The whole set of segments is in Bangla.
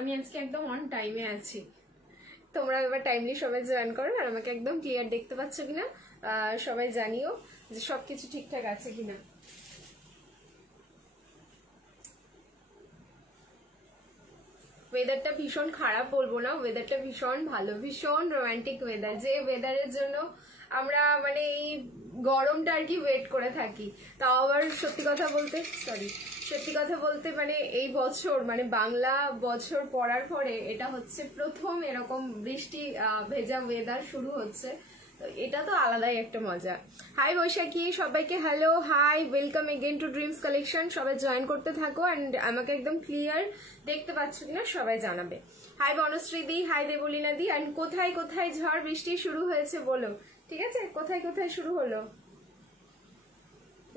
আমি আজকে একদম অন টাইমে আছি। তোমরা এবার টাইমলি সবাই জয়েন করো আর আমাকে একদম ক্লিয়ার দেখতে পাচ্ছ কিনা সবাই জানিও যে সবকিছু ঠিকঠাক আছে কিনা। ওয়েদারটা ভীষণ খারাপ বলবো না, ওয়েদারটা ভীষণ ভালো, ভীষণ রোমান্টিক ওয়েদার, যে ওয়েদারের জন্য আমরা মানে এই গরমটা আর কি ওয়েট করে থাকি। তাও আবার সত্যি কথা বলতে মানে এই বছর মানে বাংলা বছর পড়ার পরে এটা হচ্ছে প্রথম এরকম বৃষ্টি ভেজা ওয়েদার শুরু হচ্ছে, তো এটা তো আলাদাই একটা মজা। হাই বৈশাখী, সবাইকে hello, hi, welcome again to dreams collection. সবাই জয়েন করতে থাকো অ্যান্ড আমাকে একদম ক্লিয়ার দেখতে পাচ্ছ কিনা সবাই জানাবে। হাই বনশ্রীদি, হাই দেবলীনা দি, অ্যান্ড কোথায় কোথায় ঝড় বৃষ্টি শুরু হয়েছে বলো, ঠিক আছে? কোথায় কোথায় শুরু হলো?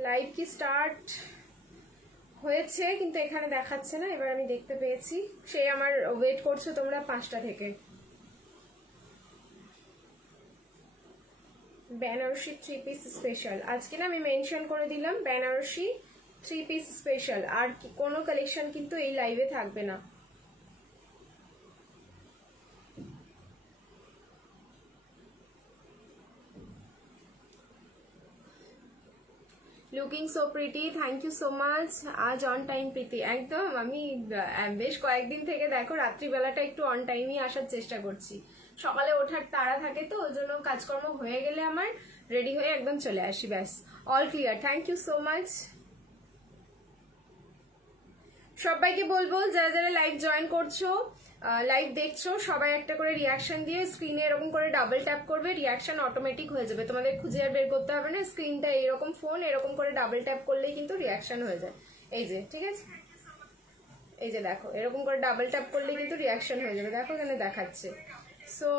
লাইভ কি স্টার্ট হয়েছে কিন্তু এখানে দেখাচ্ছে না, এবার আমি দেখতে পেয়েছি। সেই আমার ওয়েট করছো তোমরা 5টা থেকে। বেনারসি 3 পিস স্পেশাল আজকে না আমি মেনশন করে দিলাম, বেনারসি 3 পিস স্পেশাল, আর কোনো কালেকশন কিন্তু এই লাইভে থাকবে না। Looking so pretty, thank you so much. আজ অন টাইম প্রীতি, একদম আমি বেশ কয়েকদিন থেকে দেখো রাত্রিবেলাটা একটু অন টাইমই আসার চেষ্টা করছি। সকালে ওঠার তাড়া থাকে তো ওই জন্য কাজকর্ম হয়ে গেলে আমার রেডি হয়ে একদম চলে আসি, ব্যাস all clear. Thank you so much সবাইকে। বলবো যারা যারা লাইভ জয়েন করছো, লাইভ দেখছো, সবাই একটা করে রিয়াকশন দিয়ে স্ক্রিনে এরকম করে ডাবল ট্যাপ করবে, রিয়াকশন অটোমেটিক হয়ে যাবে, তোমাদের খুঁজে আর বের করতে হবে না। স্ক্রিনটা এরকম ফোন এরকম করে ডাবল ট্যাপ করলেই কিন্তু রিয়াকশন হয়ে যায়। এই যে ঠিক আছে, এই যে দেখো এরকম করে ডাবল ট্যাপ করলেই কিন্তু রিয়াকশন হয়ে যাবে, দেখো এখানে দেখাচ্ছে। সো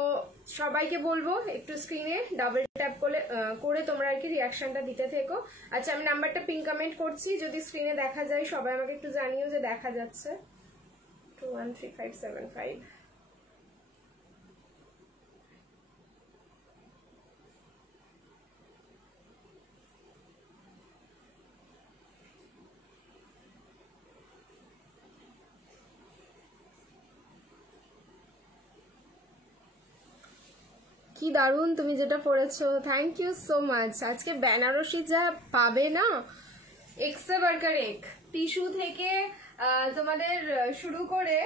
সবাইকে বলবো একটু স্ক্রিনে ডাবল ট্যাপ করে তোমরা আর কি রিয়াকশনটা দিতে থেকো। আচ্ছা আমি নাম্বারটা পিন কমেন্ট করছি, যদি স্ক্রিনে দেখা যায় সবাই আমাকে একটু জানিও যে দেখা যাচ্ছে। 213575। কি দারুণ তুমি যেটা পড়েছো, থ্যাংক ইউ সো মাচ। আজকে বেনারসি যা পাবে না, এক্সে বার্কার এক, টিস্যু থেকে তোমাদের শুরু করে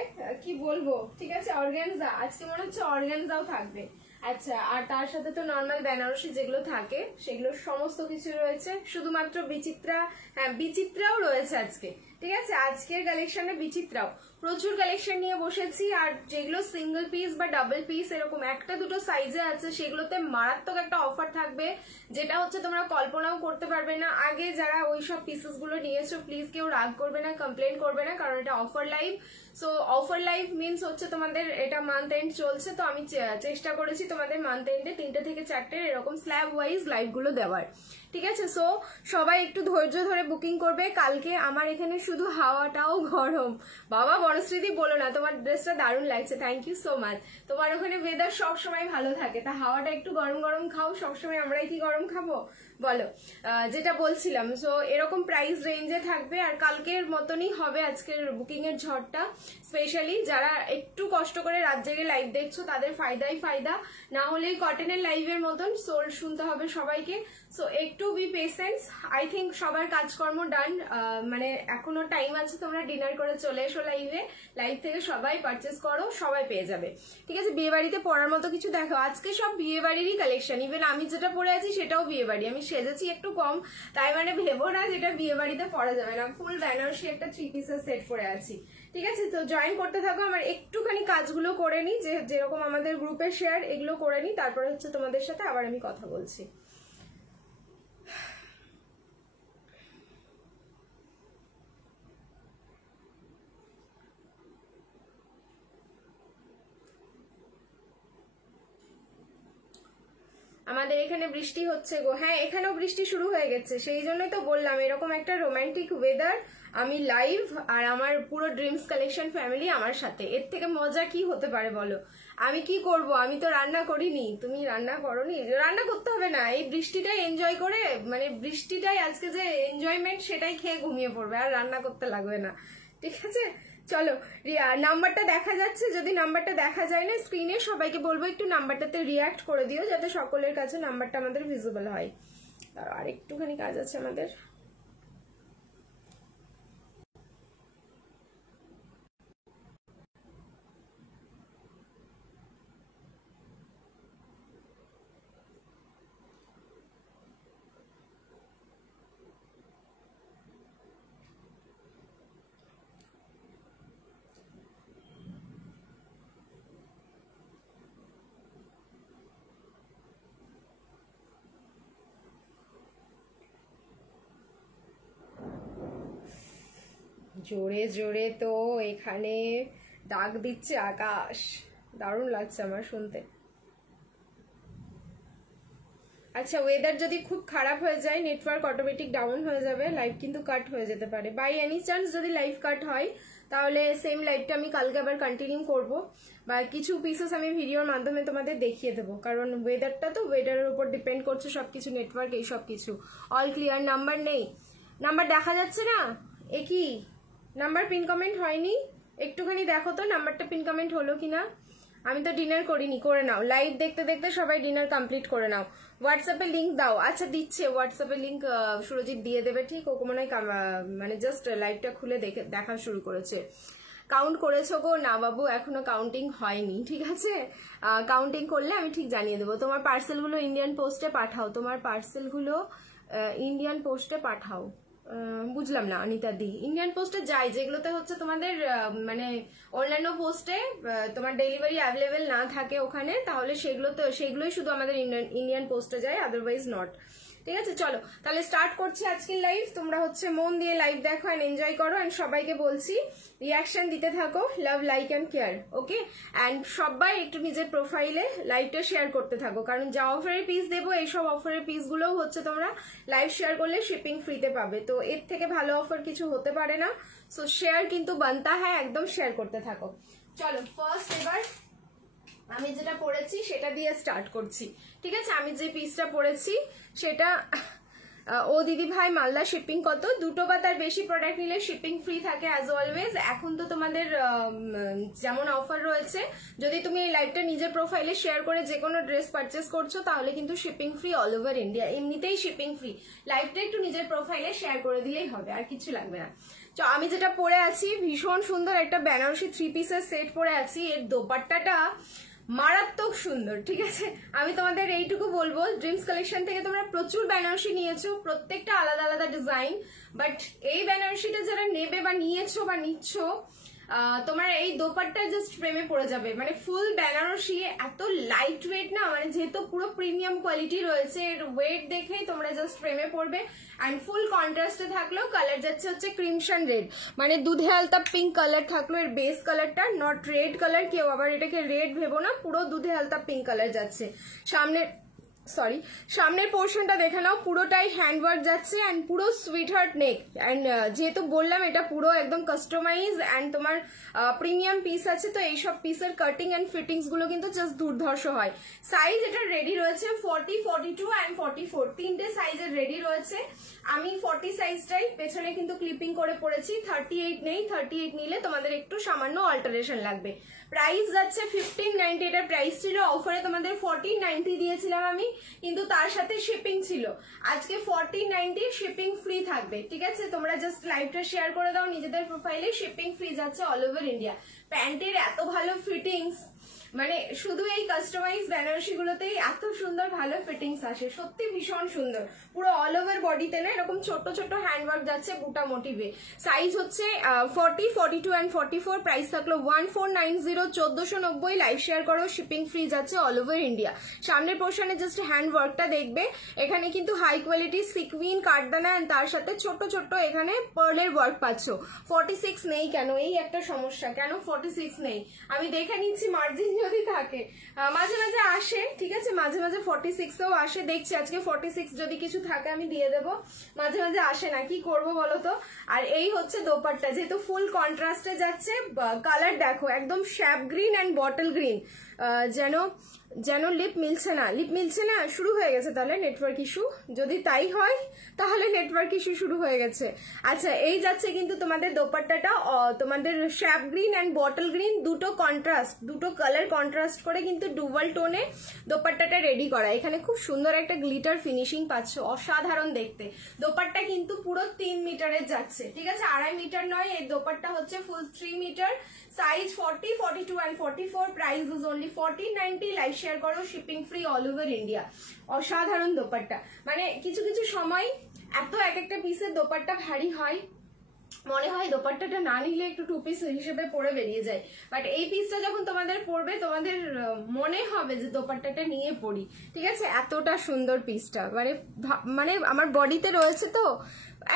কি বলবো, ঠিক আছে, অর্গানজা, আজকে মনে হচ্ছে অর্গানজাও থাকবে। আচ্ছা আর তার সাথে তো নর্মাল বেনারসি যেগুলো থাকে সেগুলো সমস্ত কিছু রয়েছে, শুধুমাত্র বিচিত্রা, হ্যাঁ বিচিত্রাও রয়েছে আজকে, ঠিক আছে। আজকের কালেকশনে বিচিত্রাও প্রচুর কালেকশন নিয়ে বসেছি, আর যেগুলো সিঙ্গেল পিস বা ডাবল পিস এরকম একটা দুটো সাইজে আছে সেগুলোতে মারাত্মক একটা অফার থাকবে, যেটা হচ্ছে তোমরা কল্পনাও করতে পারবে না। আগে যারা ওইসব পিসেস গুলো নিয়েছো প্লিজ কেউ রাগ করবে না, কমপ্লেন করবে না, কারণ এটা offer live. So offer live means হচ্ছে তোমাদের এটা মান্থ এন্ড চলছে, তো আমি চেষ্টা করেছি তোমাদের মান্থ এন্ডে 3টে থেকে 4টে এরকম স্ল্যাব ওয়াইজ লাইভ গুলো দেওয়ার, ঠিক আছে। সো সবাই একটু ধৈর্য ধরে বুকিং করবে। কালকে আমার এখানে শুধু হাওয়াটাও গরম, বাবা বনশ্রীদি বলো না, তোমার ড্রেসটা দারুণ লাগছে, থ্যাংক ইউ সো মাচ। তোমার ওখানে ওয়েদার সবসময় ভালো থাকে, তা হাওয়াটা একটু গরম গরম খাও, সবসময় আমরাই কি গরম খাবো বলো। যেটা বলছিলাম, সো এরকম প্রাইস রেঞ্জে থাকবে, আর কালকের মতনই হবে আজকের বুকিং এর ঝড়টা। স্পেশালি যারা একটু কষ্ট করে রাত জেগে লাইভ দেখছো তাদের ফায়দাই ফায়দা, না হলে কটনের লাইভের মতন সোল শুনতে হবে সবাইকে। সো একটু বি পেশেন্স, আই থিঙ্ক সবার কাজকর্ম ডান, মানে এখনো টাইম আছে, তোমরা ডিনার করে চলে এসো লাইভে, লাইভ থেকে সবাই পারচেস করো, সবাই পেয়ে যাবে, ঠিক আছে। বিয়ে বাড়িতে পরার মতো কিছু দেখো, আজকে সব বিয়ে বাড়িরই কালেকশন, ইভেন আমি যেটা পরে আছি সেটাও বিয়ে বাড়ি, আমি সেজেছি একটু কম, তাই মানে ভেবো না যেটা বিয়ে বাড়িতে পরা যাবে না, ফুল বেনারসি একটা 3 পিসের সেট পরে আছি, ঠিক আছে। তো জয়েন করতে থাকো, আমার একটুখানি কাজগুলো করে নিই, যেরকম আমাদের গ্রুপে শেয়ার এগুলো করে নিই, তারপরে হচ্ছে তোমাদের সাথে আবার আমি কথা বলছি। আমাদের এখানে বৃষ্টি হচ্ছে গো, হ্যাঁ এখানেও বৃষ্টি শুরু হয়ে গেছে, সেই জন্যই তো বললাম এরকম একটা রোমান্টিক ওয়েদার, আমি লাইভ আর আমার পুরো ড্রিমস কালেকশন ফ্যামিলি আমার সাথে, এর থেকে মজা কি হতে পারে বলো। আমি কি করব, আমি তো রান্না করিনি, তুমি রান্না করোনি, রান্না করতে হবে না, এই বৃষ্টিটাই এনজয় করে, মানে বৃষ্টিটাই আজকে যে এনজয়মেন্ট সেটাই খেয়ে ঘুমিয়ে পড়বে, আর রান্না করতে লাগবে না, ঠিক আছে। চলো নাম্বারটা দেখা যাচ্ছে, যদি নাম্বারটা দেখা যায় না স্ক্রিনে সবাইকে বলবো একটু নাম্বারটাতে রিয়াক্ট করে দিও যাতে সকলের কাছে নাম্বারটা আমাদের ভিজিবল হয়। আর একটুখানি কাজ আছে আমাদের। জোরে জোরে তো এখানে ডাক দিচ্ছে আকাশ, দারুণ লাগছে আমার শুনতে। আচ্ছা, ওয়েদার যদি খুব খারাপ হয়ে যায় নেটওয়ার্ক অটোমেটিক ডাউন হয়ে যাবে, লাইভ কিন্তু কাট হয়ে যেতে পারে। বাই এনি চান্স যদি লাইভ কাট হয় তাহলে সেম লাইভটা আমি কালকে আবার কন্টিনিউ করব, বা কিছু পিসেস আমি ভিডিওর মাধ্যমে তোমাদের দেখিয়ে দেবো, কারণ ওয়েদারটা তো ওয়েদারের উপর ডিপেন্ড করছে সবকিছু, নেটওয়ার্ক এই সব কিছু। অল ক্লিয়ার, নাম্বার নেই, নাম্বার দেখা যাচ্ছে না, এ কি নাম্বার পিন কমেন্ট হয়নি? একটুখানি দেখো তো নাম্বারটা পিন কমেন্ট হলো কিনা। আমি তো ডিনার করিনি, করে নাও, লাইভ দেখতে দেখতে সবাই ডিনার কমপ্লিট করে নাও। হোয়াটসঅ্যাপে লিঙ্ক দাও। আচ্ছা দিচ্ছে, হোয়াটসঅ্যাপে লিঙ্ক সুরজিৎ দিয়ে দেবে, ঠিক ও মনে হয় মানে জাস্ট লাইভটা খুলে দেখা শুরু করেছে। কাউন্ট করেছো গো? না বাবু, এখনো কাউন্টিং হয়নি, ঠিক আছে, কাউন্টিং করলে আমি ঠিক জানিয়ে দেবো। তোমার পার্সেলগুলো ইন্ডিয়ান পোস্টে পাঠাও, তোমার পার্সেলগুলো ইন্ডিয়ান পোস্টে পাঠাও। বুঝলাম না অনিতা দি। ইন্ডিয়ান পোস্টে যাই যেগুলোতে হচ্ছে তোমাদের মানে অন্যান্য পোস্টে তোমার ডেলিভারি অ্যাভেলেবেল না থাকে ওখানে, তাহলে সেগুলোই শুধু আমাদের ইন্ডিয়ান পোস্টে যায়, আদারওয়াইজ নট। ঠিক আছে, চলো তাহলে স্টার্ট করছি আজকের লাইভ। তোমরা হচ্ছে মন দিয়ে লাইভ দেখো এন্ড এনজয় করো, এন্ড সবাইকে বলছি রিয়াকশন দিতে থাকো, love like and care, okay. And সবাই একটু নিজের প্রোফাইলে লাইভটা শেয়ার করতে থাকো, কারণ যা অফারের পিস দেবো এইসব অফারের পিসগুলোও হচ্ছে তোমরা লাইভ শেয়ার করলে শিপিং ফ্রিতে পাবে, তো এর থেকে ভালো অফার কিছু হতে পারে না। সো শেয়ার কিন্তু বানতা হ্যাঁ, একদম শেয়ার করতে থাকো। চলো ফার্স্ট এবার আমি যেটা পড়েছি সেটা দিয়ে স্টার্ট করছি, ঠিক আছে। আমি যে পিসটা পড়েছি সেটা ও দিদি ভাই মালদা শিপিং কত? দুটো বা তার বেশি প্রোডাক্ট নিলে শিপিং ফ্রি থাকে অ্যাজ অলওয়েজ। এখন তো তোমাদের যেমন অফার রয়েছে, যদি তুমি এই লাইভটা নিজের প্রোফাইলে শেয়ার করে যে কোনো ড্রেস পারচেস করছো তাহলে কিন্তু shipping free all over India, এমনিতেই শিপিং ফ্রি। লাইভটা একটু নিজের প্রোফাইলে শেয়ার করে দিলেই হবে, আর কিছু লাগবে না। তো আমি যেটা পরে আছি ভীষণ সুন্দর একটা বেনারসি 3 পিসের সেট পরে আছি, এর দোপাট্টাটা মারাত্মক সুন্দর, ঠিক আছে। আমি তোমাদের এইটুকু বলবো, ড্রিমস কালেকশন থেকে তোমরা প্রচুর বেনারসি নিয়েছো, প্রত্যেকটা আলাদা আলাদা ডিজাইন, বাট এই বেনারসিটা যারা নেবে বা নিয়েছো বা নিচ্ছ, তোমার এই দোপাট্টা জাস্ট প্রেমে পড়ে যাবে। মানে ফুল বেনারসি, এত লাইট ওয়েট না, মানে যেহেতু পুরো প্রিমিয়াম কোয়ালিটি রয়েছে, এর ওয়েট দেখেই তোমরা জাস্ট প্রেমে পড়বে। অ্যান্ড ফুল কন্ট্রাস্টে থাকলেও কালার যাচ্ছে হচ্ছে ক্রিমশন রেড, মানে দুধে আলতা পিঙ্ক কালার থাকলো এর বেস কালারটা, নট রেড কালার, কেউ আবার এটাকে রেড ভেবো না, পুরো দুধে আলতা পিঙ্ক কালার যাচ্ছে। সামনের পোর্শনটা দেখে নাও, পুরোটাই হ্যান্ডওয়ার্ক যাচ্ছে অ্যান্ড পুরো সুইট হার্ট নেক। অ্যান্ড যেহেতু বললাম এটা পুরো একদম কাস্টমাইজ অ্যান্ড তোমার প্রিমিয়াম পিস আছে, তো এইসব পিসের কাটিং অ্যান্ড ফিটিংস গুলো কিন্তু জাস্ট দুর্ধর্ষ হয়। সাইজ এটা রেডি রয়েছে 40, 42 অ্যান্ড 44, তিনটে সাইজের রেডি রয়েছে। আমি 40 সাইজটাই পেছনে কিন্তু ক্লিপিং করে পড়েছি, 38 নেই, 38 নিলে তোমাদের একটু সামান্য অল্টারেশন লাগবে। প্রাইস যাচ্ছে 1590, এটার প্রাইস ছিল অফারে তোমাদের 1490 দিয়েছিলাম আমি, কিন্তু তার সাথে শিপিং ছিল। আজকে 1490 শিপিং ফ্রি থাকবে, ঠিক আছে। তোমরা জাস্ট লাইভটা শেয়ার করে দাও নিজেদের প্রোফাইলে, শিপিং ফ্রি যাচ্ছে অল ওভার ইন্ডিয়া। প্যান্টের এত ভালো ফিটিংস, মানে শুধু এই কাস্টমাইজ বেনারসি গুলোতেই এত সুন্দর ভালো ফিটিংস আসে, সত্যি ভীষণ সুন্দর। পুরো অল ওভার বডিতে না এরকম ছোট ছোট হ্যান্ডওয়ার্ক যাচ্ছে বুটা মোটিভে। সাইজ হচ্ছে 40, 42 অ্যান্ড 44, প্রাইস থাকলো 1490, 1490। লাইভ শেয়ার করো, শিপিং ফ্রি যাচ্ছে অল ওভার ইন্ডিয়া। সামনের পোর্শনে জাস্ট হ্যান্ডওয়ার্কটা দেখবে, এখানে কিন্তু হাই কোয়ালিটি সিকুইন কাঠদানা অ্যান্ড তার সাথে ছোট ছোট এখানে পার্লের ওয়ার্ক পাচ্ছ। 46 নেই কেন, এই একটা সমস্যা, কেন 46 নেই আমি দেখে নিচ্ছি, মার্জিন যদি থাকে মাঝে মাঝে আসে, ঠিক আছে, মাঝে মাঝে 46ও আসে, দেখছি আজকে 46 যদি কিছু থাকে আমি দিয়ে দেবো, মাঝে মাঝে আসে না, কি করবো বলো তো। আর এই হচ্ছে দোপাট্টা, যেহেতু ফুল কন্ট্রাস্টে যাচ্ছে, কালার দেখো একদম shaft green and bottle green, যেন যেন লিপ মিলছে না শুরু হয়ে গেছে, তাহলে নেটওয়ার্ক ইস্যু। যদি তাই হয় তাহলে নেটওয়ার্ক ইস্যু শুরু হয়ে গেছে। আচ্ছা, এই যাচ্ছে কিন্তু তোমাদের দোপাট্টাটা তোমাদের shaft green and bottle green, দুটো কালার কন্ট্রাস্ট করে কিন্তু ডুয়াল টোনে দোপাট্টাটা রেডি করা। এখানে খুব সুন্দর একটা গ্লিটার ফিনিশিং পাচ্ছ, অসাধারণ দেখতে। দোপাট্টা কিন্তু পুরো 3 মিটারের যাচ্ছে, ঠিক আছে, 2.5 মিটার নয়, এই দোপাট্টা হচ্ছে full 3 metre. Size 40, 42 and 44, price is only 1490। Like share করো, shipping free all over India. অসাধারণ দোপাট্টা, মানে কিছু কিছু সময় এত এক একটা পিসের দোপাট্টা ভারী হয়, মনে হয় দোপাট্টাটা না নিলে একটু 2 পিস হিসেবে পরে বেরিয়ে যায়, বাট এই পিসটা যখন তোমাদের পরবে তোমাদের মনে হবে যে দোপাট্টাটা নিয়ে পরি, ঠিক আছে। এতটা সুন্দর পিসটা, মানে আমার বডিতে রয়েছে তো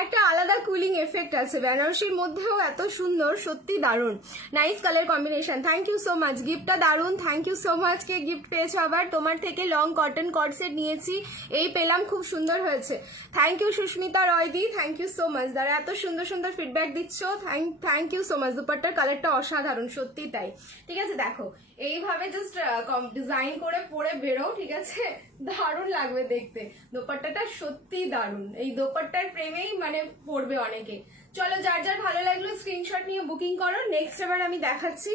একটা আলাদা কুলিং এফেক্ট আছে। বেনারসির মধ্যেও এত সুন্দর, সত্যি দারুণ, nice colour combination. Thank you so much, গিফটটা দারুণ, থ্যাংক ইউ সো মাচ। কে গিফট পেয়েছো আবার? তোমার থেকে লং কটন কট সেট নিয়েছি, এই পেলাম, খুব সুন্দর হয়েছে। থ্যাংক ইউ সুস্মিতা রয়দি, থ্যাংক ইউ সো মাচ। যারা এত সুন্দর সুন্দর ফিডব্যাক দিচ্ছ, থ্যাংক ইউ সো মাচ। দুপাট্টার কালারটা অসাধারণ, সত্যি তাই, ঠিক আছে। দেখো এইভাবে জাস্ট ডিজাইন করে পরে বেরো, ঠিক আছে, দারুণ লাগবে দেখতে। দোপাট্টাটা সত্যি দারুণ, এই দোপাট্টার প্রেমেই মানে পড়বে অনেকে। চলো, যার যার ভালো লাগলো স্ক্রিনশট নিয়ে বুকিং করো। নেক্সট এবার আমি দেখাচ্ছি,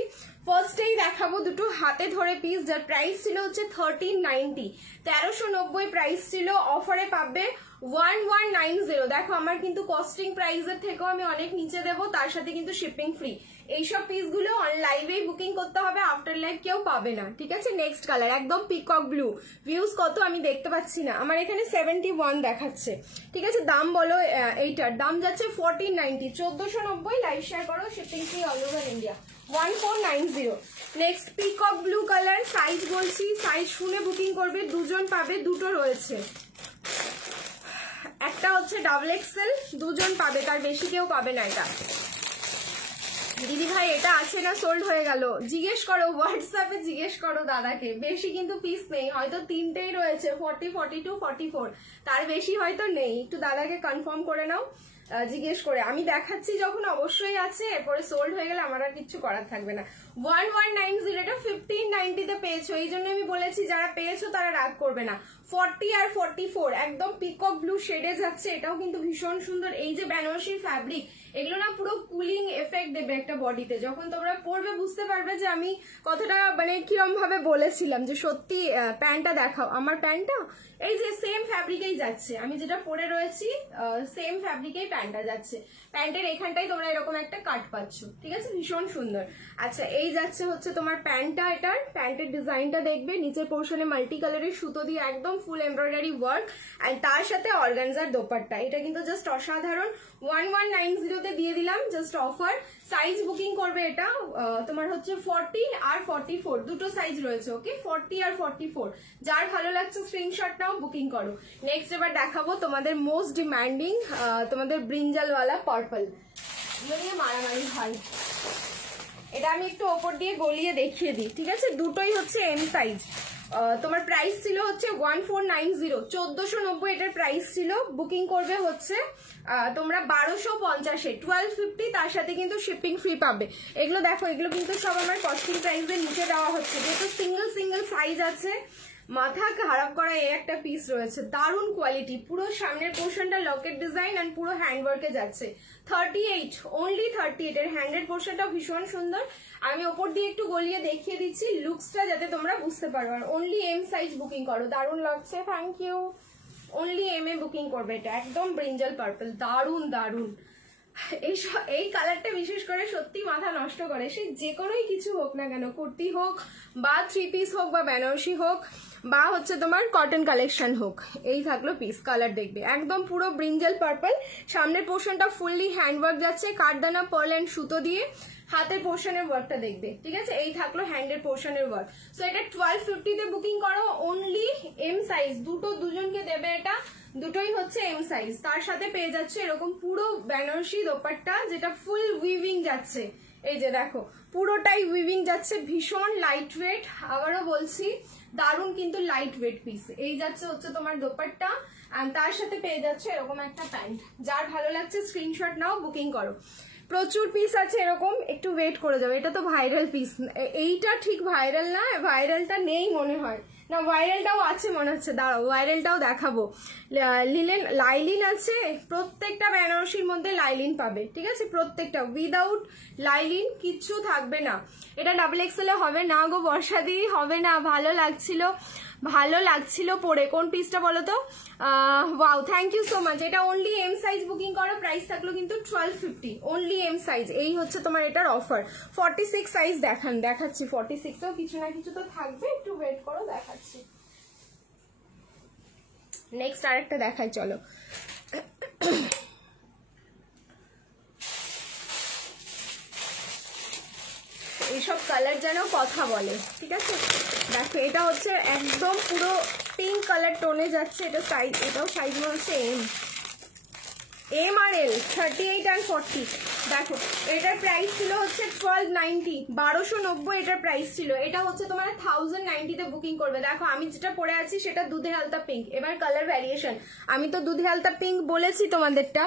ফার্স্টেই দেখাবো দুটো হাতে ধরে পিস, যার প্রাইস ছিল হচ্ছে 1390, 1390 প্রাইস ছিল, অফারে পাবে 1190। দেখো আমার কিন্তু কস্টিং প্রাইসের থেকেও আমি অনেক নিচে দেবো, তার সাথে কিন্তু শিপিং ফ্রি। এইসব পিসগুলো লাইভেই বুকিং করতে হবে, আফটার লাইভ কেউ পাবে না, ঠিক আছে। নেক্সট কালার একদম পিকক ব্লু, ভিউজ কত আমি দেখতে পাচ্ছি না, আমার এখানে 71 দেখাচ্ছে, ঠিক আছে। দাম বলো, এইটার দাম যাচ্ছে 1490, 1490। লাইভ শেয়ার করো, shipping free all over India, 1490। Next peacock blue colour, size বলছি, সাইজ শুনে বুকিং করবে, দুজন পাবে, দুটো রয়েছে, একটা হচ্ছে ডাবল এক্সেল, দুজন পাবে, তার বেশি কেউ পাবে না। এটা দিদি ভাই এটা আছে না, সোল্ড হয়ে গেল, জিজ্ঞেস করো হোয়াটসঅ্যাপে, জিজ্ঞেস করো দাদাকে, বেশি কিন্তু পিস নেই, হয়তো 3টেই রয়েছে, 40, 42, 44, তার বেশি হয়তো নেই, একটু দাদাকে কনফার্ম করে নাও জিজ্ঞেস করে। আমি দেখাচ্ছি যখন অবশ্যই আছে, এরপরে সোল্ড হয়ে গেলে আমার আর কিছু করার থাকবে না। 1190, এটা 1590 পেয়েছো, এই জন্য আমি বলেছি যারা পেয়েছো তারা রাগ করবে না। 40 আর 44 একদম পিকক ব্লু শেডে যাচ্ছে, এটাও কিন্তু ভীষণ সুন্দর। এই যে বেনারসির ফ্যাব্রিক, এগুলো না পুরো কুলিং এফেক্ট দেবে একটা বডিতে, যখন তোমরা পরবে বুঝতে পারবে যে আমি কতটা মানে কিরম ভাবে বলেছিলাম যে সত্যি। প্যান্টটা দেখাও, আমার প্যান্টটা এই যে সেম ফ্যাব্রিকেই যাচ্ছে, আমি যেটা পরে রয়েছি সেম ফ্যাব্রিকেই প্যান্টটা যাচ্ছে। প্যান্টের এখানটাই তোমরা এরকম একটা কাট পাচ্ছ, ঠিক আছে, ভীষণ সুন্দর। আচ্ছা, এই যাচ্ছে হচ্ছে তোমার প্যান্টটা, এটার প্যান্টের ডিজাইনটা দেখবে, নিচের পোর্শনে মাল্টি কালারের সুতো দিয়ে একদম ফুল এমব্রয়ডারি ওয়ার্ক, আর তার সাথে অর্গানজার দোপাট্টা। এটা কিন্তু জাস্ট অসাধারণ, 1190 দিয়ে দিলাম, জাস্ট অফার। সাইজ বুকিং করবে এটা তোমার হচ্ছে 40 আর 44, দুটো সাইজ রয়েছে, ওকে, 40 আর 44। যার ভালো লাগছে স্ক্রিনশট নাও, বুকিং করো। নেক্সট এবার দেখাবো তোমাদের মোস্ট ডিমান্ডিং, তোমাদের ব্রিঞ্জালওয়ালা পার্পল, নিয়ে মারামারি হয়। এটা আমি একটু ওপর দিয়ে গলিয়ে দেখিয়ে দিই, ঠিক আছে। দুটোই হচ্ছে এম সাইজ। তোমার প্রাইস ছিল হচ্ছে 1490, 1490 এটার প্রাইস ছিল। বুকিং করবে হচ্ছে তোমরা 1250-এ, 1250, তার সাথে কিন্তু শিপিং ফ্রি পাবে। এগুলো দেখো, এগুলো কিন্তু সব আমার কস্টিং প্রাইসের নিচে দেওয়া হচ্ছে, যেহেতু সিঙ্গেল সাইজ আছে। মাথা খারাপ করা এই একটা পিস রয়েছে, দারুণ কোয়ালিটি, পুরো সামনের পোর্শনটা লকেট ডিজাইন আর পুরো হ্যান্ডওয়ার্কে যাচ্ছে। 38, অনলি 38, এর হ্যান্ডের পোর্শনটা ভীষণ সুন্দর। আমি ওপর দিয়ে একটু গলিয়ে দেখিয়ে দিচ্ছি লুকসটা, যাতে তোমরা বুঝতে পারো। আর অনলি এম সাইজ বুকিং করো, দারুণ লাগছে, থ্যাংক ইউ। অনলি এম এ বুকিং করবে, এটা একদম ব্রিঞ্জাল পার্পল, দারুণ দারুণ। এই কালারটা বিশেষ করে সত্যি মাথা নষ্ট করে, সে যে কোনোই কিছু হোক না কেন, কুর্তি হোক বা 3 পিস হোক বা বেনারসি হোক বা হচ্ছে তোমার কটন কালেকশন হোক। এই থাকলো পিস, কালার দেখবে একদম পুরো ব্রিঞ্জাল পার্পল। সামনের পোর্শনটা ফুললি হ্যান্ডওয়ার্ক যাচ্ছে, কাঠদানা পার্ল এন্ড সুতো দিয়ে। হাতের পোর্শনের ওয়ার্কটা দেখবে, ঠিক আছে। এই থাকলো হ্যান্ডের পোর্শনের ওয়ার্ক। সো এটা 1250 বুকিং করো, অনলি এম সাইজ, দুজনকে দেবে এটা, দুটোই হচ্ছে এম সাইজ। তার সাথে পেয়ে যাচ্ছে এরকম পুরো বেনারসি দোপাট্টা, যেটা ফুল উইভিং যাচ্ছে। এই যে দেখো, পুরোটাই উইভিং যাচ্ছে, ভীষণ লাইট ওয়েট, আবারও বলছি দারুণ কিন্তু লাইট ওয়েট পিস। এই যাচ্ছে হচ্ছে তোমার দোপাট্টা, আর তার সাথে পেয়ে যাচ্ছে এরকম একটা প্যান্ট। যার ভালো লাগছে স্ক্রিনশট নাও, বুকিং করো। প্রচুর পিস আছে এরকম, একটু ওয়েট করে যাবে। এটা তো ভাইরাল পিস, এইটা ঠিক ভাইরাল না, ভাইরালটা নেই মনে হয়, না ভাইরালটাও আছে মনে হচ্ছে, দাঁড়াও ভাইরালটাও দেখাবো। লিলেন লাইলিন আছে, প্রত্যেকটা বেনারসির মধ্যে লাইলিন পাবে, ঠিক আছে, প্রত্যেকটা, উইদাউট লাইলিন কিচ্ছু থাকবে না। এটা ডাবল এক্সেল হবে না গো বর্ষাদি, হবে না। ভালো লাগছিল পরে। কোন পিসটা বলো তো? Wow, thank you so much. এটা অনলি এম সাইজ বুকিং করো, প্রাইস থাকলো কিন্তু 1250, অনলি এম সাইজ। এই হচ্ছে তোমার এটার অফার। 46 সাইজ দেখাচ্ছি, 46এও কিছু না কিছু তো থাকবে, একটু ওয়েট করো, দেখাচ্ছি। নেক্সট আরেকটা দেখাই, চলো। এইসব কালার যেন কথা বলে, ঠিক আছে। দেখো এটা হচ্ছে একদম পুরো পিঙ্ক কালার টোনে যাচ্ছে, এটা সাইজ, এটাও সাইজ মনে হচ্ছে এম আর এল, 38 আর 40। দেখো এটার প্রাইস ছিল হচ্ছে 1290, 1290 এটার প্রাইস ছিল। এটা হচ্ছে তোমার 1090 বুকিং করবে। দেখো আমি যেটা পরে আছি সেটা দুধে হালতা পিঙ্ক। এবার কালার ভ্যারিয়েশন, আমি তো দুধে হালতা পিঙ্ক বলেছি তোমাদেরটা,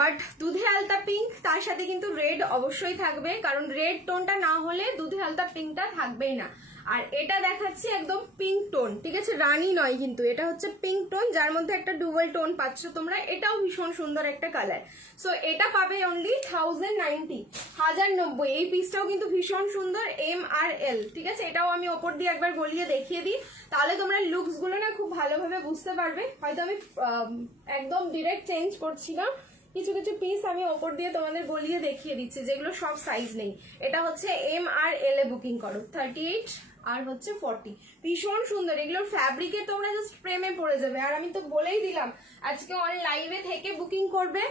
বাট দুধে হালতা পিঙ্ক তার সাথে কিন্তু রেড অবশ্যই থাকবে, কারণ রেড টোনটা না হলে দুধে হালতা পিঙ্কটা থাকবেই না। আর এটা দেখাচ্ছি একদম পিঙ্ক টোন, ঠিক আছে, রানী নয় কিন্তু, এটা হচ্ছে পিঙ্ক টোন যার মধ্যে একটা ডুয়াল টোন পাচ্ছ তোমরা। এটাও ভীষণ সুন্দর একটা কালার। সো এটা পাবে অনলি 1090, 1090। এই পিসটাও কিন্তু ভীষণ সুন্দর, এম আর এল, ঠিক আছে। এটাও আমি ওপর দিয়ে একবার গলিয়ে দেখিয়ে দিই, তাহলে তোমরা লুকস গুলো না খুব ভালোভাবে বুঝতে পারবে। হয়তো আমি একদম ডিরেক্ট চেঞ্জ করছি না, কিছু কিছু পিস আমি ওপর দিয়ে তোমাদের গলিয়ে দেখিয়ে দিচ্ছি, যেগুলো সব সাইজ নেই। এটা হচ্ছে এম আর এল এ বুকিং করো, 38 আর হচ্ছে 40। ভীষণ সুন্দর, এগুলোর ফ্যাব্রিকে তোমরা জাস্ট প্রেমে পড়ে যাবে। আর আমি তো বলেই দিলাম আজকে অন লাইভে থেকে বুকিং করবে,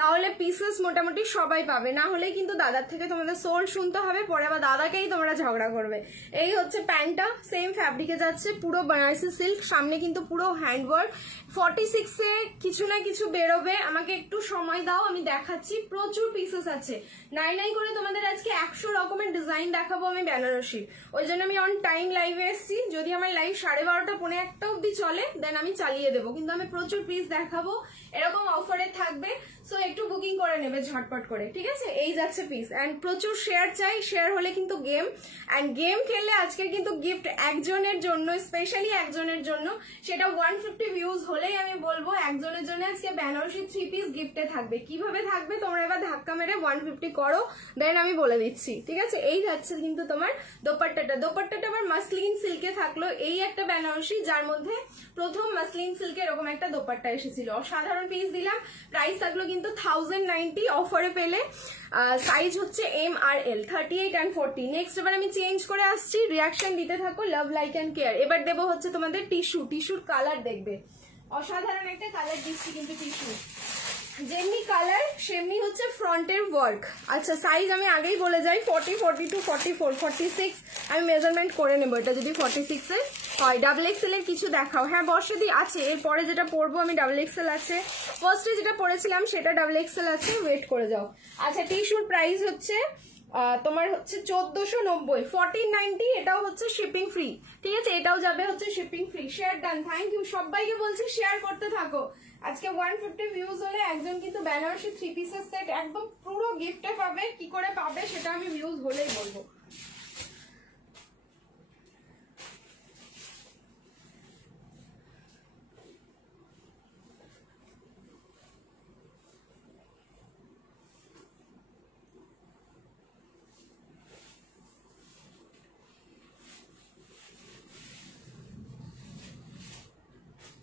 তাহলে পিসেস মোটামুটি সবাই পাবে, না হলে কিন্তু দাদার থেকে তোমাদের সোল শুনতে হবে, পরে আবার দাদাকেই তোমরা ঝগড়া করবে। এই হচ্ছে প্যান্টটা, সেম ফ্যাব্রিকে যাচ্ছে, পুরো বেনারসি সিল্ক, সামনে কিন্তু পুরো হ্যান্ডওয়ার্ক। 46-এ কিছু না কিছু বেরোবে, আমাকে একটু সময় দাও, আমি দেখাচ্ছি। প্রচুর পিসেস আছে, নাই করে তোমাদের আজকে 100 রকমের ডিজাইন দেখাবো আমি বেনারসি। ওই জন্য আমি অন টাইম লাইভে এসেছি। যদি আমার লাইভ 12:30 পৌনে 1টা অব্দি চলে, দেন আমি চালিয়ে দেবো, কিন্তু আমি প্রচুর পিস দেখাবো, এরকম অফারে থাকবে। সো একটু বুকিং করে নেবে ঝটপট করে, ঠিক আছে। এই যাচ্ছে পিস, অ্যান্ড প্রচুর শেয়ার চাই, শেয়ার হলে কিন্তু গেম, অ্যান্ড গেম খেললে আজকের কিন্তু গিফট একজনের জন্য, স্পেশালি একজনের জন্য, সেটা 150 ভিউজ হলেই আমি বলবো একজনের জন্য আজকে বেনারসি 3 পিস গিফটে থাকবে। কিভাবে থাকবে তোমরা এবার ধাক্কা মেরে 150 করো, দেন আমি বলে দিচ্ছি, ঠিক আছে। এই যাচ্ছে কিন্তু তোমার দোপাট্টাটা আবার মাসলিন সিল্কে থাকলো। এই একটা বেনারসি যার মধ্যে প্রথম মাসলিন সিল্কে এরকম একটা দোপাট্টা এসেছিল, অসাধারণ পিস দিলাম। প্রাইস থাকলো কিন্তু 1090, অফারে পেলে। সাইজ হচ্ছে এম আর এল, 38 and 40। নেক্সট এবার আমি চেঞ্জ করে আসছি, রিয়াকশন দিতে থাকো, লাভ লাইক অ্যান্ড কেয়ার। এবার দেবো হচ্ছে তোমাদের টিস্যুর কালার, দেখবে অসাধারণ একটা কালার দিচ্ছি কিন্তু টিস্যু, যেমনি কালার সেমনি হচ্ছে ফ্রন্টের ওয়ার্ক। আচ্ছা সাইজ আমি আগেই বলে যাই, 40, 42, 44, 46 আমি মেজারমেন্ট করে নেবো। এটা যদি 46 এর হয়, ডাবল এক্সেল এর কিছু দেখাও। হ্যাঁ বর্ষাদি আছে, এরপরে যেটা পরবো আমি ডাবল এক্সেল আছে, ফার্স্টে যেটা পরেছিলাম সেটা ডাবল এক্সেল আছে, ওয়েট করে যাও। আচ্ছা টিস্যুর প্রাইস হচ্ছে তোমার হচ্ছে 1490, 1490। এটাও হচ্ছে শিপিং ফ্রি, ঠিক আছে, এটাও যাবে হচ্ছে shipping free. Share done, thank you সবাইকে বলছি শেয়ার করতে থাকো। আজকে 150 ভিউজ হলে একজন কিন্তু বেনারসি 3 পিসের সেট একদম পুরো গিফটে পাবে। কি করে পাবে সেটা আমি ভিউজ হলেই বলবো।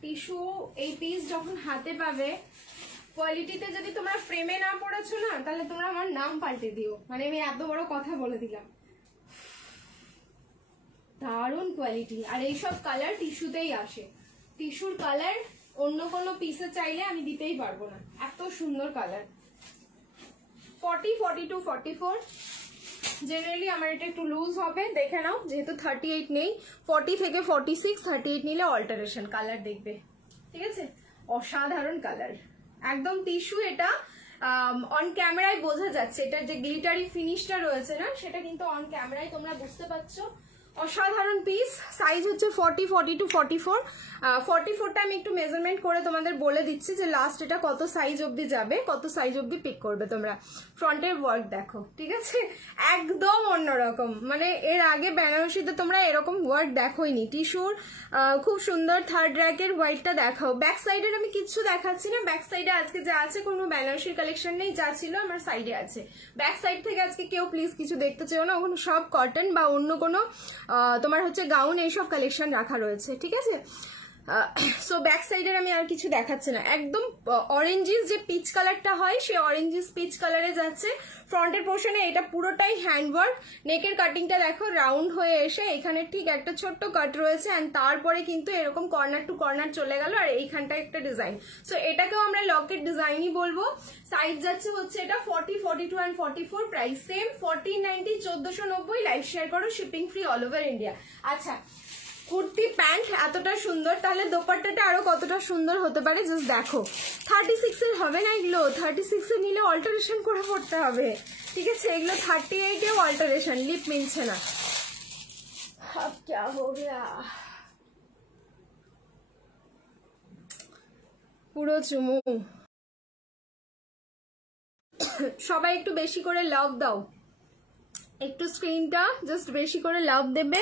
টিস্যু এই পিস যখন হাতে পাবে, কোয়ালিটিতে যদি তোমরা ফ্রেমে না পড়েছো না, তাহলে তোমরা আমার নাম পাল্টে দিও, মানে আমি এত বড় কথা বলে দিলাম। দারুণ কোয়ালিটি, আর এইসব কালার টিস্যুতেই আসে। টিস্যুর কালার অন্য কোনো পিসে চাইলে আমি দিতেই পারবো না, এত সুন্দর কালার। 40, 42, 44 জেনারেলি আমার এটা একটু লুজ হবে, দেখে নাও, যেহেতু 38 নেই। 40 থেকে 46, 38 নিলে অল্টারেশন কালার দেখবে, ঠিক আছে। অসাধারণ কালার, একদম টিস্যু। এটা অন ক্যামেরায় বোঝা যাচ্ছে, এটার যে গ্লিটারি ফিনিশটা রয়েছে না, সেটা কিন্তু অন ক্যামেরায় তোমরা বুঝতে পারছো। অসাধারণ পিস। সাইজ হচ্ছে 40, 42, 44। 44টা আমি একটু মেজারমেন্ট করে তোমাদের বলে দিচ্ছি যে লাস্ট এটা কত সাইজ অবধি যাবে, কত সাইজ অবধি পিক করবে তোমরা। ফ্রন্টের ওয়ার্ক দেখো, ঠিক আছে, একদম অন্যরকম, মানে এর আগে বেনারসিতে তোমরা এরকম ওয়ার্ক দেখোইনি। টিস্যুর খুব সুন্দর থার্ড র্যাকের হোয়াইটটা দেখাও। ব্যাক সাইডের আমি কিচ্ছু দেখাচ্ছি না, ব্যাক সাইডে আজকে যা আছে কোনো বেনারসির কালেকশন নেই, যা ছিল আমার সাইডে আছে। ব্যাক সাইড থেকে আজকে কেউ প্লিজ কিছু দেখতে চেও না, ওখানে সব কটন বা অন্য কোনো তোমার হচ্ছে গাউন এইসব কালেকশন রাখা রয়েছে, ঠিক আছে। সো ব্যাক সাইডের আমি আর কিছু দেখাচ্ছি না, একদম অরেঞ্জিস যে পিচ কালারটা হয় সেই অরেঞ্জিস পিচ কালারে যাচ্ছে। ফ্রন্টের পোর্শনে এটা পুরোটাই হ্যান্ডওয়ার্ক। নেকের কাটিংটা দেখো রাউন্ড হয়ে এসে এখানে ঠিক একটা ছোট্ট কাট রয়েছে, অ্যান্ড তারপরে কিন্তু এরকম কর্নার টু কর্নার চলে গেল, আর এইখানটা একটা ডিজাইন। সো এটাকেও আমরা লকেট ডিজাইনই বলবো। সাইজ যাচ্ছে হচ্ছে এটা 40, 42 and 44। Price same 1490, 1490। Live share করো, shipping free all over India. আচ্ছা, কুর্তি প্যান্ট এতটা সুন্দর, তাহলে দোপাট্টাটা আরো কতটা সুন্দর হতে পারে জাস্ট দেখো। 36 এর হবে না এগুলো, 36 এ নিলে অল্টারেশন করে পড়তে হবে, ঠিক আছে। এগুলো 38 এও অল্টারেশন, লিপ মিলছে না। अब क्या हो गया, পুরো চুমু। সবাই একটু বেশি করে লাভ দাও, একটু স্ক্রিনটা জাস্ট বেশি করে লাভ দেবে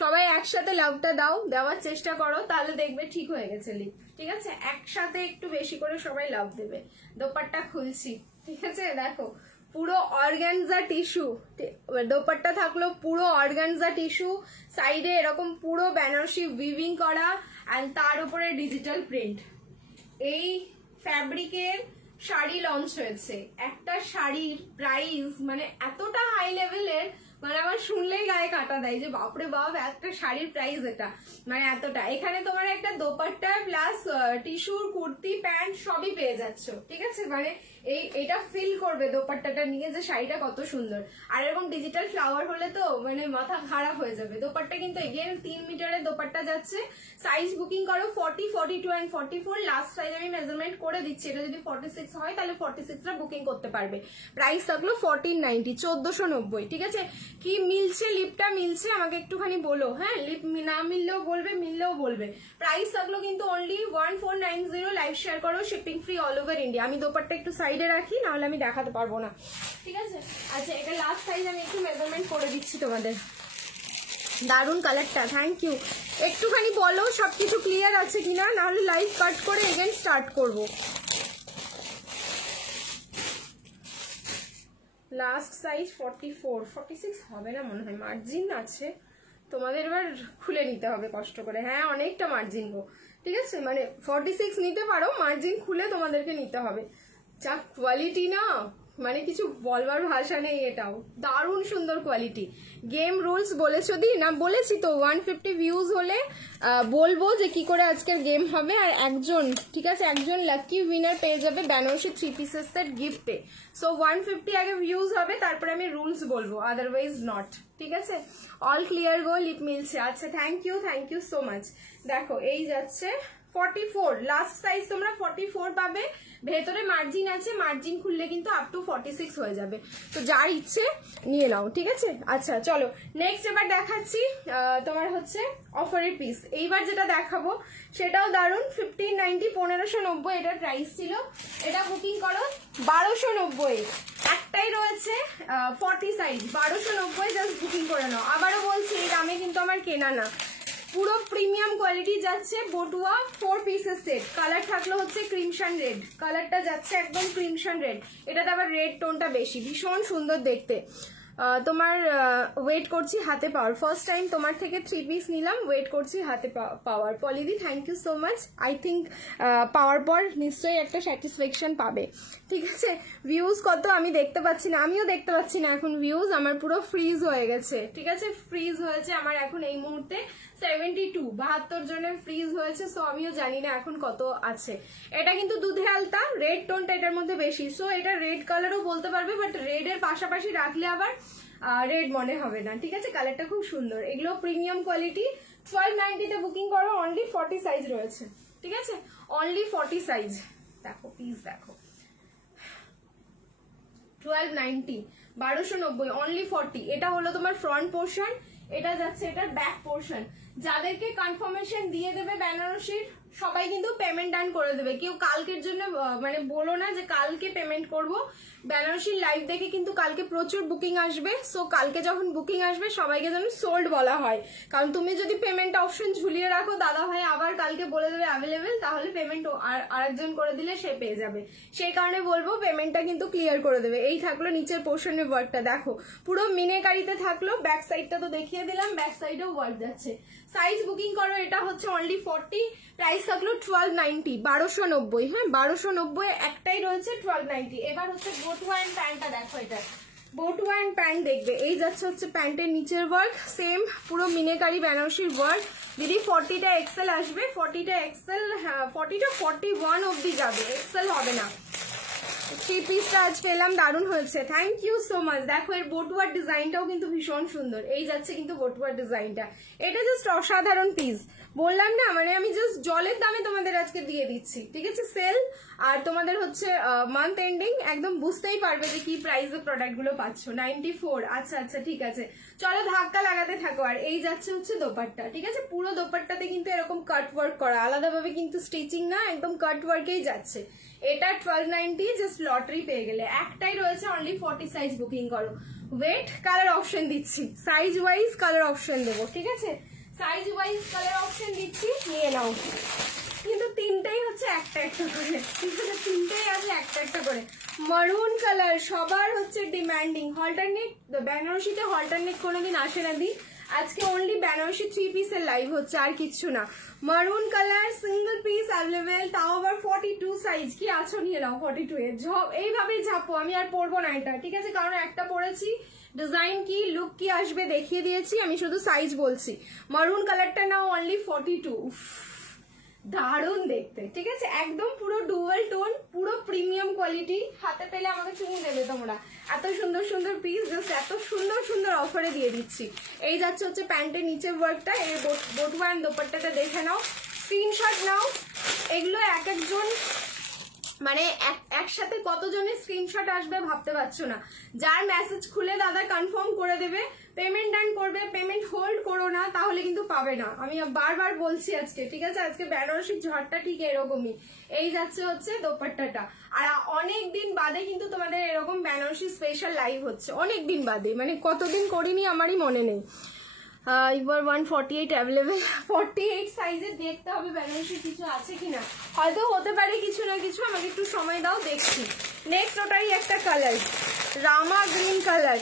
সবাই, একসাথে লাভটা দাও, দেওয়ার চেষ্টা করো, তাহলে দেখবে ঠিক হয়ে গেছে লিপ, ঠিক আছে। একসাথে একটু বেশি করে সবাই লাভ দেবে। দোপাট্টা খুলছি, ঠিক আছে, দেখো পুরো অর্গানজা টিস্যু, দোপাট্টা থাকলো পুরো অর্গানজা টিস্যু, সাইডে এরকম পুরো বেনারসি উইভিং করা, অ্যান্ড তার উপরে ডিজিটাল প্রিন্ট। এই ফ্যাব্রিকের শাড়ি লঞ্চ হয়েছে, একটা শাড়ির প্রাইস মানে এতটা হাই লেভেলের, মানে আমার শুনলেই গায়ে কাটা দেয় যে বাপরে বাপ, একটা শাড়ির প্রাইস এটা, মানে এতটা। এখানে তোমার একটা দোপাট্টা প্লাস টিস্যুর কুর্তি প্যান্ট সবই পেয়ে যাচ্ছ, ঠিক আছে। মানে এটা ফিল করবে দোপাট্টাটা নিয়ে যে শাড়িটা কত সুন্দর। আর এরকম ডিজিটাল ফ্লাওয়ার হলে তো মানে মাথা খারাপ হয়ে যাবে। দোপাট্টা কিন্তু এগেন 3 মিটারের দোপাট্টা যাচ্ছে। সাইজ বুকিং করো 40, 42 অ্যান্ড 44। লাস্ট সাইজ আমি মেজারমেন্ট করে দিচ্ছি, এটা যদি 46 হয় তাহলে 46টা বুকিং করতে পারবে। প্রাইস থাকলো 1490, 1490, ঠিক আছে। কি মিলছে, লিপটা মিলছে আমাকে একটুখানি বলো, হ্যাঁ, লিপ না মিললেও বলবে, মিললেও বলবে। প্রাইস থাকলো কিন্তু অনলি 1490। লাইভ শেয়ার করো, shipping free all over India. আমি দোপাট্টা একটু সাইডে রাখি, নাহলে আমি দেখাতে পারবো না, ঠিক আছে। আচ্ছা, এটা লাস্ট সাইজ আমি একটু মেজারমেন্ট করে দিচ্ছি তোমাদের। দারুন কালারটা, থ্যাংক ইউ। একটুখানি বলো সবকিছু ক্লিয়ার আছে কিনা, নাহলে লাইভ কাট করে এগেন স্টার্ট করবো। লাস্ট সাইজ 44, 46 হবে না মনে হয়, মার্জিন আছে তোমাদের, এবার খুলে নিতে হবে কষ্ট করে। হ্যাঁ, অনেকটা মার্জিন গো, ঠিক আছে। মানে 46 নিতে পারো, মার্জিন খুলে তোমাদেরকে নিতে হবে। যা কোয়ালিটি না, মানে কিছু বলবার ভাষা নেই। এটাও দারুণ সুন্দর কোয়ালিটি। গেম রুলস বলেছো দি না, বলেছি তো 150 ভিউজ হলে বলবো যে কি করে আজকের গেম হবে, আর একজন, ঠিক আছে, একজন লাকি উইনার পেয়ে যাবে বেনারসি 3 পিসের সেট গিফটে। সো 150 আগে ভিউজ হবে, তারপরে আমি রুলস বলবো, আদারওয়াইজ নট, ঠিক আছে। অল ক্লিয়ার গো, লিপ মিলছে। আচ্ছা, থ্যাংক ইউ সো মাচ। দেখো এই যাচ্ছে 44, লাস্ট সাইজ তোমরা 44 পাবে। ভেতরে মার্জিন আছে, মার্জিন খুললে কিন্তু আপ টু 46 হয়ে যাবে। তো যার ইচ্ছে নিয়ে নাও, ঠিক আছে। আচ্ছা চলো নেক্সট এবার দেখাচ্ছি তোমার হচ্ছে অফারের পিস। এইবার যেটা দেখাবো সেটাও দারুণ, 1590, 1590 এটার প্রাইস ছিল। এটা বুকিং করো 1290, একটাই রয়েছে 40 সাইজ, 1290 জাস্ট বুকিং করে নাও। আবারও বলছি এই দামে কিন্তু আমার কেনা না, পুরো প্রিমিয়াম কোয়ালিটি যাচ্ছে। বটুয়া 4 পিসের সেট, কালার থাকলো হচ্ছে ক্রিমশন রেড, কালারটা যাচ্ছে একদম ক্রিমশন রেড। এটাতে আবার রেড টোনটা বেশি, ভীষণ সুন্দর দেখতে। তোমার ওয়েট করছি হাতে পাওয়ার, ফার্স্ট টাইম তোমার থেকে 3 পিস নিলাম, ওয়েট করছি হাতে পাওয়ার। পলিদি thank you so much. I think পাওয়ার পর নিশ্চয়ই একটা স্যাটিসফ্যাকশন পাবে, ঠিক আছে। ভিউজ কত আমি দেখতে পাচ্ছি না, আমিও দেখতে পাচ্ছি না এখন ভিউজ, আমার পুরো ফ্রিজ হয়ে গেছে, ঠিক আছে। ফ্রিজ হয়েছে আমার এখন এই মুহূর্তে 72, 72 জনের ফ্রিজ হয়েছে। সো আমিও জানি না এখন কত আছে। এটা কিন্তু দুধে আলতা, রেড টোনটা এটার মধ্যে বেশি, সো এটা রেড কালারও বলতে পারবে, বাট রেড এর পাশাপাশি রাখলে আবার রেড মনে হবে না, ঠিক আছে। কালারটা খুব সুন্দর, এগুলো প্রিমিয়াম কোয়ালিটি। 1290 তে বুকিং করো, অনলি 40 সাইজ রয়েছে, ঠিক আছে, অনলি 40 সাইজ। দেখো পিস দেখো, 1290, 1290, অনলি 40। এটা হলো তোমার ফ্রন্ট পোর্শন, এটা যাচ্ছে এটার ব্যাক পোর্শন। যাদেরকে কনফার্মেশন দিয়ে দেবে বেনারসির সবাই কিন্তু পেমেন্ট ডান করে দেবে। কেউ কালকের জন্য মানে বলো না যে কালকে পেমেন্ট করব। বেনারসির লাইভ দেখে কিন্তু কালকে প্রচুর বুকিং আসবে। সো কালকে যখন বুকিং আসবে সবাইকে যেন সোল্ড বলা হয়, কারণ তুমি যদি পেমেন্ট অপশন ঝুলিয়ে রাখো দাদা ভাই আবার কালকে বলে দেবে অ্যাভেলেবেল, তাহলে পেমেন্ট আরেকজন করে দিলে সে পেয়ে যাবে। সেই কারণে বলবো পেমেন্টটা কিন্তু ক্লিয়ার করে দেবে। এই থাকলো নিচের পোর্শনের ওয়ার্কটা, দেখো পুরো মিনেকারিতে থাকলো। ব্যাক সাইডটা তো দেখিয়ে দিলাম, ব্যাক সাইডেও ওয়ার্ক যাচ্ছে। সাইজ বুকিং করো, এটা হচ্ছে অনলি 40, প্রাইস থাকলো 1290, 1290। হ্যাঁ 1290 একটাই রয়েছে 1290। এবার হচ্ছে বটুয়া এন্ড প্যান্টটা দেখো, এটা বটুয়া এন্ড প্যান্ট দেখবে। এই যাচ্ছে হচ্ছে প্যান্টের নিচের ওয়ার্ক, সেম পুরো মিনেকারি বেনারসির ওয়ার্ক। দিদি 40টা এক্সেল আসবে, 40টা এক্সেল, হ্যাঁ 40টা 41 অব্দি যাবে, এক্সেল হবে না। থ্রি পিসটা আজ পেলাম, দারুণ হয়েছে, থ্যাংক ইউ সো মাচ। দেখো এর বটুয়ার ডিজাইনটাও কিন্তু ভীষণ সুন্দর। এই যাচ্ছে কিন্তু বটুয়ার ডিজাইনটা, এটা জাস্ট অসাধারণ পিস। বললাম না মানে আমি জাস্ট জলের দামে তোমাদের আজকে দিয়ে দিচ্ছি, ঠিক আছে। সেল আর তোমাদের হচ্ছে মান্থ এন্ডিং, একদম বুঝতেই পারবে যে কি প্রাইসে প্রোডাক্ট গুলো পাচ্ছ। 94, আচ্ছা আচ্ছা ঠিক আছে, চলো ধাক্কা লাগাতে থাকো। আর এই যাচ্ছে হচ্ছে দোপাট্টা, ঠিক আছে। পুরো দোপাট্টাতে কিন্তু এরকম কাট ওয়ার্ক করা, আলাদাভাবে কিন্তু স্টিচিং না, একদম কাট ওয়ার্কেই যাচ্ছে। এটা 1290, জাস্ট লটারি পেয়ে গেলে। একটাই রয়েছে অনলি 40 সাইজ, বুকিং করো। ওয়েট, কালার অপশন দিচ্ছি, সাইজ ওয়াইজ কালার অপশন দেবো, ঠিক আছে। সাইজ ওয়াইজ কালার অপশন দিচ্ছি, নিয়ে নাও। কিন্তু তিনটেই হচ্ছে একটা একটা করে, ঠিক আছে, তিনটেই আছে একটা একটা করে। মারুন কালার সবার হচ্ছে ডিমান্ডিং। হল্টারনেক বেনারসিতে হল্টারনেক কোনোদিন আসে না দি, আজকে অনলি বেনারসি 3 পিসের লাইভ হচ্ছে, আর কিচ্ছু না। মারুন কালার সিঙ্গেল পিস অ্যাভেলেবেল, তাও আবার 42 সাইজ। কি আছো নিয়ে নাও 42 এর। এইভাবেই ঝাপো, আমি আর পরবো না এটা, ঠিক আছে, কারণ একটা পরেছি, ডিজাইন কি লুক কি আসবে দেখিয়ে দিয়েছি, আমি শুধু সাইজ বলছি। মারুন কালারটা নাও অনলি 42, দারুণ দেখতে, ঠিক আছে, একদম পুরো ডুয়াল টোন, পুরো প্রিমিয়াম কোয়ালিটি। হাতে পেলে আমাকে চুমু দেবে তোমরা, এত সুন্দর সুন্দর পিস জাস্ট এত সুন্দর সুন্দর অফারে দিয়ে দিচ্ছি। এই যাচ্ছে হচ্ছে প্যান্টের নিচের ওয়ার্কটা, এই বটুয়া এন্ড দোপাট্টাটা দেখে নাও, স্ক্রিনশট নাও। এগুলো এক একজন মানে একসাথে কতজনের স্ক্রিনশট আসবে ভাবতে পারছো না। যার মেসেজ খুলে দাদা কনফার্ম করে দেবে, পেমেন্ট ডান করবে, পেমেন্ট হোল্ড করো না, তাহলে কিন্তু পাবে না। আমি বারবার বলছি আজকে, ঠিক আছে। আজকে বেনারসির ঝড়টা ঠিক এরকমই। এই যাচ্ছে হচ্ছে দোপাট্টাটা। আর অনেক দিন বাদে কিন্তু তোমাদের এরকম বেনারসি স্পেশাল লাইভ হচ্ছে, অনেক দিন বাদে, মানে কতদিন করিনি আমারই মনে নেই। এবার 148 অ্যাভেলেবেল, 48 সাইজের দেখতে হবে বেনারসি কিছু আছে কিনা, হয়তো হতে পারে কিছু না কিছু, আমাকে একটু সময় দাও দেখছি। নেক্সট ওটাই একটা colour, Rama green colour,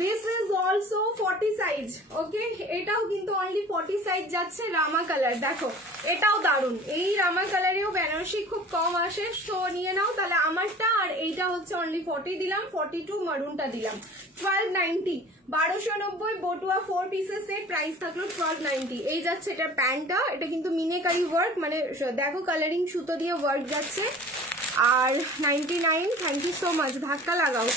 this is also 40 size, okay. এটাও কিন্তু অনলি 40 সাইজ যাচ্ছে, রামা কালার দেখো, এটাও দারুণ। এই রামা কালারেও বেনারসি খুব কম আসে, সো নিয়ে নাও তাহলে আমারটা। আর এইটা হচ্ছে অনলি 40 দিলাম, 42 মারুনটা দিলাম 1290, 1290 বটুয়া 4 পিসের সেট, প্রাইস থাকলো 1290। এই যাচ্ছে এটা প্যান্টটা, এটা কিন্তু মিনেকারি ওয়ার্ক, মানে দেখো কালারিং সুতো দিয়ে ওয়ার্ক যাচ্ছে। আর 99, থ্যাংক ইউ সো মাচ। ধাক্কা লাগাও,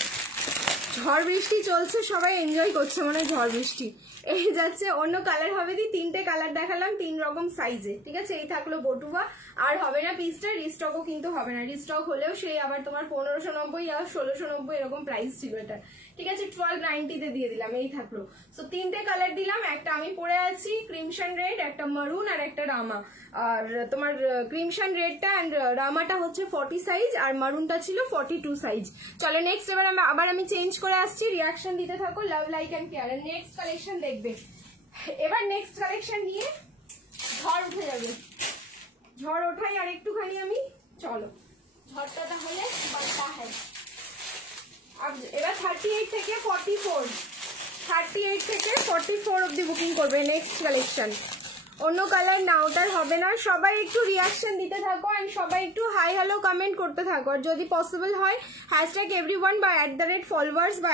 ঝড় বৃষ্টি চলছে, সবাই এনজয় করছে মনে হয় ঝড় বৃষ্টি। এই যাচ্ছে অন্য কালার হবে দি, তিনটে কালার দেখালাম 3 রকম সাইজে, ঠিক আছে। এই থাকলো বটুয়া, আর হবে না পিসটা, রিস্টকও কিন্তু হবে না। রিস্টক হলেও সেই আবার তোমার 1590 আর 1690 এরকম প্রাইস ছিল এটা, ঠিক আছে। 1290 তে দিয়ে দিলাম, এই থাকলো। সো তিনটে কালার দিলাম, একটা আমি পরে আছি ক্রিমশন রেড, একটা মারুন আর একটা রামা। আর তোমার ক্রিমশন রেডটা অ্যান্ড রামাটা হচ্ছে 40 সাইজ, আর মারুনটা ছিল 42 সাইজ। চলো নেক্সট এবার আবার আমি চেঞ্জ করে আসছি, রিয়াকশন দিতে থাকো, love like and care. Next collection দেখবে, এবার নেক্সট কালেকশন নিয়ে ঝড় উঠে যাবে, ঝড় ওঠাই আর একটুখানি আমি, চলো ঝড়টা তাহলে বাড়তা হয়। এবার 38 থেকে 44, 38 থেকে 44 অব্দি বুকিং করবে। নেক্সট কালেকশন অন্য কালার না, ওটার হবে না। সবাই একটু রিয়াকশন দিতে থাকো অ্যান্ড সবাই একটু হাই হ্যালো কমেন্ট করতে থাকো। আর যদি পসিবল হয় #everyone বা @followers বা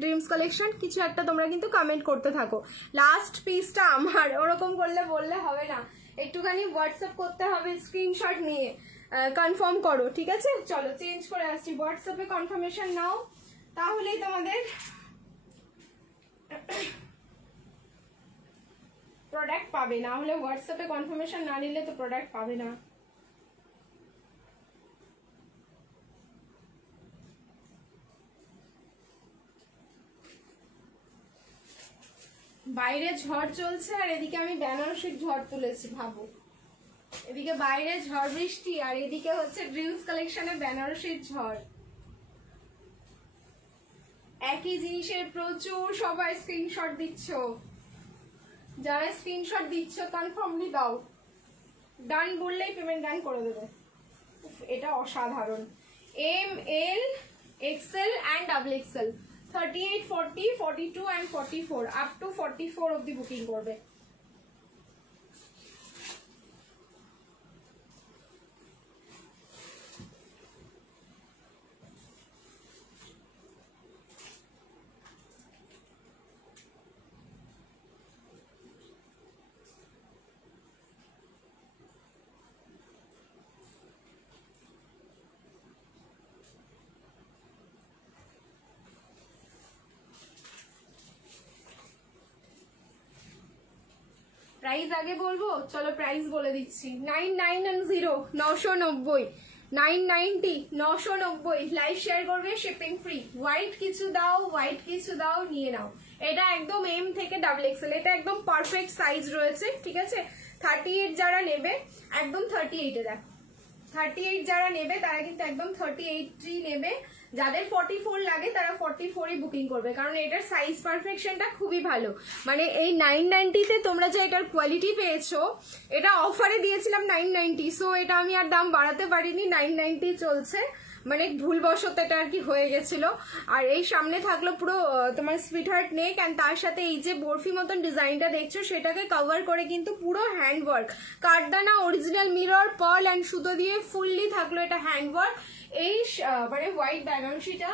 @dreams collection কিছু একটা তোমরা কিন্তু কমেন্ট করতে থাকো। লাস্ট পিসটা আমার, ওরকম করলে বললে হবে না, একটুখানি হোয়াটসঅ্যাপ করতে হবে, স্ক্রিনশট নিয়ে কনফার্ম করো, ঠিক আছে। চলো চেঞ্জ করে আসছি, হোয়াটসঅ্যাপে কনফার্মেশন নাও, তাহলেই তোমাদের প্রোডাক্ট পাবে, না হলে হোয়াটসঅ্যাপে কনফার্মেশন না নিলে তো প্রোডাক্ট পাবে না। বাইরে ঝড় চলছে আর এদিকে আমি বেনারসির ঝড় তুলেছি, ভাবো। এদিকে বাইরে ঝড় বৃষ্টি আর এদিকে হচ্ছে ড্রিমস কালেকশনে বেনারসির ঝড়। একই জিনিসের প্রচুর সবাই স্ক্রিনশট দিচ্ছ, যারা স্ক্রিনশট দিচ্ছ কনফার্মলি দাও, ডান বললেই পেমেন্ট ডান করে দেবে। এটা অসাধারণ। M L XL and double XL 38, 40, 42 and 44 up to 44 অব্দি বুকিং করবে। প্রাইস আগে বলবো, চলো প্রাইস বলে দিচ্ছি। 990 990, 990 990, লাইভ শেয়ার করবে, শিপিং ফ্রি। হোয়াইট কিছু দাও, হোয়াইট কিছু দাও, নিয়ে নাও। এটা একদম এম থেকে ডাবল এক্সেল, এটা একদম পারফেক্ট সাইজ রয়েছে, ঠিক আছে। 38 যারা নেবে একদম 38 এ দেখো, 38 যারা নেবে তারা কিন্তু একদম 38 নেবে। যাদের 44 লাগে তারা 44ই বুকিং করবে, কারণ এটার সাইজ পারফেকশনটা খুবই ভালো। মানে এই 990 তোমরা যে এটার কোয়ালিটি পেয়েছো, এটা অফারে দিয়েছিলাম 990, সো এটা আমি আর দাম বাড়াতে পারিনি, 990 চলছে। মানে ভুলবশত এটা আর কি হয়ে গেছিল। আর এই সামনে থাকলো পুরো তোমার সুইট হার্ট নেক, অ্যান্ড তার সাথে এই যে বরফি মতন ডিজাইনটা দেখছো সেটাকে কভার করে কিন্তু পুরো হ্যান্ডওয়ার্ক, কাঠদানা, অরিজিনাল মিরর, পার্ল অ্যান্ড সুতো দিয়ে ফুললি থাকলো এটা হ্যান্ডওয়ার্ক। এই মানে হোয়াইট বেনারসিটা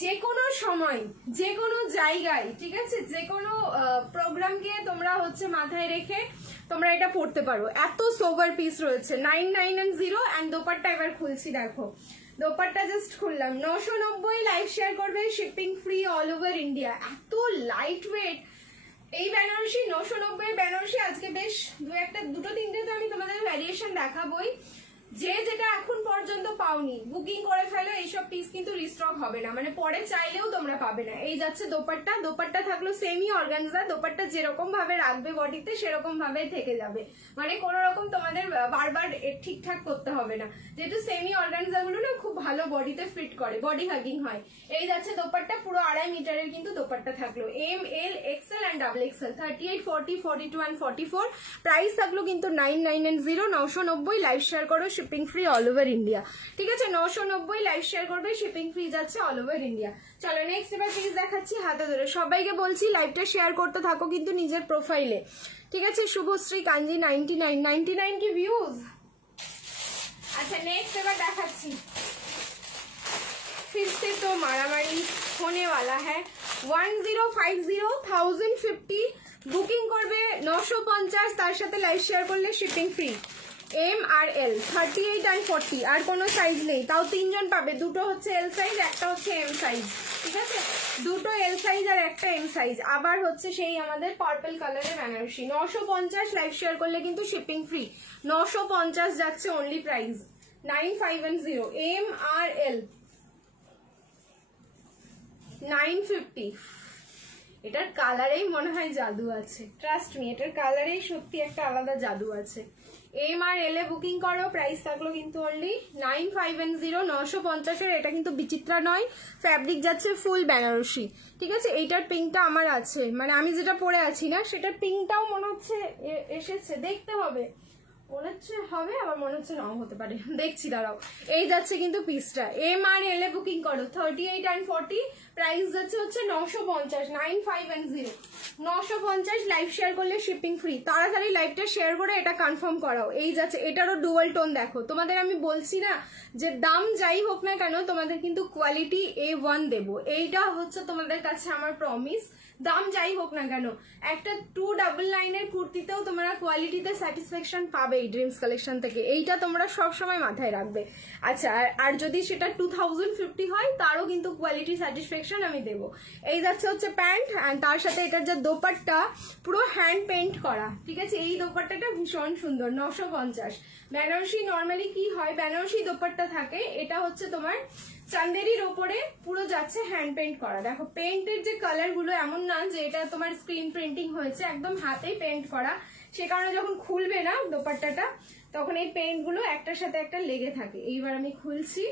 যে কোনো সময় যে কোনো জায়গায়, ঠিক আছে, যে কোনো প্রোগ্রামকে তোমরা হচ্ছে মাথায় রেখে তোমরা এটা পড়তে পারো। এত সোভার পিস রয়েছে। 990 অ্যান্ড দোপাট্টা এবার খুলছি, দেখো দোপাট্টা জাস্ট খুললাম। 990 লাইভ শেয়ার করবে, shipping free all over India. এত লাইট ওয়েট এই বেনারসি, 990 বেনারসি। আজকে বেশ দুটো তিনটে তো আমি তোমাদের ভ্যারিয়েশন দেখাবোই। যে যেটা এখন পর্যন্ত পাওনি বুকিং করে ফেলো, এইসব পিস কিন্তু রিস্টক হবে না, মানে পরে চাইলেও তোমরা পাবে না। এই যাচ্ছে দোপাট্টা, দোপাট্টা থাকলো সেমি অর্গানজা, দোপাট্টা যেরকম ভাবে রাখবে বডিতে সেরকম ভাবে থেকে যাবে, মানে কোন রকম তোমাদের বারবার ঠিকঠাক করতে হবে না, যেহেতু সেমি অর্গানজা গুলো না খুব ভালো বডিতে ফিট করে, বডি হাগিং হয়। এই যাচ্ছে দোপাট্টা, পুরো 2.5 মিটারের কিন্তু দোপাট্টা থাকলো, M L XL and double XL 38, 40, 42 and 44। Price থাকলো কিন্তু 990, 990। লাইভ শেয়ার করো, shipping free all over India, ঠিক আছে। 990 লাইভ শেয়ার করবে, শিপিং ফ্রি যাচ্ছে অল ওভার ইন্ডিয়া। চলো নেক্সট এবার পিস দেখাচ্ছি হাতে ধরে। সবাইকে বলছি লাইভটা শেয়ার করতে থাকো কিন্তু নিজের প্রোফাইলে, ঠিক আছে। শুভশ্রী কাঞ্জি 99 কি ভিউজ। আচ্ছা নেক্সট এবার দেখাচ্ছি, फिर से तो मारामारी होने वाला है। 1050 1050 বুকিং করবে 950, তার সাথে লাইভ শেয়ার করলে শিপিং ফ্রি। এম আর এল 38 and 40, আর কোনো সাইজ নেই, তাও 3 জন পাবে। দুটো হচ্ছে এল সাইজ, একটা হচ্ছে এম সাইজ, ঠিক আছে। দুটো এল সাইজ আর একটা এম সাইজ। আবার হচ্ছে সেই আমাদের পার্পল কালারের বেনারসি 950, লাইভ শেয়ার করলে কিন্তু শিপিং ফ্রি। 950 যাচ্ছে অনলি প্রাইস 950। এম আর এল 950। এটার কালারেই মনে হয় জাদু আছে, ট্রাস্ট মি, এটার কালারেই সত্যি একটা আলাদা জাদু আছে। এম আর এল এ বুকিং করো, প্রাইস থাকলো কিন্তু অনলি 950, 950 এর। এটা কিন্তু বিচিত্রা নয়, ফ্যাব্রিক যাচ্ছে ফুল বেনারসি, ঠিক আছে। এইটার পিঙ্কটা আমার আছে, মানে আমি যেটা পরে আছি না সেটার পিঙ্কটাও মনে হচ্ছে এসেছে, দেখতে হবে, মনে হচ্ছে হবে, আবার মনে হচ্ছে নাও হতে পারে, দেখছি দাঁড়াও। এই যাচ্ছে কিন্তু পিসটা, এম আর এল এ বুকিং করো 38 and 40। প্রাইস যাচ্ছে হচ্ছে 950, 950, 950। লাইভ শেয়ার করলে শিপিং ফ্রি। তাড়াতাড়ি লাইভটা শেয়ার করে এটা কনফার্ম করাও। এই যাচ্ছে, এটারও ডুয়াল টোন দেখো। তোমাদের আমি বলছি না যে দাম যাই হোক না কেন তোমাদের কিন্তু কোয়ালিটি A1 দেবো, এইটা হচ্ছে তোমাদের কাছে আমার প্রমিস। দাম যাই হোক না কেন একটা 299 কুর্তিতেও তোমরা কোয়ালিটিতে স্যাটিসফ্যাকশন পাবে এই ড্রিমস কালেকশন থেকে, এইটা তোমরা সব সময় মাথায় রাখবে। আচ্ছা আর যদি সেটা 2050 হয় তারও কিন্তু কোয়ালিটি স্যাটিসফ্যাকশন আমি দেবো। এই যাচ্ছে হচ্ছে প্যান্ট, অ্যান্ড তার সাথে এটার যে দোপাট্টা পুরো হ্যান্ড পেইন্ট করা, ঠিক আছে। এই দোপাট্টাটা ভীষণ সুন্দর। 950। বেনারসি নর্মালি কি হয়, বেনারসি দোপাট্টা থাকে, এটা হচ্ছে তোমার চান্দেরির ওপরে পুরো যাচ্ছে হ্যান্ড পেন্ট করা। দেখো পেন্টের যে কালার গুলো এমন না যে এটা তোমার স্ক্রিন প্রিন্টিং হয়েছে, একদম হাতেই পেন্ট করা। সে কারণে যখন খুলবে না দোপাট্টাটা তখন এই পেন্ট গুলো একটার সাথে একটা লেগে থাকে। এইবার আমি খুলছি,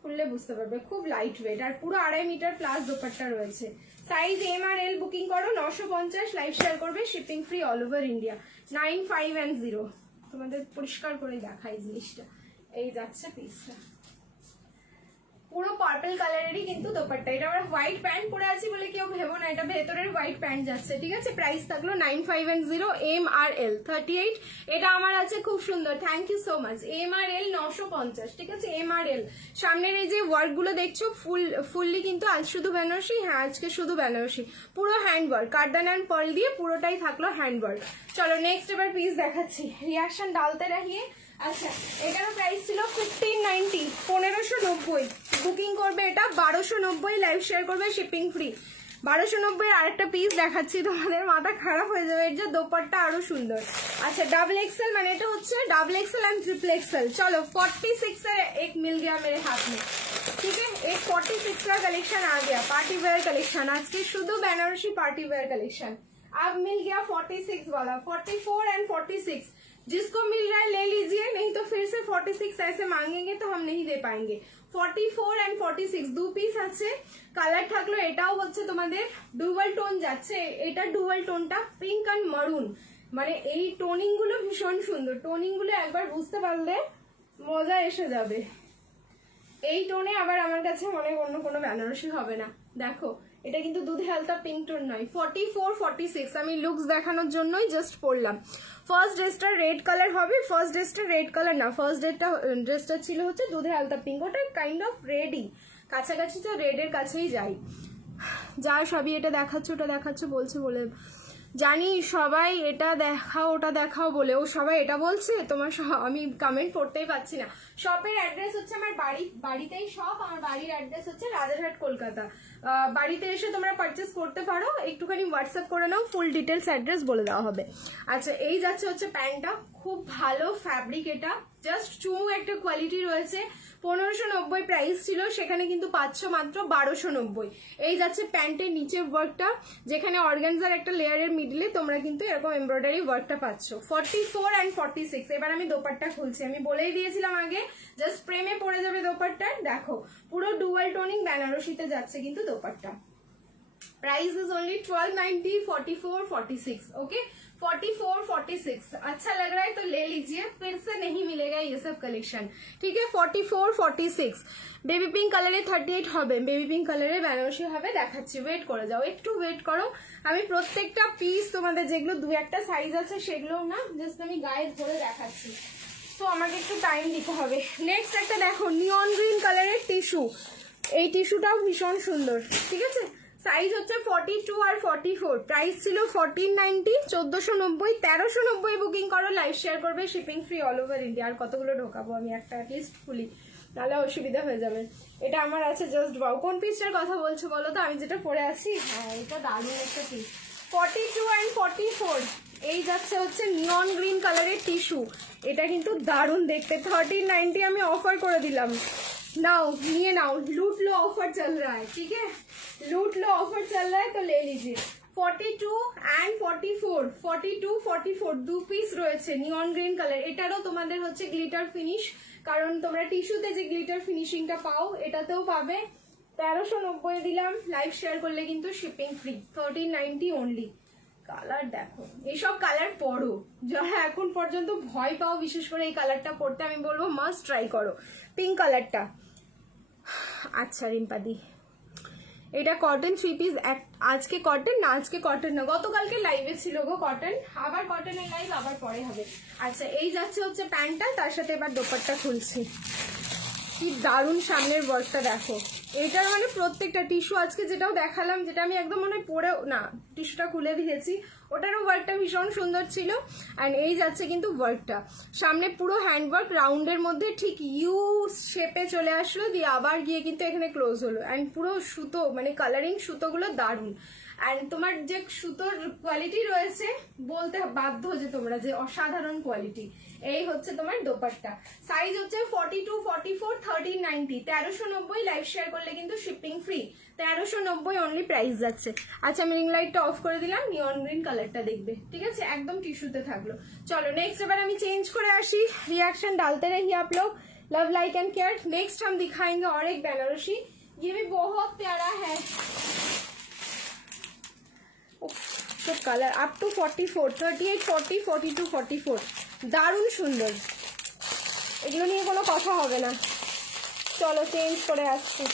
খুললে বুঝতে পারবে খুব লাইট ওয়েট, আর পুরো 2.5 মিটার প্লাস দোপাট্টা রয়েছে। সাইজ এম আর এল বুকিং করো 950, লাইভ শেয়ার করবে, shipping free all over India. 9510 তোমাদের পরিষ্কার করে দেখাই জিনিসটা। এই যাচ্ছে পিসটা, পুরো পার্পল কালারেরই কিন্তু দোপাট্টা। এটা আমরা হোয়াইট প্যান্ট পরে আছি বলে কেউ ভেবো না, এটা ভেতরের হোয়াইট প্যান্ট যাচ্ছে, ঠিক আছে। প্রাইস থাকলো 9510, এম আর এল 38। এটা আমার আছে খুব সুন্দর, thank you so much. M আর এল 950, ঠিক আছে। এম আর এল সামনের এই যে ওয়ার্ক গুলো দেখছো ফুললি কিন্তু আজ শুধু বেনারসি, হ্যাঁ আজকে শুধু বেনারসি, পুরো হ্যান্ড ওয়ার্ক, কার্দান অ্যান্ড পার্ল দিয়ে পুরোটাই থাকলো হ্যান্ড ওয়ার্ক। চলো নেক্সট এবার পিস দেখাচ্ছি, রিয়াকশন ডালতে রাখিয়ে। আচ্ছা এটারও প্রাইস ছিল 1590, 1590। বুকিং করবে এটা 1290, লাইভ শেয়ার করবে, শিপিং ফ্রি। 1290 আরেকটা পিস দেখাচ্ছি, তোমাদের মাথা খারাপ হয়ে যাবে, এর যে দোপাট্টা আরো সুন্দর। আচ্ছা डबल एक्सेल, মানে এটা হচ্ছে double XL and triple XL. चलो 46 से एक मिल गया मेरे हाथ में, ठीक है। एक 46 का कलेक्शन आ गया, पार्टी वेयर कलेक्शन, आज के शुद्ध बनारसी पार्टी वेयर कलेक्शन। अब मिल गया 46 वाला, 44 एंड 46। जिसको मिल रहा है ले लीजिए, नहीं तो फिर से 46 ऐसे मांगेंगे तो हम नहीं दे पाएंगे। 44 एंड 46 दो पिस আছে। কালার থাকলো এটাও হচ্ছে তোমাদের ডুয়াল টোন যাচ্ছে, এটা ডুয়াল টোনটা পিঙ্ক এন্ড মারুন, মানে এই টোনিং গুলো ভীষণ সুন্দর। টোনিং গুলো একবার বুঝতে পারলে মজা এসে যাবে। এই টোনে আবার আমার কাছে মনে অন্য কোনো বেনারসি হবে না। দেখো এটা কিন্তু দুধে হালতা পিঙ্ক টোন নয়। 44 46 আমি লুকস দেখানোর জন্যই জাস্ট পরলাম। ফার্স্ট ড্রেসটা রেড কালার হবে, ফার্স্ট ড্রেসটা রেড কালার না, ফার্স্ট ড্রেসটা ছিল হচ্ছে দুধে হালতা পিঙ্ক, ওটা কাইন্ড অফ রেডই, কাছাকাছি তো রেডের কাছেই যাই। যা সবই এটা দেখাচ্ছ ওটা দেখাচ্ছ বলছে বলে জানি, সবাই এটা দেখাও ওটা দেখাও বলে, ও সবাই এটা বলছে তোমার, আমি কমেন্ট পড়তেই পাচ্ছি না। শপের অ্যাড্রেস হচ্ছে আমার বাড়িতেই শপ, আমার বাড়ির অ্যাড্রেস হচ্ছে রাজারহাট কলকাতা। বাড়িতে এসে তোমরা পারচেস করতে পারো, একটুখানি হোয়াটসঅ্যাপ করে নাও, ফুল ডিটেলস অ্যাড্রেস বলে দেওয়া হবে। আচ্ছা এই যাচ্ছে হচ্ছে প্যান্টটা, খুব ভালো ফ্যাব্রিক, এটা জাস্ট চুমু একটা কোয়ালিটি রয়েছে। 1590 প্রাইস ছিল, সেখানে কিন্তু পাচ্ছ মাত্র 1290। এই যাচ্ছে প্যান্টের নিচের ওয়ার্কটা, যেখানে অর্গানজার একটা লেয়ারের মিডলে তোমরা কিন্তু এরকম এমব্রয়ডারি ওয়ার্কটা পাচ্ছ। 44 এন্ড 46। এবার আমি দোপাট্টা খুলছি, আমি বলেই দিয়েছিলাম আগে, জাস্ট প্রেমে পড়ে যাবে দোপাট্টার। দেখো পুরো ডুয়াল টোনিং বেনারসিতে যাচ্ছে কিন্তু dupatta. Price is only 1290, 44 46, okay 44 46। अच्छा लग रहा है तो ले लीजिए, फिर से नहीं मिलेगा ये सब कलेक्शन, ठीक है। 44 46 বেবি পিঙ্ক কালারে 38 হবে, বেবি পিঙ্ক কালারে বেনারসি হবে, দেখাচ্ছি, ওয়েট করে যাও, একটু ওয়েট করো। আমি প্রত্যেকটা পিস তোমাদের যেগুলো দু একটা সাইজ আছে সেগুলো না, জাস্ট আমি গায়ে ধরে দেখাচ্ছি, তো আমাকে একটু টাইম দিতে হবে। নেক্সট একটা দেখো নিয়ন গ্রিন কালারের টিস্যু, এই টিস্যুটাও ভীষণ সুন্দর, ঠিক আছে। সাইজ হচ্ছে 42 আর 44, প্রাইস ছিল 1490, 1490, 1390 বুকিং করো, লাইভ শেয়ার করবে, shipping free all over India. আর কতগুলো ঢোকাবো আমি, একটা অ্যাটলিস্ট খুলি, নাহলে অসুবিধা হয়ে যাবে। এটা আমার আছে জাস্ট বাউ। কোন পিসটার কথা বলছো বলো তো, আমি যেটা পরে আছি, হ্যাঁ এটা দারুণ একটা পিস। 42 এন্ড 44 এই যাচ্ছে হচ্ছে নিয়ন গ্রিন কালারের টিস্যু, এটা কিন্তু দারুণ দেখতে। 1390 আমি অফার করে দিলাম, नाउ ये नाउ लूट लो, ऑफर चल रहा है, ठीक है, लूट लो ऑफर चल रहा है तो ले लीजिए। 42 एंड 44, 42 44 দু পিস রয়েছে নিয়ন গ্রিন কালার। এটারও তোমাদের হচ্ছে গ্লিটার ফিনিশ, কারণ তোমরা টিস্যুতে যে গ্লিটার ফিনিশিংটা পাও এটাতেও পাবে। 1390 দিলাম, লাইভ শেয়ার করলে কিন্তু শিপিং ফ্রি, 1390 অনলি। কালার দেখো, এইসব কালার পরো, যারা এখন পর্যন্ত ভয় পাও বিশেষ করে এই কালারটা পরতে, আমি বলবো মাস্ট ট্রাই করো পিঙ্ক কালারটা। আচ্ছা রিম্পাদি, এটা কটন 3 পিস, আজকে কটন না, আজকে কটন না, গতকালকে লাইভে ছিল গো কটন, আবার কটনের লাইভ আবার পরে হবে। আচ্ছা এই যাচ্ছে হচ্ছে প্যান্টটা, তার সাথে এবার দোপাট্টা খুলছি, কি দারুণ সামনের ওয়ার্কটা দেখো। এটার মানে প্রত্যেকটা টিস্যু আজকে যেটাও দেখালাম, যেটা আমি একদম মনে পরে না টিস্যুটা খুলে দিয়েছি, ওটারও ওয়ার্কটা ভীষণ সুন্দর ছিল। অ্যান্ড এই যাচ্ছে কিন্তু ওয়ার্কটা, সামনে পুরো হ্যান্ড ওয়ার্ক, রাউন্ডের মধ্যে ঠিক ইউ শেপে চলে আসলো, দিয়ে আবার গিয়ে কিন্তু এখানে ক্লোজ হলো। অ্যান্ড পুরো সুতো মানে কালারিং সুতোগুলো দারুণ। অ্যান্ড তোমার যে সুতোর কোয়ালিটি রয়েছে বলতে বাধ্য যে তোমরা যে অসাধারণ কোয়ালিটি। এই হচ্ছে তোমার দোপাট্টা, সাইজ হচ্ছে 42, 44, 1390, 1390। লাইভ শেয়ার করলে কিন্তু শিপিং ফ্রি, 1390 অনলি প্রাইস যাচ্ছে। আচ্ছা আমি রিং লাইটটা অফ করে দিলাম, নিয়ন গ্রিন কালারটা দেখবে, ঠিক আছে, একদম টিস্যুতে থাকলো। চলো নেক্সট এবার আমি চেঞ্জ করে আসি, रिएक्शन डालते रहिए आप लोग, love like and care. Next हम दिखाएंगे और एक बनारसी, ये भी बहुत प्यारा है। तो कलर अप टू 44, 38, 40, 42, 44 দারুণ সুন্দর, এগুলো নিয়ে কোনো কথা হবে না। চলো চেঞ্জ করে আসছি।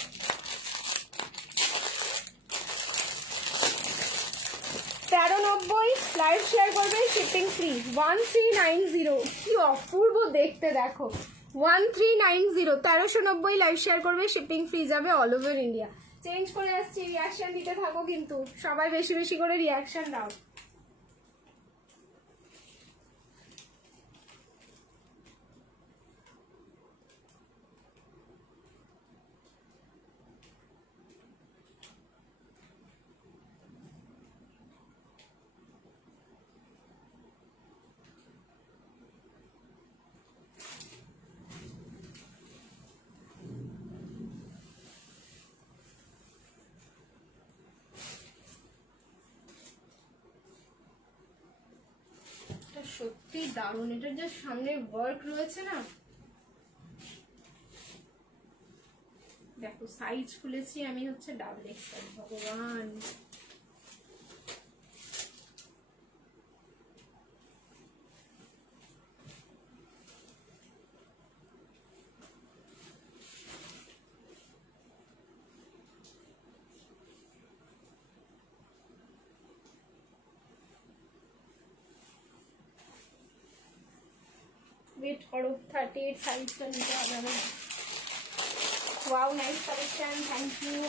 1390 লাইভ শেয়ার করবে, শিপিং ফ্রি, 1390। কি অপূর্ব দেখতে দেখো, 1390, 1390 লাইভ শেয়ার করবে, শিপিং ফ্রি যাবে অল ওভার ইন্ডিয়া। চেঞ্জ করে আসছি, রিয়াকশন দিতে থাকো কিন্তু, সবাই বেশি বেশি করে রিয়াকশন দাও। সত্যি দারুণ, এটার যে সামনে ওয়ার্ক রয়েছে না, দেখো সাইজ খুলেছি আমি হচ্ছে ডাবল এক্সেল, ভগবান वेट करो, 38 साइज का नीचे आ जाना। Wow nice collection, thank you.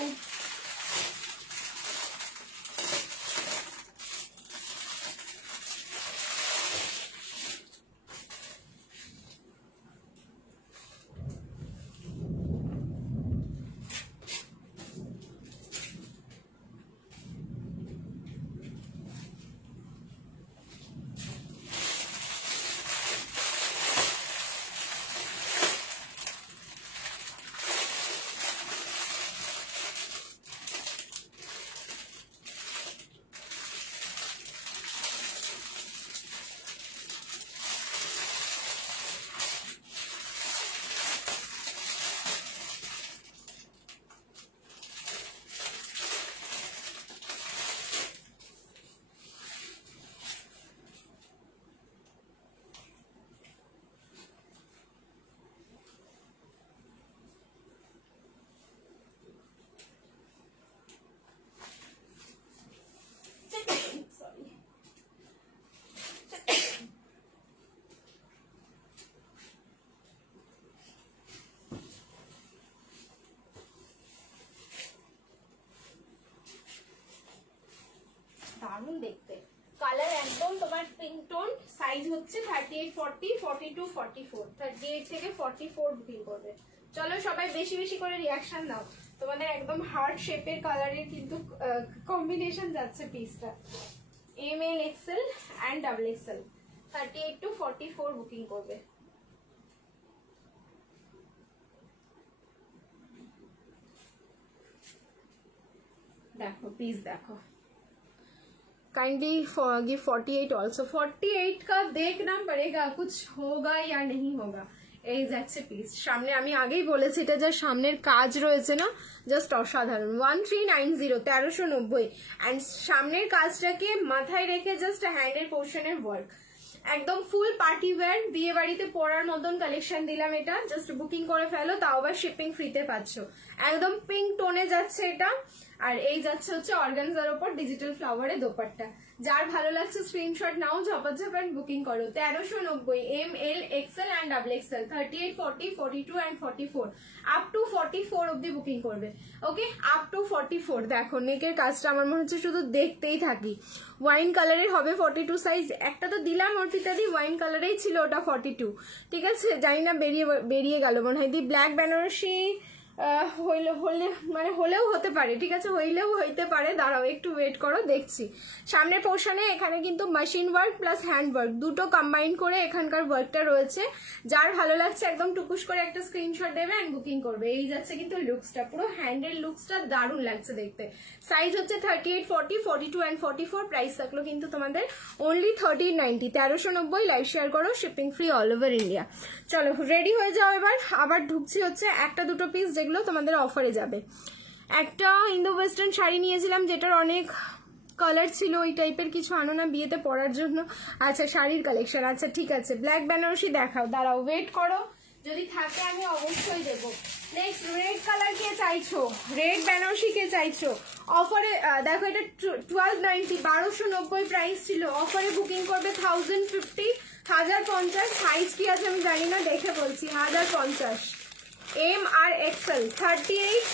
দারুণ দেখতে, কালার একদম তোমার পিঙ্ক টোন, সাইজ হচ্ছে 38, 40, 42, 44, 38 থেকে 44 বুকিং করবে। চলো সবাই বেশি বেশি করে রিয়াকশন দাও, তোমাদের একদম হার্ট শেপের কালারের কিন্তু কম্বিনেশন যাচ্ছে পিসটা। M L, XL and double XL, 38 to 44 booking করবে। देखो प्लीज देखो, काइंडली गिव 48 ऑल्सो। 48 का देखना पड़ेगा कुछ होगा या नहीं होगा। এই যাচ্ছে পিস, সামনে আমি আগেই বলেছি এটা যা সামনের কাজ রয়েছে না জাস্ট অসাধারণ। 1390, 1390 এন্ড সামনের কাজটাকে মাথায় রেখে জাস্ট হ্যান্ডের পোর্শনের ওয়ার্ক, একদম ফুল পার্টি ওয়্যার বিয়ে বাড়িতে পরার মতন কালেকশন দিলাম। এটা জাস্ট বুকিং করে ফেলো, তাও আবার শিপিং ফ্রিতে পাচ্ছ। একদম পিঙ্ক টোনে যাচ্ছে এটা, আর এই যাচ্ছে হচ্ছে অর্গানজার উপর ডিজিটাল ফ্লাওয়ারে দোপাট্টা। যার ভালো লাগছে স্ক্রিনশট নাও, ঝপাঝপ এন্ড বুকিং করো। 1390 M L XL and double XL, 38, 40, 42 and 44 up to 44 অব্দি বুকিং করবে। Okay, up to 44। দেখো নেকের কাজটা আমার মনে হচ্ছে শুধু দেখতেই থাকি। ওয়াইন কালারের হবে 42 সাইজ, একটা তো দিলাম অর্পিতাদি ওয়াইন কালারেই ছিল, ওটা 42। ঠিক আছে, জানি না বেরিয়ে গেল মনে হয়। দি ব্ল্যাক বেনারসি হইলে হলে মানে হলেও হতে পারে, ঠিক আছে, হইলেও হইতে পারে, দাঁড়াও একটু ওয়েট করো, দেখছি। সামনের পোর্শনে এখানে কিন্তু machine work plus hand work দুটো কম্বাইন করে এখানকার ওয়ার্কটা রয়েছে। যার ভালো লাগছে একদম টুকুস করে একটা স্ক্রিনশট দেবে এন্ড বুকিং করবে। এই যাচ্ছে কিন্তু লুকসটা, পুরো হ্যান্ডের লুকসটা দারুণ লাগছে দেখতে। সাইজ হচ্ছে 38, 40, 42 অ্যান্ড 44। প্রাইস থাকলো কিন্তু তোমাদের অনলি 1390, 1390। লাইভ শেয়ার করো, shipping free all over India. চলো রেডি হয়ে যাও এবার। আবার ঢুকছি হচ্ছে একটা দুটো পিস যেগুলো তোমাদের অফারে যাবে। একটা ইন্দো ওয়েস্টার্ন শাড়ি নিয়েছিলাম যেটার অনেক কালার ছিল, ওই টাইপের কিছু আনো না বিয়েতে পরার জন্য। আচ্ছা শাড়ির কালেকশন, আচ্ছা ঠিক আছে, ব্ল্যাক বেনারসি দেখাও, দাঁড়াও ওয়েট করো, যদি থাকে আমি অবশ্যই দেবো। নেক্সট রেড কালার কে চাইছো, রেড বেনারসি কে চাইছো? অফারে দেখো এটা 1290, 1290 প্রাইস ছিল, অফারে বুকিং করবে 1050, 1050। সাইজ কি আছে আমি জানি না, দেখে বলছি 1050। এম আর এক্সেল 38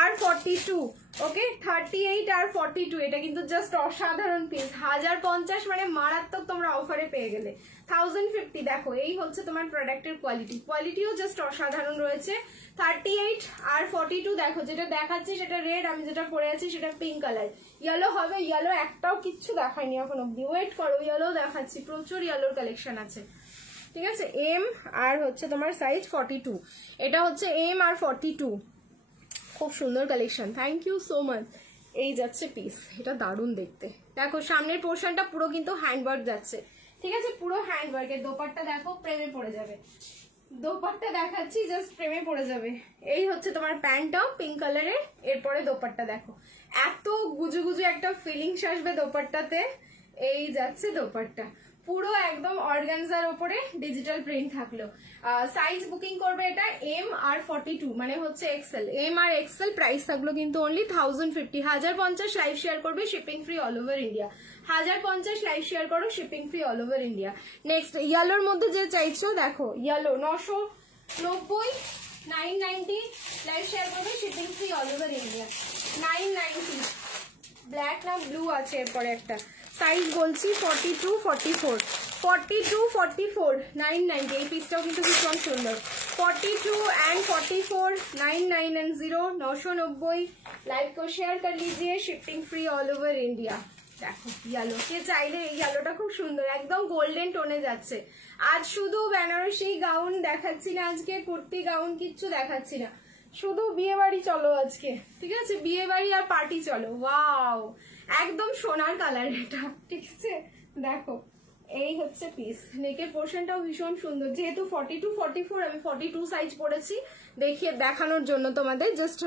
আর 42, ওকে 38 আর 42। এটা কিন্তু জাস্ট অসাধারণ পিস, 1050 মানে মারাত্মক, তোমরা অফারে পেয়ে গেলে 1050। দেখো এই হচ্ছে তোমার প্রোডাক্টের কোয়ালিটি, কোয়ালিটিও জাস্ট অসাধারণ রয়েছে। 38 আর 42 দেখো, যেটা দেখাচ্ছি সেটা রেড, আমি যেটা পরে আছি সেটা পিঙ্ক কালার। ইয়েলো হবে, ইয়েলো একটাও কিচ্ছু দেখায়নি এখন অব্দি, ওয়েট করো ইয়েলো দেখাচ্ছি, প্রচুর ইয়েলোর কালেকশন আছে, ঠিক আছে। এম আর হচ্ছে তোমার সাইজ 42, এটা হচ্ছে এম আর 42, খুব সুন্দর collection, thank you so much. এই যাচ্ছে পিস, এটা দারুণ দেখতে। দেখো সামনের পোর্শনটা পুরো কিন্তু হ্যান্ডওয়ার্ক যাচ্ছে, ঠিক আছে, পুরো হ্যান্ডওয়ার্কের। দোপাট্টা দেখো, প্রেমে পড়ে যাবে, দোপাট্টা দেখাচ্ছি জাস্ট প্রেমে পড়ে যাবে। এই হচ্ছে তোমার প্যান্টটাও পিঙ্ক কালারের, এরপরে দোপাট্টা দেখো, এত গুজু গুজু একটা ফিলিংস আসবে দোপাট্টাতে। এই যাচ্ছে দোপাট্টা, পুরো একদম অর্গানজার ওপরে ডিজিটাল প্রিন্ট থাকলো। সাইজ বুকিং করবে এটা এম আর 42 মানে হচ্ছে এক্সেল, এম আর এক্সেল। প্রাইস থাকলো কিন্তু অনলি 1050, 1050। লাইভ শেয়ার করবে, shipping free all over India, 1050। Live share করো, shipping free all over India. Next ইয়েলোর মধ্যে যে চাইছো দেখো, ইয়েলো 990, 990। লাইভ শেয়ার করবে, shipping free all over India, 990। Black না ব্লু আছে এরপরে একটা, সাইজ বলছি 42, 44, 42, 44, 990। এই পিসটাও কিন্তু ভীষণ সুন্দর, 42 एंड 44, 99 एंड 0, 990। लाइव को शेयर कर लीजिए, shipping free all over India. দেখো ইয়েলো কে চাইলে, এই ইয়েলোটা খুব সুন্দর, একদম গোল্ডেন টোনে যাচ্ছে। আজ শুধু বেনারসি গাউন দেখাচ্ছি না, আজকে কুর্তি গাউন কিচ্ছু দেখাচ্ছি না, শুধু বিয়ে বাড়ি চলো আজকে, ঠিক আছে, বিয়ে বাড়ি আর পার্টি চলো। ওয়াও, একদম সোনার কালার এটা, ঠিক আছে। দেখো এই হচ্ছে পিস, নেকের পোর্শনটাও ভীষণ সুন্দর, যেহেতু 42, 44 আমি 42 সাইজ পরেছি, দেখিয়ে দেখানোর জন্য তোমাদের, জাস্ট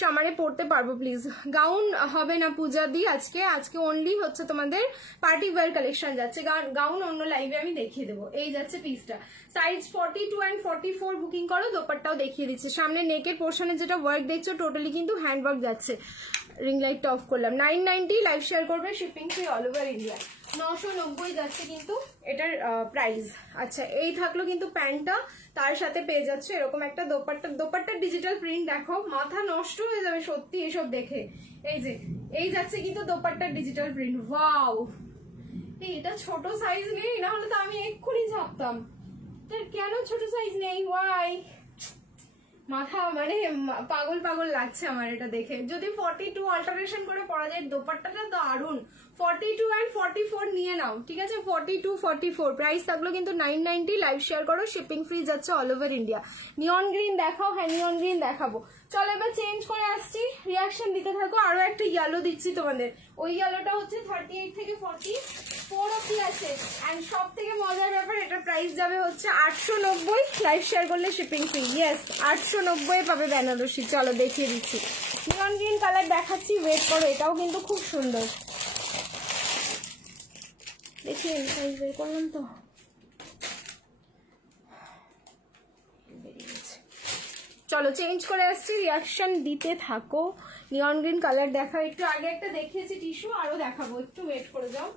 সামারে পড়তে পারবো প্লিজ। গাউন হবে না পূজা দি আজকে, আজকে অনলি হচ্ছে তোমাদের পার্টি ওয়্যার কালেকশন যাচ্ছে, গাউন অন্য লাইভে আমি দেখিয়ে দেবো। এই যাচ্ছে পিসটা, সাইজ 42 এন্ড 44 বুকিং করো। দোপাট্টাও দেখিয়ে দিচ্ছে, সামনে নেকের পোর্শনে যেটা ওয়ার্ক দেখছো টোটালি কিন্তু হ্যান্ড ওয়ার্ক যাচ্ছে। রিং লাইটটা অফ করলাম, 990। লাইভ শেয়ার করবে, shipping free all over India, 990 যাচ্ছে কিন্তু এটার প্রাইস। আচ্ছা এই থাকলো কিন্তু প্যান্টটা, তার সাথে পেয়ে যাচ্ছে এরকম একটা দোপাট্টা, দোপাট্টার ডিজিটাল প্রিন্ট দেখো, মাথা নষ্ট হয়ে যাবে সত্যি এসব দেখে। এই যে এই যাচ্ছে কিন্তু দোপাট্টার ডিজিটাল প্রিন্ট, ওয়াও। এটা ছোট সাইজ নেই, না হলে তো আমি এক্ষুনি ঝাপতাম, কেন ছোট সাইজ নেই, ওয়াই, মাথা মানে পাগল পাগল লাগছে আমার এটা দেখে। যদি 42 অল্টারেশন করে পরা যায়, দোপাট্টাটা দারুন। 42 এন্ড 44 নিয়ে নাও, ঠিক আছে, 42, 44। প্রাইস থাকলো কিন্তু 990। লাইভ শেয়ার করো, শিপিং ফ্রি যাচ্ছে অল ওভার ইন্ডিয়া। নিয়ন গ্রিন দেখাও, হ্যাঁ নিয়ন গ্রিন দেখাবো। চলো এবার চেঞ্জ করে আসছি, রিয়াকশন দিতে থাকো। আরো একটা ইয়েলো দিচ্ছি তোমাদের, ওই ইয়েলোটা হচ্ছে 38 থেকে 44 অব্দি আছে। এন্ড সব থেকে মজার ব্যাপার, এটা প্রাইস যাবে হচ্ছে 890। লাইভ শেয়ার করলে শিপিং ফ্রি, ইয়েস 890 পাবে বেনারসি। চলো দেখিয়ে দিচ্ছি, নিয়ন গ্রিন কালার দেখাচ্ছি, ওয়েট করো, এটাও কিন্তু খুব সুন্দর। দেখিয়ে সাইজ বের করলাম তো, চলো চেঞ্জ করে আসছি, রিয়াকশন দিতে থাকো। নিয়ন গ্রিন কালার দেখা, একটু আগে একটা দেখিয়েছি টিস্যু, আরো দেখাবো, একটু ওয়েট করে যাও।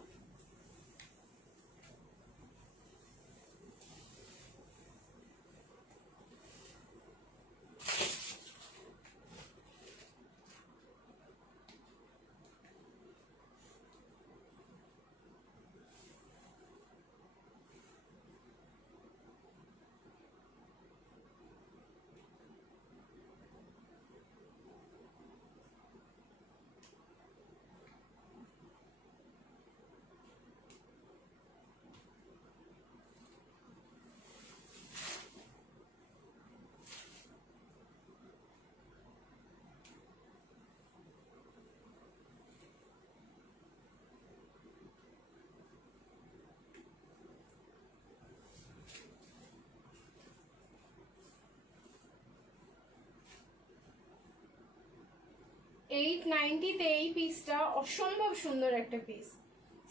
890-তে এই পিসটা অসম্ভব সুন্দর একটা পিস।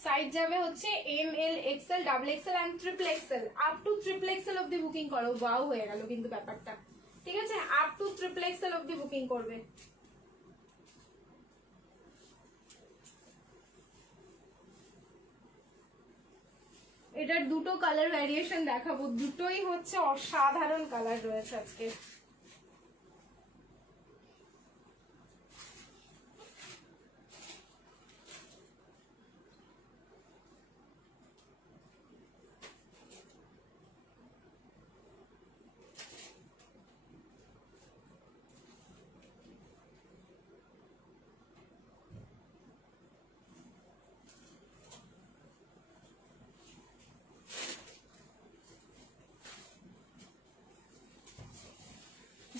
সাইজ যাবে হচ্ছে ML, XL, XXL and XXL, up to XXL অব্দি বুকিং করো। ওয়াও হয়ে গেল কিন্তু ব্যাপারটা, ঠিক আছে? আপ টু XXL অব্দি বুকিং করবে। এটার দুটো কালার ভ্যারিয়েশন দেখাবো, দুটোই হচ্ছে অসাধারণ কালার রয়েছে আজকে।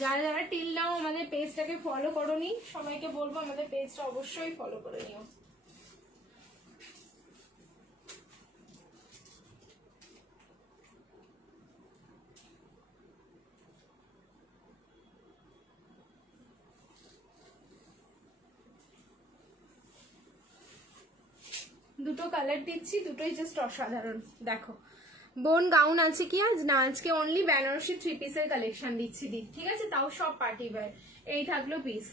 যারা যারা টিল নাও আমাদের পেজটাকে ফলো করোনি, সবাইকে বলবো আমাদের পেজটা অবশ্যই ফলো করে নিও। দুটো কালার দিচ্ছি, দুটোই জাস্ট অসাধারণ। দেখো বোন গাউন আছে কি আজ? না, আজকে অনলি বেনারসি 3 পিসের কালেকশন দিচ্ছি দি, ঠিক আছে? তাও সব পার্টি ওয়্যার। এই থাকলো পিস,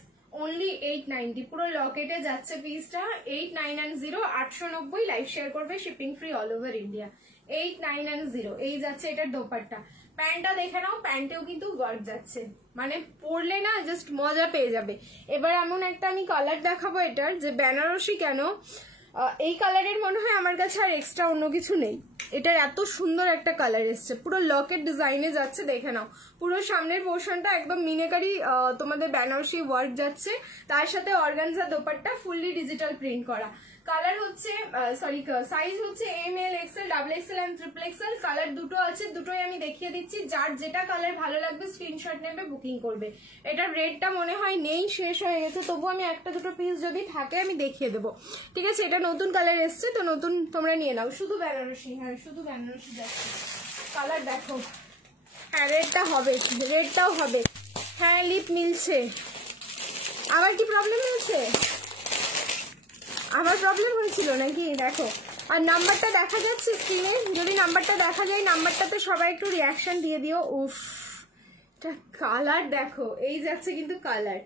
অনলি 890, পুরো লকেটে যাচ্ছে পিসটা। 8990, 890, লাইভ শেয়ার করবে, shipping free all over India. 8990, এই যাচ্ছে এটার দোপাট্টা। প্যান্টটা দেখে নাও, প্যান্টেও কিন্তু ওয়ার্ক যাচ্ছে, মানে পরলে না জাস্ট মজা পেয়ে যাবে। এবার এমন একটা আমি কালার দেখাবো এটার, যে বেনারসি কেন এই কালারের মনে হয় আমার কাছে আর এক্সট্রা অন্য কিছু নেই। এটার এত সুন্দর একটা কালার এসছে, পুরো লকেট ডিজাইনে যাচ্ছে, দেখে নাও। পুরো সামনের পোর্শনটা একদম মিনেকারি তোমাদের বেনারসি ওয়ার্ক যাচ্ছে, তার সাথে organza dupatta, fully digital print করা। কালার হচ্ছে সরি, সাইজ হচ্ছে ML, XL, XXL and XXL। Colour দুটো আছে, দুটোই আমি দেখিয়ে দিচ্ছি। যার যেটা কালার ভালো লাগবে স্ক্রিনশট নেবে, বুকিং করবে। এটার রেটটা মনে হয় নেই, শেষ হয়ে গেছে, তবু আমি একটা দুটো পিস যদি থাকে আমি দেখিয়ে দেবো, ঠিক আছে? এটা নতুন কালার এসছে, তো নতুন তোমরা নিয়ে নাও। শুধু বেনারসি, হ্যাঁ শুধু বেনারসি যাচ্ছে। কালার দেখো, হ্যাঁ রেডটা হবে, রেডটাও হবে। হ্যাঁ লিপ মিলছে। আবার কি প্রবলেম হয়েছে? আমার প্রবলেম হয়েছিল নাকি? দেখো, আর নাম্বারটা দেখা যাচ্ছে স্ক্রিনে? যদি নাম্বারটা দেখা যায়, নাম্বারটাতে সবাই একটু রিয়াকশন দিয়ে দিও। উফ, এটা কালার দেখো, এই যাচ্ছে কিন্তু কালার,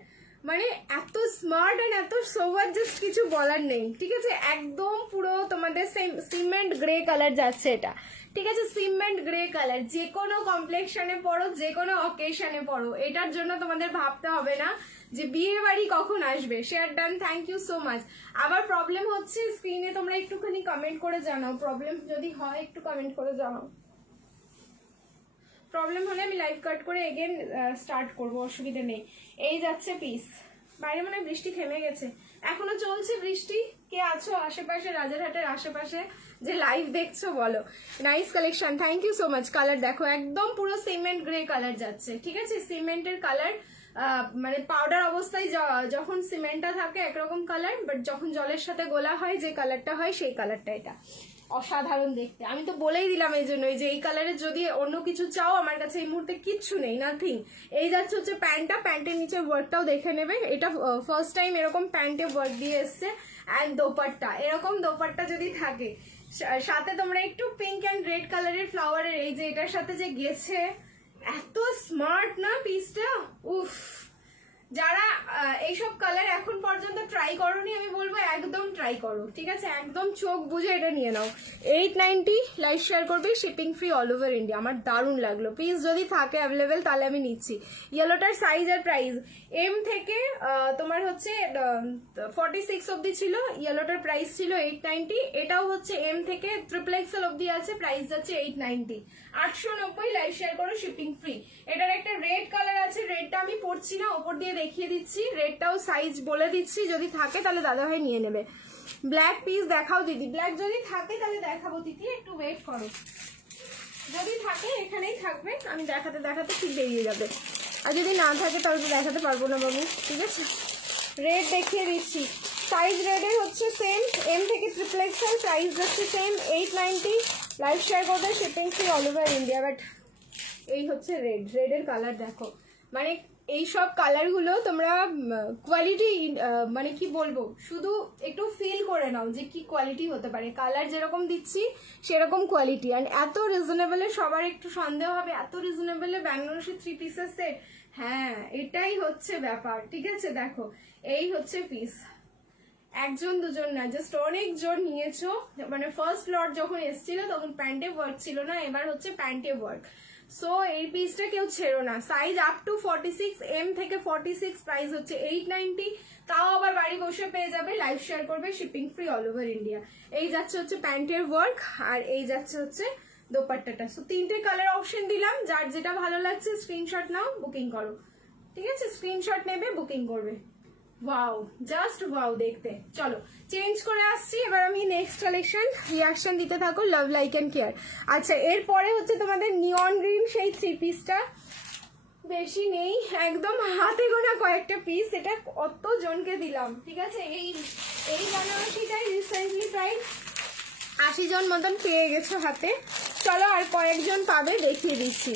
মানে এত স্মার্ট এন্ড এত সোবার, জাস্ট কিছু বলার নেই, ঠিক আছে? একদম পুরো তোমাদের সিমেন্ট গ্রে কালার যাচ্ছে এটা, ঠিক আছে? সিমেন্ট গ্রে কালার, যে কোনো কমপ্লেক্সনে পড়ো, যে কোনো অকেশনে পড়ো, এটার জন্য তোমাদের ভাবতে হবে না যে বিয়ে বাড়ি কখন আসবে। Share done, thank you so much. আবার প্রবলেম হচ্ছে স্ক্রিনে, তোমরা একটুখানি কমেন্ট করে জানাও, প্রবলেম যদি হয় একটু কমেন্ট করে জানাও। প্রবলেম হলে আমি লাইভ কাট করে এগেন স্টার্ট করবো, অসুবিধা নেই। এই যাচ্ছে পিস। বাইরে মনে হয় বৃষ্টি থেমে গেছে, এখনো চলছে বৃষ্টি। কে আছো আশেপাশে, রাজারহাটের আশেপাশে যে লাইভ দেখছো বলো। Nice collection, thank you so much. Colour দেখো, একদম পুরো সিমেন্ট গ্রে কালার যাচ্ছে, ঠিক আছে? সিমেন্টের কালার, মানে পাউডার অবস্থায় যখন সিমেন্টটা থাকে একরকম কালার, বাট যখন জলের সাথে গোলা হয় যে কালারটা হয় সেই কালারটা। এটা অসাধারণ দেখতে, আমি তো বলেই দিলাম এই জন্যই যে এই কালারের যদি অন্য কিছু চাও আমার কাছে এই মুহূর্তে কিচ্ছু নেই, নাথিং। এই যাচ্ছে হচ্ছে প্যান্টটা, প্যান্টের নিচে ওয়ার্কটাও দেখে নেবে। এটা ফার্স্ট টাইম এরকম প্যান্টে ওয়ার্ক দিয়ে এসছে। অ্যান্ড দোপাট্টা, এরকম দোপাট্টা যদি থাকে, সাথে তোমরা একটু পিঙ্ক অ্যান্ড রেড কালারের ফ্লাওয়ারের, এই যে এটার সাথে যে গেছে, এত স্মার্ট না পিসটা, উফ। যারা এইসব কালার এখন পর্যন্ত ট্রাই করোনি, আমি বলবো একদম ট্রাই করো, ঠিক আছে? একদম চোখ বুঝে এটা নিয়ে নাও। 890, লাইভ শেয়ার করবে, shipping free all over India. আমার দারুণ লাগলো, পিস যদি থাকে অ্যাভেলেবেল তাহলে আমি নিচ্ছি। ইয়েলোটার সাইজ আর প্রাইস M থেকে তোমার হচ্ছে 46 অব্দি ছিল, ইয়েলোটার প্রাইস ছিল 890। এটাও হচ্ছে M থেকে XXL অব্দি আছে, প্রাইস যাচ্ছে 890। 890, লাইভ শেয়ার করো, শিপিং ফ্রি। এটার একটা রেড কালার আছে, রেডটা আমি পরছি না, ওপর দিয়ে দেখিয়ে দিচ্ছি। রেডটাও সাইজ বলে দিচ্ছি, যদি থাকে তাহলে দাদা ভাই নিয়ে নেবে। ব্ল্যাক পিস দেখাও দিদি, ব্ল্যাক যদি থাকে তাহলে দেখাবো দিদি, একটু ওয়েট করো। যদি থাকে এখানেই থাকবে, আমি দেখাতে দেখাতে ঠিক বেরিয়ে যাবে। আর যদি না থাকে তাহলে তো দেখাতে পারবো না বাবু, ঠিক আছে? রেড দেখিয়ে দিচ্ছি, সাইজ রেডের হচ্ছে সেম, M থেকে XXL, প্রাইস যাচ্ছে সেম 890। লাইভ শেয়ার করবে, shipping free all over India. But এই হচ্ছে রেড, রেডের কালার দেখো, মানে এই সব কালারগুলো তোমরা কোয়ালিটি মানে কি বলবো, শুধু একটু ফিল করে নাও যে কি কোয়ালিটি হতে পারে। কালার যেরকম দিচ্ছি সেরকম কোয়ালিটি, অ্যান্ড এত রিজনেবলে সবার একটু সন্দেহ হবে, এত রিজনেবলে বেনারসি 3 পিসের সেট। হ্যাঁ, এটাই হচ্ছে ব্যাপার, ঠিক আছে। দেখো এই হচ্ছে পিস, একজন দুজন না, জাস্ট অনেকজন নিয়েছো। মানে ফার্স্ট লট যখন এসেছিল তখন প্যান্টে ওয়ার্ক ছিল না, এবার হচ্ছে প্যান্টে ওয়ার্ক। সো এই পিসটা কেউ ছেড়ো না। সাইজ আপ টু 46, এম থেকে 46, প্রাইস হচ্ছে 890। তাও আবার বাড়ি বসে পেয়ে যাবে, লাইভ শেয়ার করবে, shipping free all over India. এই যাচ্ছে হচ্ছে প্যান্টের ওয়ার্ক, আর এই যাচ্ছে হচ্ছে দোপাট্টাটা। সো 3টে কালার অপশন দিলাম, যার যেটা ভালো লাগছে স্ক্রিনশট নাও, বুকিং করো, ঠিক আছে। স্ক্রিনশট নেবে, বুকিং করবে। ওয়াও, জাস্ট ওয়াও দেখতে। চলো চেঞ্জ করে আসছি, এবার আমি নেক্সট কালেকশন রিয়াকশন দিতে থাকো, লাভ লাইক অ্যান্ড কেয়ার। আচ্ছা, এরপরে হচ্ছে তোমাদের নিয়ন গ্রিন সেই 3 পিসটা, বেশি নেই, একদম হাতে গোনা কয়েকটা পিস, এটা কত জনকে দিলাম, ঠিক আছে। এই বেনারসিটাই রিসেন্টলি প্রায় 80 জন মতন পেয়ে গেছো হাতে। চলো আর কয়েকজন পাবে, দেখিয়ে দিচ্ছি।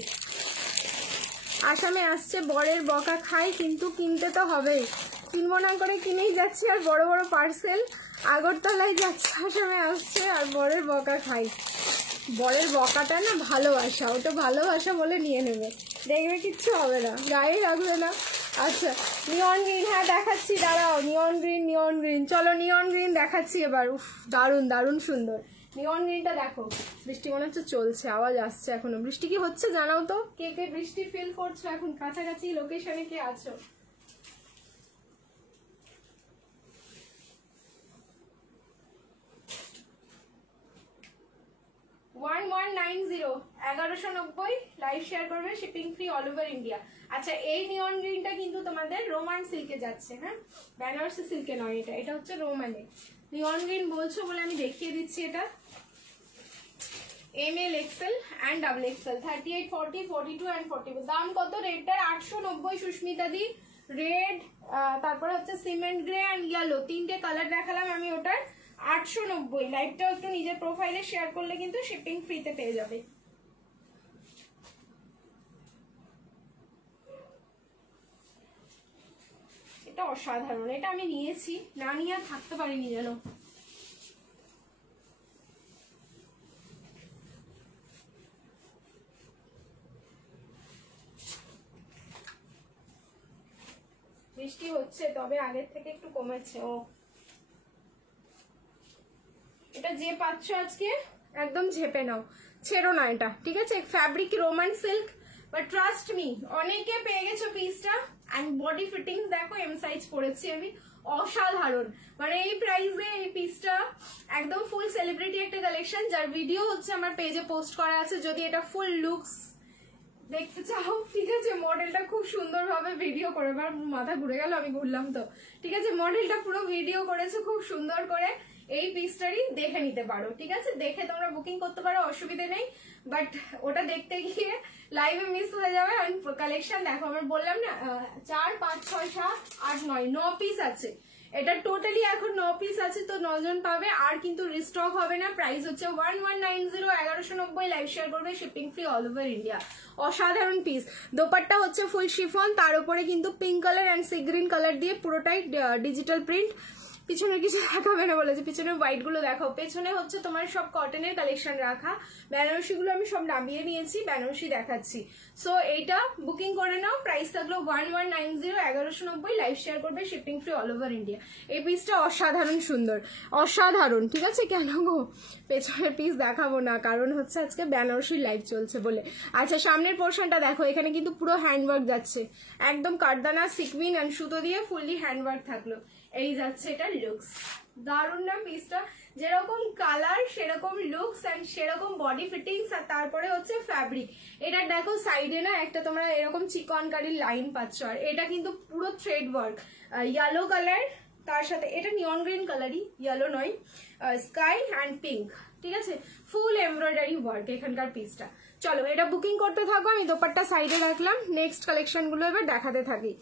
আসামে আসছে বরের বকা খাই, কিন্তু কিনতে তো হবেই, কিনবো না করে কিনেই যাচ্ছি। আর বড় বড় পার্সেল আগরতলায় যাচ্ছে, আসামে আসছে আর বরের বকা খাই। বরের বকাটা না ভালোবাসা, ওটা ভালোবাসা বলে নিয়ে নেবে, দেখবে কিচ্ছু হবে না, গায়ে লাগবে না। আচ্ছা নিয়ন গ্রিন, হ্যাঁ দেখাচ্ছি, দাঁড়াও। নিয়ন গ্রিন, চলো নিয়ন গ্রিন দেখাচ্ছি এবার। উফ, দারুণ দারুণ সুন্দর নিয়ন গ্রিনটা দেখো। বৃষ্টি মনে হচ্ছে চলছে, আওয়াজ আসছে এখনো। বৃষ্টি কি হচ্ছে জানাও তো, কে কে বৃষ্টি ফিল করছো এখন, কাছাকাছি লোকেশনে কে আছো। $1190, 1190, লাইভ শেয়ার করবে, shipping free all over India. আচ্ছা, এই নিয়ন গ্রিনটা কিন্তু তোমাদের রোমান সিল্কে যাচ্ছে, হ্যাঁ, বেনারসি সিল্কে নয়, এটা হচ্ছে রোমানে। নিয়ন গ্রিন বলছো বলে আমি দেখিয়ে দিচ্ছি। এটা ML, XL and XXL, 38, 40, 42 and 44। দাম কত রেডটার? 890 সুস্মিতা দি। রেড, তারপরে হচ্ছে সিমেন্ট গ্রে অ্যান্ড ইয়েলো, 3টে কালার দেখালাম আমি, ওটার 890। লাইভটাও একটু নিজের প্রোফাইলে শেয়ার করলে কিন্তু শিপিং ফ্রিতে পেয়ে যাবে। এটা অসাধারণ, এটা আমি নিয়েছি, না নিয়ে আর থাকতে পারিনি যেন। বৃষ্টি হচ্ছে, তবে আগের থেকে একটু কমেছে। ও এটা যে পাচ্ছ আজকে একদম ঝেপে নাও, ছেড়ো না এটা, ঠিক আছে। Fabric Roman silk, but trust me, অনেকে পেয়ে গেছো পিসটা। অ্যান্ড বডি ফিটিংস দেখো, এম সাইজ পরেছি আমি, অসাধারণ। মানে এই প্রাইসে এই পিসটা একদম ফুল সেলিব্রিটি একটা কালেকশন, যার ভিডিও হচ্ছে আমার পেজে পোস্ট করা আছে, যদি এটা ফুল লুকস দেখতে চাও, ঠিক আছে। মডেলটা খুব সুন্দরভাবে ভিডিও করে, এবার মাথা ঘুরে গেল, আমি ঘুরলাম তো, ঠিক আছে। মডেলটা পুরো ভিডিও করেছে খুব সুন্দর করে, এই পিসটারই দেখে নিতে পারো, ঠিক আছে। দেখে তোমরা বুকিং করতে পারো, অসুবিধে নেই। বাট ওটা দেখতে গিয়ে লাইভে মিস হয়ে যাবে। আর কালেকশন দেখো, আমার বললাম না 4, 5, 6, 7, 8, 9 পিস আছে। এটা টোটালি এখন 9 পিস আছে, তো 9 জন পাবে, আর কিন্তু রিস্টক হবে না। প্রাইস হচ্ছে 1190, 1190, লাইভ শেয়ার করবে, shipping free all over India. অসাধারণ পিস। দোপাট্টা হচ্ছে ফুল শিফন, তার উপরে কিন্তু pink colour and sea green colour দিয়ে পুরোটাই ডিজিটাল প্রিন্ট। পিছনে কিছু দেখাবে না বলেছে, পিছনে হোয়াইট গুলো দেখাও। পেছনে হচ্ছে তোমার সব কটনের কালেকশন রাখা, বেনারসি গুলো আমি সব নামিয়ে নিয়েছি, বেনারসি দেখাচ্ছি। সো এইটা বুকিং করে নাও, প্রাইস থাকলো 1190, 1190, লাইভ শেয়ার করবে, shipping free all over India. এই পিসটা অসাধারণ সুন্দর, অসাধারণ, ঠিক আছে। কেন গো পেছনের পিস দেখাবো না, কারণ হচ্ছে আজকে বেনারসির লাইভ চলছে বলে। আচ্ছা, সামনের পোর্শনটা দেখো, এখানে কিন্তু পুরো হ্যান্ডওয়ার্ক যাচ্ছে, একদম কাঠদানা সিকউইন অ্যান্ড সুতো দিয়ে ফুললি হ্যান্ডওয়ার্ক থাকলো। এই যাচ্ছে এটা লুকস, দারুণ না পিসটা? যেরকম কালার সেরকম লুকস অ্যান্ড সেরকম বডি ফিটিংস, আর তারপরে হচ্ছে ফ্যাব্রিক। এটা দেখো সাইডে না একটা তোমরা এরকম চিকনকারির লাইন পাচ্ছ, আর এটা কিন্তু পুরো থ্রেড ওয়ার্ক, ইয়েলো কালার, তার সাথে এটা নিয়ন গ্রিন কালারই, ইয়েলো নয়, স্কাই অ্যান্ড পিঙ্ক, ঠিক আছে। ফুল এমব্রয়ডারি ওয়ার্ক এখানকার পিসটা। চলো এটা বুকিং করতে থাকো, আমি দোপাট্টা সাইডে রাখলাম, নেক্সট কালেকশনগুলো এবার দেখাতে থাকি।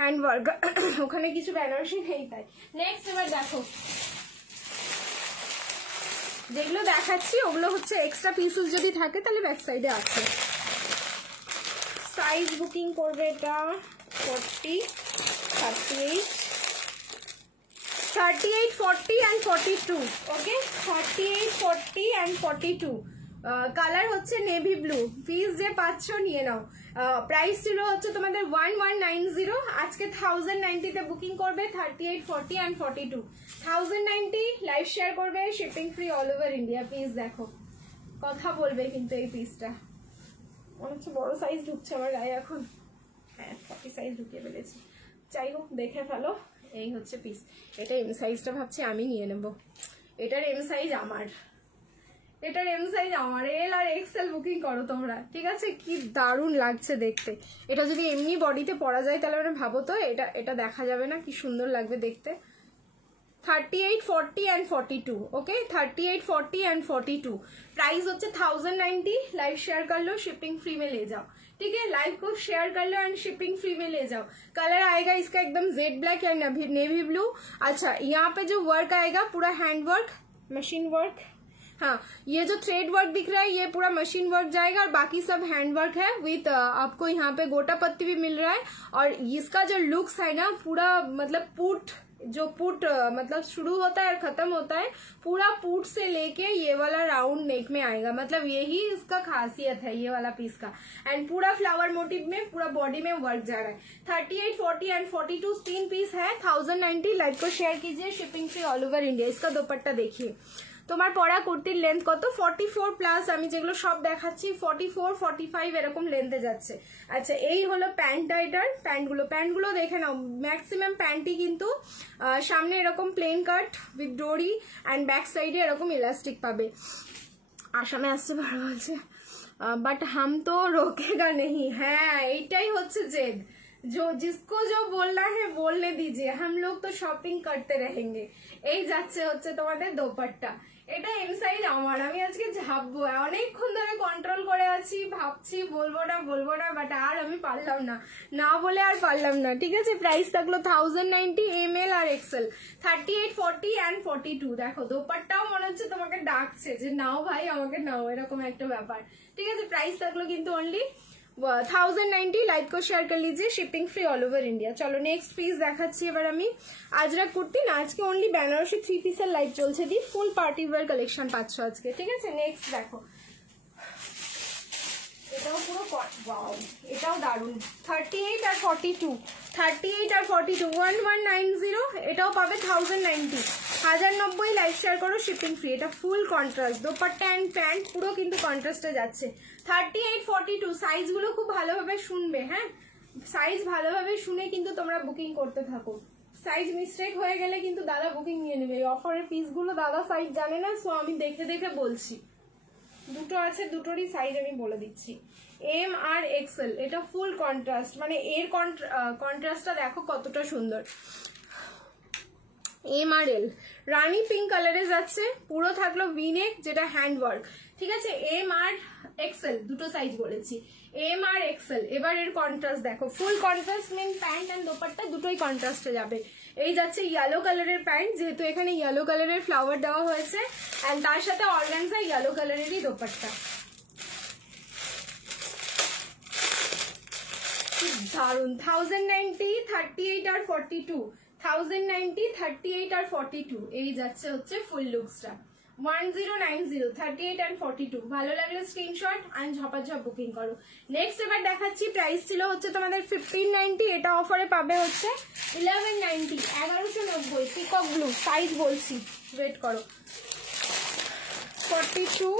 হ্যান্ড ওয়ার্ক, ওখানে কিছু বেনারসি নেই তাই। নেক্সট এবার দেখো, যেগুলো দেখাচ্ছি ওগুলো হচ্ছে এক্সট্রা পিসেস যদি থাকে তাহলে ব্যাক সাইডে আছে। সাইজ বুকিং করবে এটা 40, 38, 38, 40 and 42. Okay, 38, 40 and 42. কালার হচ্ছে নেভি ব্লু। পিস যে পাচ্ছ নিয়ে নাও। প্রাইস ছিল হচ্ছে তোমাদের 1190, আজকে 1090 তে বুকিং করবে। 38, 40 and 42, 1090। লাইভ শেয়ার করবে, shipping free all over India. Piece দেখো, কথা বলবে কিন্তু এই পিসটা মনে হচ্ছে বড় সাইজ ঢুকছে আমার গায়ে এখন। হ্যাঁ, 40 সাইজ ঢুকিয়ে ফেলেছি। যাই হোক, দেখে ফেলো। এই হচ্ছে পিস। এটা এম সাইজটা ভাবছি আমি নিয়ে নেব। এটার এম সাইজ আমার, এটার এম সাইজ আমার। এল আর এক্সেল বুকিং করো তোমরা, ঠিক আছে? কি দারুণ লাগছে দেখতে। এটা যদি এমনি বডিতে পরা যায় তাহলে মানে ভাবো তো, এটা দেখা যাবে না কি সুন্দর লাগবে দেখতে। 38, 40 and 42। Okay, 38, 40 and 42। प्राइस होচ্ছে 1090। लाइव शेयर कर लो, शिपिंग फ्री में ले जाओ। ठीक है, लाइव को शेयर कर लो एंड शिपिंग फ्री में ले जाओ। कलर आएगा इसका एकदम जेड ब्लैक या नेवी ब्लू। अच्छा, यहाँ पे जो वर्क आएगा पूरा हैंड वर्क, मशीन वर्क। हाँ, ये जो थ्रेड वर्क दिख रहा है ये पूरा मशीन वर्क जाएगा और बाकी सब हैंड वर्क है। विथ आपको यहाँ पे गोटा पत्ती भी मिल रहा है। और इसका जो लुक्स है ना, पूरा मतलब पुट, जो पुट मतलब शुरू होता है और खत्म होता है, पूरा पुट से लेके ये वाला राउंड नेक में आएगा। मतलब यही इसका खासियत है ये वाला पीस का। एंड पूरा फ्लावर मोटिव में पूरा बॉडी में वर्क जा रहा है। 38, 40 एंड 42 तीन पीस है। 1090। लाइक को शेयर कीजिए, shipping free all over India. इसका दुपट्टा देखिए। তোমার পরা কুর্তির লেন্থ কত? 44 প্লাস। আমি যেগুলো সব দেখাচ্ছি 44, 45 এরকম লেন্থে যাচ্ছে। আচ্ছা, এই হলো প্যান্ট টাইটার। প্যান্টগুলো দেখে নাও। ম্যাক্সিমাম প্যান্টই কিন্তু সামনে এরকম প্লেন কাট উইথ ডোরি অ্যান্ড ব্যাক সাইডে এরকম ইলাস্টিক পাবে। আসামে আসছে ভালো বলছে, বাট হাম তো রোকেগা নেই। হ্যাঁ, এইটাই হচ্ছে জেদ। जो जिसको जो बोलना है बोलने दीजिए, हम लोग तो शॉपिंग करते रहेंगे। এই যাচ্ছে হচ্ছে তোমাদের দোপাট্টা। এটা এম সাইজ আমার। আমি আজকে ঝাপবো, অনেকক্ষণ ধরে কন্ট্রোল করে আছি, ভাবছি বলবো না, বাট আর আমি পারলাম না বলে আর পারলাম না। ঠিক আছে, প্রাইস থাকলো 1090। এমএল আর এক্সেল। 38, 40 and 42। দেখো দোপাট্টাও মনে হচ্ছে তোমাকে ডাকছে যে নাও ভাই, আমাকে নাও, এরকম একটা ব্যাপার। ঠিক আছে, প্রাইস থাকলো কিন্তু অনলি 1090। लाइव को शेयर कर लीजिए, shipping free all over India. चलो नेक्स्ट पिस দেখাচ্ছি এবার আমি। আজরা কুর্তি না, আজকে অনলি বেনারসি 3 পিসের লাইভ চলছে। দি ফুল পার্টি ওয়্যার কালেকশন পাচ্ছ আজকে। ঠিক আছে, নেক্সট দেখো। এটাও পুরো ওয়াও, এটাও দারুণ। 38 আর 42, 38 আর 42 1190। এটাও পাবে 1090। 1090। লাইভ শেয়ার করো, শিপিং ফ্রি। এটা ফুল কন্ট্রাস্ট দোপাট্টা এন্ড প্যান্ট, পুরো কিন্তু কন্ট্রাস্টে যাচ্ছে। 38, 42 সাইজগুলো খুব ভালোভাবে শুনবে। হ্যাঁ, সাইজ ভালোভাবে শুনে কিন্তু তোমরা বুকিং করতে থাকো। সাইজ মিস্টেক হয়ে গেলে কিন্তু দাদা বুকিং নিয়ে নেবে। এই অফারের পিসগুলো দাদা সাইজ জানে না, সো আমি দেখে দেখে বলছি। দুটো আছে, দুটোরই সাইজ আমি বলে দিচ্ছি। এম আর এক্সেল। এটা ফুল কন্ট্রাস্ট, মানে এর কন্ট্রাস্টটা দেখো কতটা সুন্দর। এম আর এল রানী পিঙ্ক কালারে যাচ্ছে। পুরো থাকলো ভিনেক, যেটা হ্যান্ড ওয়ার্ক। ঠিক আছে, এম আর এক্সেল দুটো সাইজ বলেছি। এম আর এক্সেল। এবার এর কন্ট্রাস্ট দেখো, full contrast mean pant and dupatta দুটোই কন্ট্রাস্টে যাবে। এই যাচ্ছে ইয়েলো কালারের প্যান্ট, যেহেতু এখানে ইয়েলো কালারের ফ্লাওয়ার দেওয়া হয়েছে, এন্ড তার সাথে অর্গানজা ইয়েলো কালারেরই দোপাট্টা। দারুন। 1090, 38 আর 42। 1090, 38 আর 42। এই যাচ্ছে হচ্ছে ফুল লুকসটা। 1090, 38 and 42। ভালো লাগলে স্ক্রিনশট এন্ড ঝপাঝপ বুকিং করো। নেক্সট এবার দেখাচ্ছি। প্রাইস ছিল হচ্ছে তোমাদের 1590। এটা অফারে পাবে হচ্ছে 1190, 1190। পিকক ব্লু সাইজ বলছি, ওয়েট করো। 42,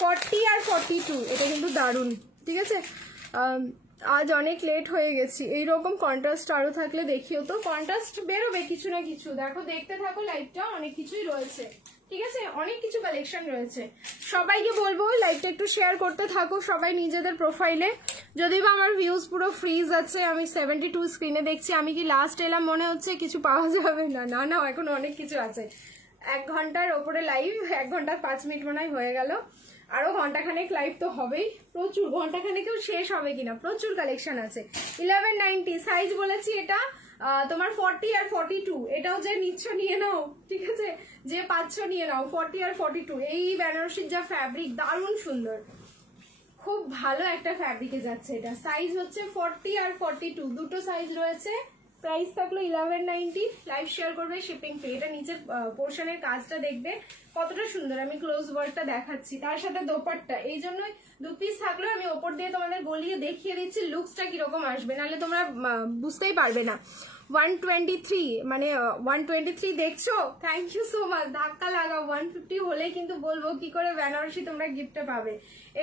40 আর 42। এটা কিন্তু দারুন। ঠিক আছে, আজ অনেক লেট হয়ে গেছি। এইরকম কন্ট্রাস্ট আরো থাকলে দেখিও তো। কন্ট্রাস্ট বেরোবে কিছু না কিছু। দেখো, দেখতে থাকো লাইভটা, অনেক কিছুই রয়েছে। ঠিক আছে, অনেক কিছু কালেকশন রয়েছে। সবাইকে বলবো লাইভটা একটু শেয়ার করতে থাকো সবাই নিজেদের প্রোফাইলে। যদিও আমার ভিউজ পুরো ফ্রিজ আছে, আমি 72 স্ক্রিনে দেখছি। আমি কি লাস্ট এলাম মনে হচ্ছে, কিছু পাওয়া যাবে না? না, এখন অনেক কিছু আছে। 1 ঘন্টার ওপরে লাইভ, 1 ঘন্টা 5 মিনিট মনে হয় হয়ে গেল। আরো ঘন্টাখানেক লাইভ তো হবেই, প্রচুর। ঘন্টাখানেকেও শেষ হবে কিনা, প্রচুর কালেকশন আছে। 1190 সাইজ বলেছি। এটা তোমার 40 আর 42। এটাও যে নিচ্ছ নিয়ে নাও, ঠিক আছে, যে পাচ্ছ নিয়ে নাও। 40 আর 42। এই বেনারসির যা ফ্যাব্রিক, দারুণ সুন্দর। খুব ভালো একটা ফ্যাব্রিকে যাচ্ছে এটা। সাইজ হচ্ছে 40 আর 42 দুটো সাইজ রয়েছে। প্রাইস থাকলো 1190। লাইভ শেয়ার করবে, শিপিং ফ্রি। এটা নিচের পোর্শনের কাজটা দেখবে কতটা সুন্দর, আমি ক্লোজ ওয়ার্কটা দেখাচ্ছি। তার সাথে দোপাট্টা, এই জন্য 2 পিস থাকলো আমি ওপর দিয়ে তোমাদের গলিয়ে দেখিয়ে দিচ্ছি লুকসটা কিরকম আসবে, নাহলে তোমরা বুঝতেই পারবে না। 123 মানে 123 দেখছো, থ্যাংক ইউ সো মাচ। ধাক্কা লাগাও, 150 হলে কিন্তু বলবো কি করে বেনারসি তোমরা গিফটে পাবে।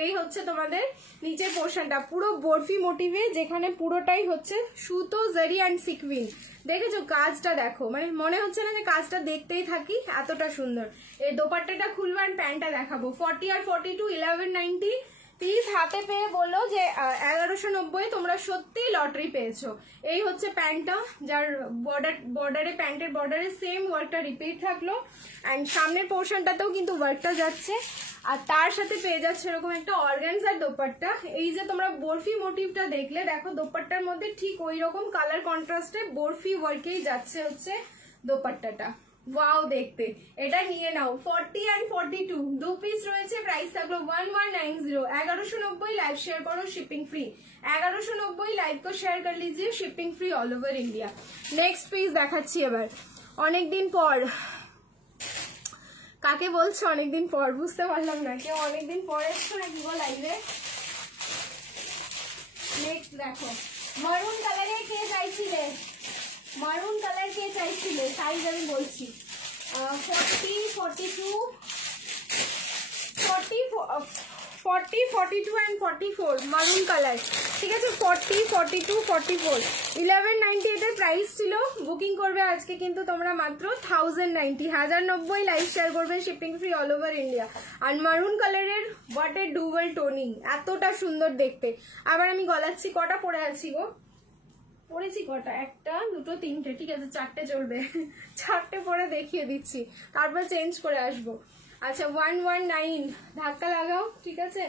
এই হচ্ছে তোমাদের নিচের পোর্শনটা, পুরো বরফি মোটিভে, যেখানে পুরোটাই হচ্ছে সুতো, জারি অ্যান্ড সিকুইন। দেখেছো কাজটা দেখো, মানে মনে হচ্ছে না যে কাজটা দেখতেই থাকি, এতটা সুন্দর। এই দোপাট্টাটা খুলবো আর প্যান্টটা দেখাবো। 40 আর 42 1190 পিস হাতে পেয়ে বললো যে 1190। তোমরা সত্যি লটারি পেয়েছো। এই হচ্ছে প্যান্টটা, যার বর্ডারে, প্যান্টের বর্ডারে সেম ওয়ার্কটা রিপিট থাকলো, অ্যান্ড সামনের পোর্শনটাতেও কিন্তু ওয়ার্কটা যাচ্ছে। আর তার সাথে পেয়ে যাচ্ছে এরকম একটা অর্গানজার দোপাট্টা। এই যে তোমরা বরফি মোটিভটা দেখলে, দেখো দোপাট্টার মধ্যে ঠিক ওই রকম কালার কন্ট্রাস্টে বরফি ওয়ার্কেই যাচ্ছে হচ্ছে দোপাট্টাটা। ওয়াও দেখতে, এটা নিয়ে নাও। 40 and 42 2 পিস রয়েছে। প্রাইস থাকলো 1190। 1190 লাইভ শেয়ার করো, শিপিং ফ্রি। 1190 লাইভ को शेयर कर लीजिए, shipping free all over India. Next piece দেখাচ্ছি এবার। অনেকদিন পর, কাকে বলছো অনেকদিন পর? বুঝতে পারলাম না, কেউ অনেকদিন পর এসছো নাকি গো লাইভে? নেক্সট দেখো, মারুন কালারে কে চাইছিলে? মারুন কালার কে চাইছিলে? সাইজ আমি বলছি 40, 42, and 44 মারুন কালার, ঠিক আছে। 40, 42, 44 1190 এটার প্রাইস ছিল। বুকিং করবে আজকে কিন্তু তোমরা মাত্র 1090। 1090 লাইভ শেয়ার করবে, shipping free all over India. আর মারুন কালারের হোয়াট ডুয়াল টোনিং, এতটা সুন্দর দেখতে। আবার আমি গলাচ্ছি, কটা পরে আছি গো? পরেছি কটা? 1 2 3টে, ঠিক আছে 4টে চলবে। 4টে পরে দেখিয়ে দিচ্ছি, তারপর চেঞ্জ করে আসবো। আচ্ছা 119, ধাক্কা লাগাও, ঠিক আছে।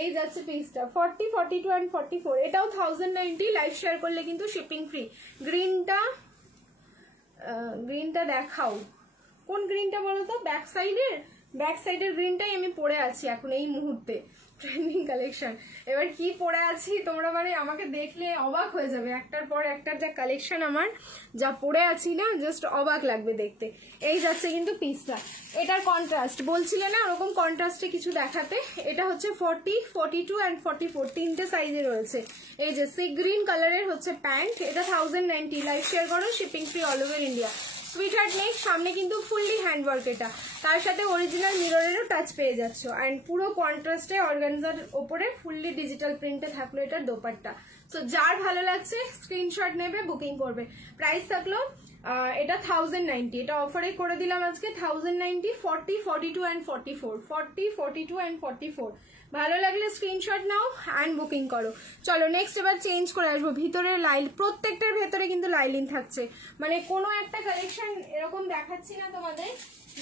এই যাচ্ছে পিসটা 40, 42 and 44। এটাও 1090। লাইভ শেয়ার করলে কিন্তু শিপিং ফ্রি। গ্রিনটা দেখাও, কোন গ্রিনটা বলো তো? ব্যাক সাইডের গ্রিনটাই আমি পরে আছি এখন এই মুহূর্তে, ট্রেন্ডিং কালেকশন। এবার কি পরে আছি তোমরা মানে আমাকে দেখলে অবাক হয়ে যাবে। একটার পর একটার যা কালেকশন আমার, যা পরে আছি না, জাস্ট অবাক লাগবে দেখতে। এই যাচ্ছে কিন্তু পিসটা। এটার কন্ট্রাস্ট বলছিলে না, ওরকম কন্ট্রাস্টে কিছু দেখাতে। এটা হচ্ছে 40, 42 and 44 তিনটে সাইজে রয়েছে। এই যে সি গ্রিন কালারের হচ্ছে প্যান্ট, এটা 1090। লাইভ শেয়ার করো, shipping free all over India. Sweet heart neck, সামনে কিন্তু ফুললি হ্যান্ডওয়ার্ক, এটা তার সাথে অরিজিনাল মিররেরও টাচ পেয়ে যাচ্ছ। অ্যান্ড পুরো কন্ট্রাস্টে অর্গানজার ওপরে ফুললি ডিজিটাল প্রিন্টে থাকলো এটার দোপাট্টা। সো যার ভালো লাগছে স্ক্রিনশট নেবে, বুকিং করবে। প্রাইস থাকলো এটা 1090। এটা অফারে করে দিলাম আজকে 1090। 40, 42 and 44 40, 42 and 44 ভালো লাগলে স্ক্রিনশট নাও অ্যান্ড বুকিং করো। চলো নেক্সট এবার চেঞ্জ করে আসবো। ভিতরের লাইল, প্রত্যেকটার ভেতরে কিন্তু লাইলিন থাকছে, মানে কোনো একটা কালেকশন এরকম দেখাচ্ছি না তোমাদের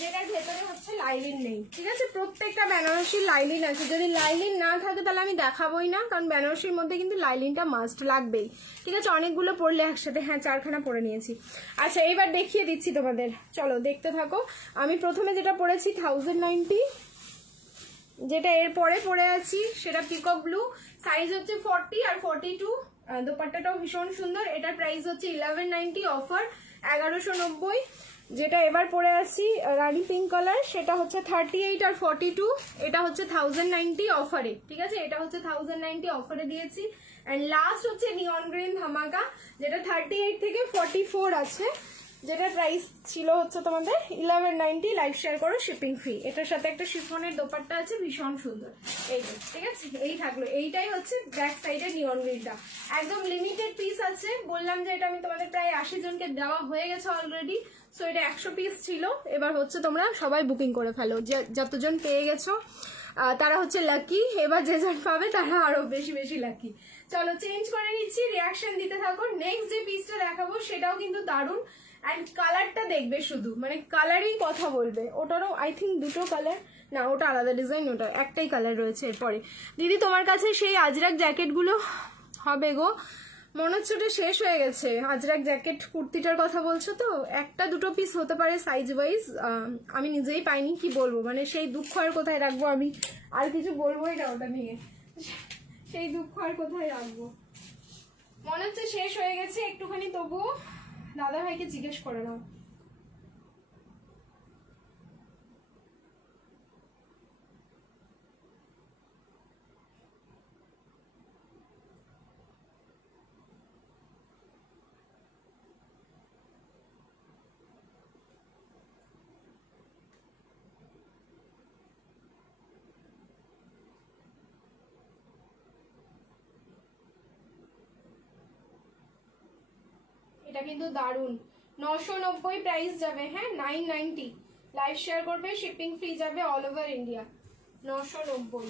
যেটার ভেতরে হচ্ছে লাইলিন নেই, ঠিক আছে। প্রত্যেকটা বেনারসির লাইলিন আছে। যদি লাইলিন না থাকে তাহলে আমি দেখাবোই না, কারণ বেনারসির মধ্যে কিন্তু লাইলিনটা মাস্ট লাগবেই, ঠিক আছে। অনেকগুলো পরলে একসাথে, হ্যাঁ 4খানা পরে নিয়েছি। আচ্ছা এইবার দেখিয়ে দিচ্ছি তোমাদের, চলো দেখতে থাকো। আমি প্রথমে যেটা পরেছি 1090, যেটা এরপরে পরে আছি সেটা পিকক ব্লু, সাইজ হচ্ছে 40 আর 42। দোপাট্টাটাও ভীষণ সুন্দর। এটার প্রাইস হচ্ছে 1190, অফার 1190। যেটা এবার পরে আছি রানি পিঙ্ক কালার, সেটা হচ্ছে 38 আর 42। এটা হচ্ছে 1090 অফারে, ঠিক আছে। এটা হচ্ছে 1090 অফারে দিয়েছি। অ্যান্ড লাস্ট হচ্ছে নিয়ন গ্রিন ধামাকা, যেটা 38 থেকে 44 আছে, যেটার প্রাইস ছিল হচ্ছে তোমাদের 1190। লাইভ শেয়ার করো, শিপিং ফ্রি। এটার সাথে একটা শিফনের দোপাট্টা আছে, ভীষণ সুন্দর। এই ঠিক আছে, এই থাকলো। এইটাই হচ্ছে ব্যাক সাইডের নিয়ন গ্রিনটা, একদম লিমিটেড পিস আছে। বললাম যে এটা আমি তোমাদের প্রায় 80 জনকে দেওয়া হয়ে গেছে অলরেডি। সো এটা 100 পিস ছিল। এবার হচ্ছে তোমরা সবাই বুকিং করে ফেলো, যতজন পেয়ে গেছো তারা হচ্ছে লাকি। এবার যেজন পাবে তারা আরো বেশি বেশি লাকি। চলো চেঞ্জ করে নিচ্ছি, রিয়াকশন দিতে থাকো। নেক্সট যে পিসটা দেখাবো সেটাও কিন্তু দারুণ। অ্যান্ড কালারটা দেখবে, শুধু মানে কালারই কথা বলবে। ওটারও আই থিঙ্ক দুটো কালার, না ওটা আলাদা ডিজাইন, ওটা একটাই কালার রয়েছে। এরপরে দিদি তোমার কাছে সেই আজরাক জ্যাকেটগুলো হবে গো? মনে হচ্ছে ওটা শেষ হয়ে গেছে। আজরাক জ্যাকেট কুর্তিটার কথা বলছো তো? 1টা 2টো পিস হতে পারে সাইজ ওয়াইজ, আমি নিজেই পাইনি, কি বলবো, মানে সেই দুঃখ আর কোথায় রাখবো আমি, আর কিছু বলবোই না ওটা নিয়ে। সেই দুঃখ আর কোথায় রাখবো, মনে হচ্ছে শেষ হয়ে গেছে একটুখানি, তবুও দাদা ভাইকে জিজ্ঞেস করে নাও। এটা কিন্তু দারুন, 990 প্রাইস যাবে, হ্যাঁ 990। লাইভ শেয়ার করবে, শিপিং ফ্রি যাবে all over India, 990।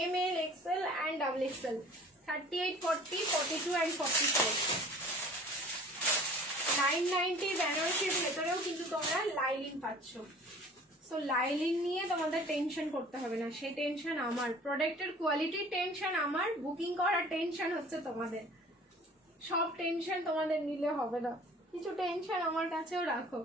M L XL and double XL, 38, 40, 42 and 44। 990 বেনারসির ভেতরেও কিন্তু তোমরা লাইলিন পাচ্ছ। সো লাইলিন নিয়ে তোমাদের টেনশন করতে হবে না, সেই টেনশন আমার, প্রোডাক্টের কোয়ালিটির টেনশন আমার, বুকিং করার টেনশন হচ্ছে তোমাদের। সব টেনশন তোমাদের নিলে হবে না, কিছু টেনশন আমার কাছেও রাখো।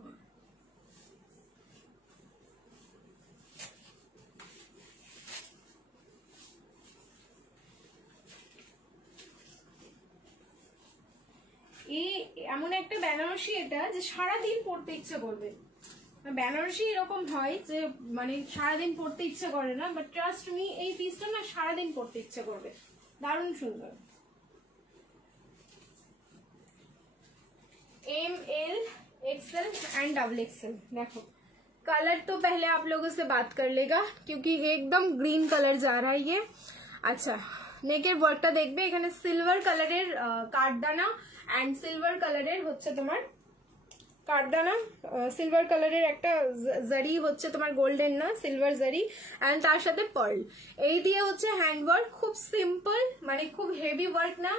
এই এমন একটা বেনারসি এটা যে সারাদিন পরতে ইচ্ছে করবে। বেনারসি এরকম হয় যে মানে সারাদিন পরতে ইচ্ছে করে না, বাট ট্রাস্ট মি এই পিসটা না সারাদিন পরতে ইচ্ছে করবে, দারুণ সুন্দর। M L XL and double XL. देखो कलर तो पहले आप लोगों से बात कर लेगा क्योंकि एकदम ग्रीन कलर जा रहा है ये। अच्छा नेकेर वर्कटा देखबे, एखाने सिल्वर कलरेर काटदाना एंड सिल्वर कलरेर होच्छे तोमार কাঠদানা, সিলভার কালারের একটা জারি হচ্ছে তোমার, গোল্ডেন না সিলভার জারি, এন্ড তার সাথে পার্ল। এই দিয়ে হচ্ছে হ্যান্ড ওয়ার্ক, খুব সিম্পল, মানে খুব হেভি ওয়ার্ক না,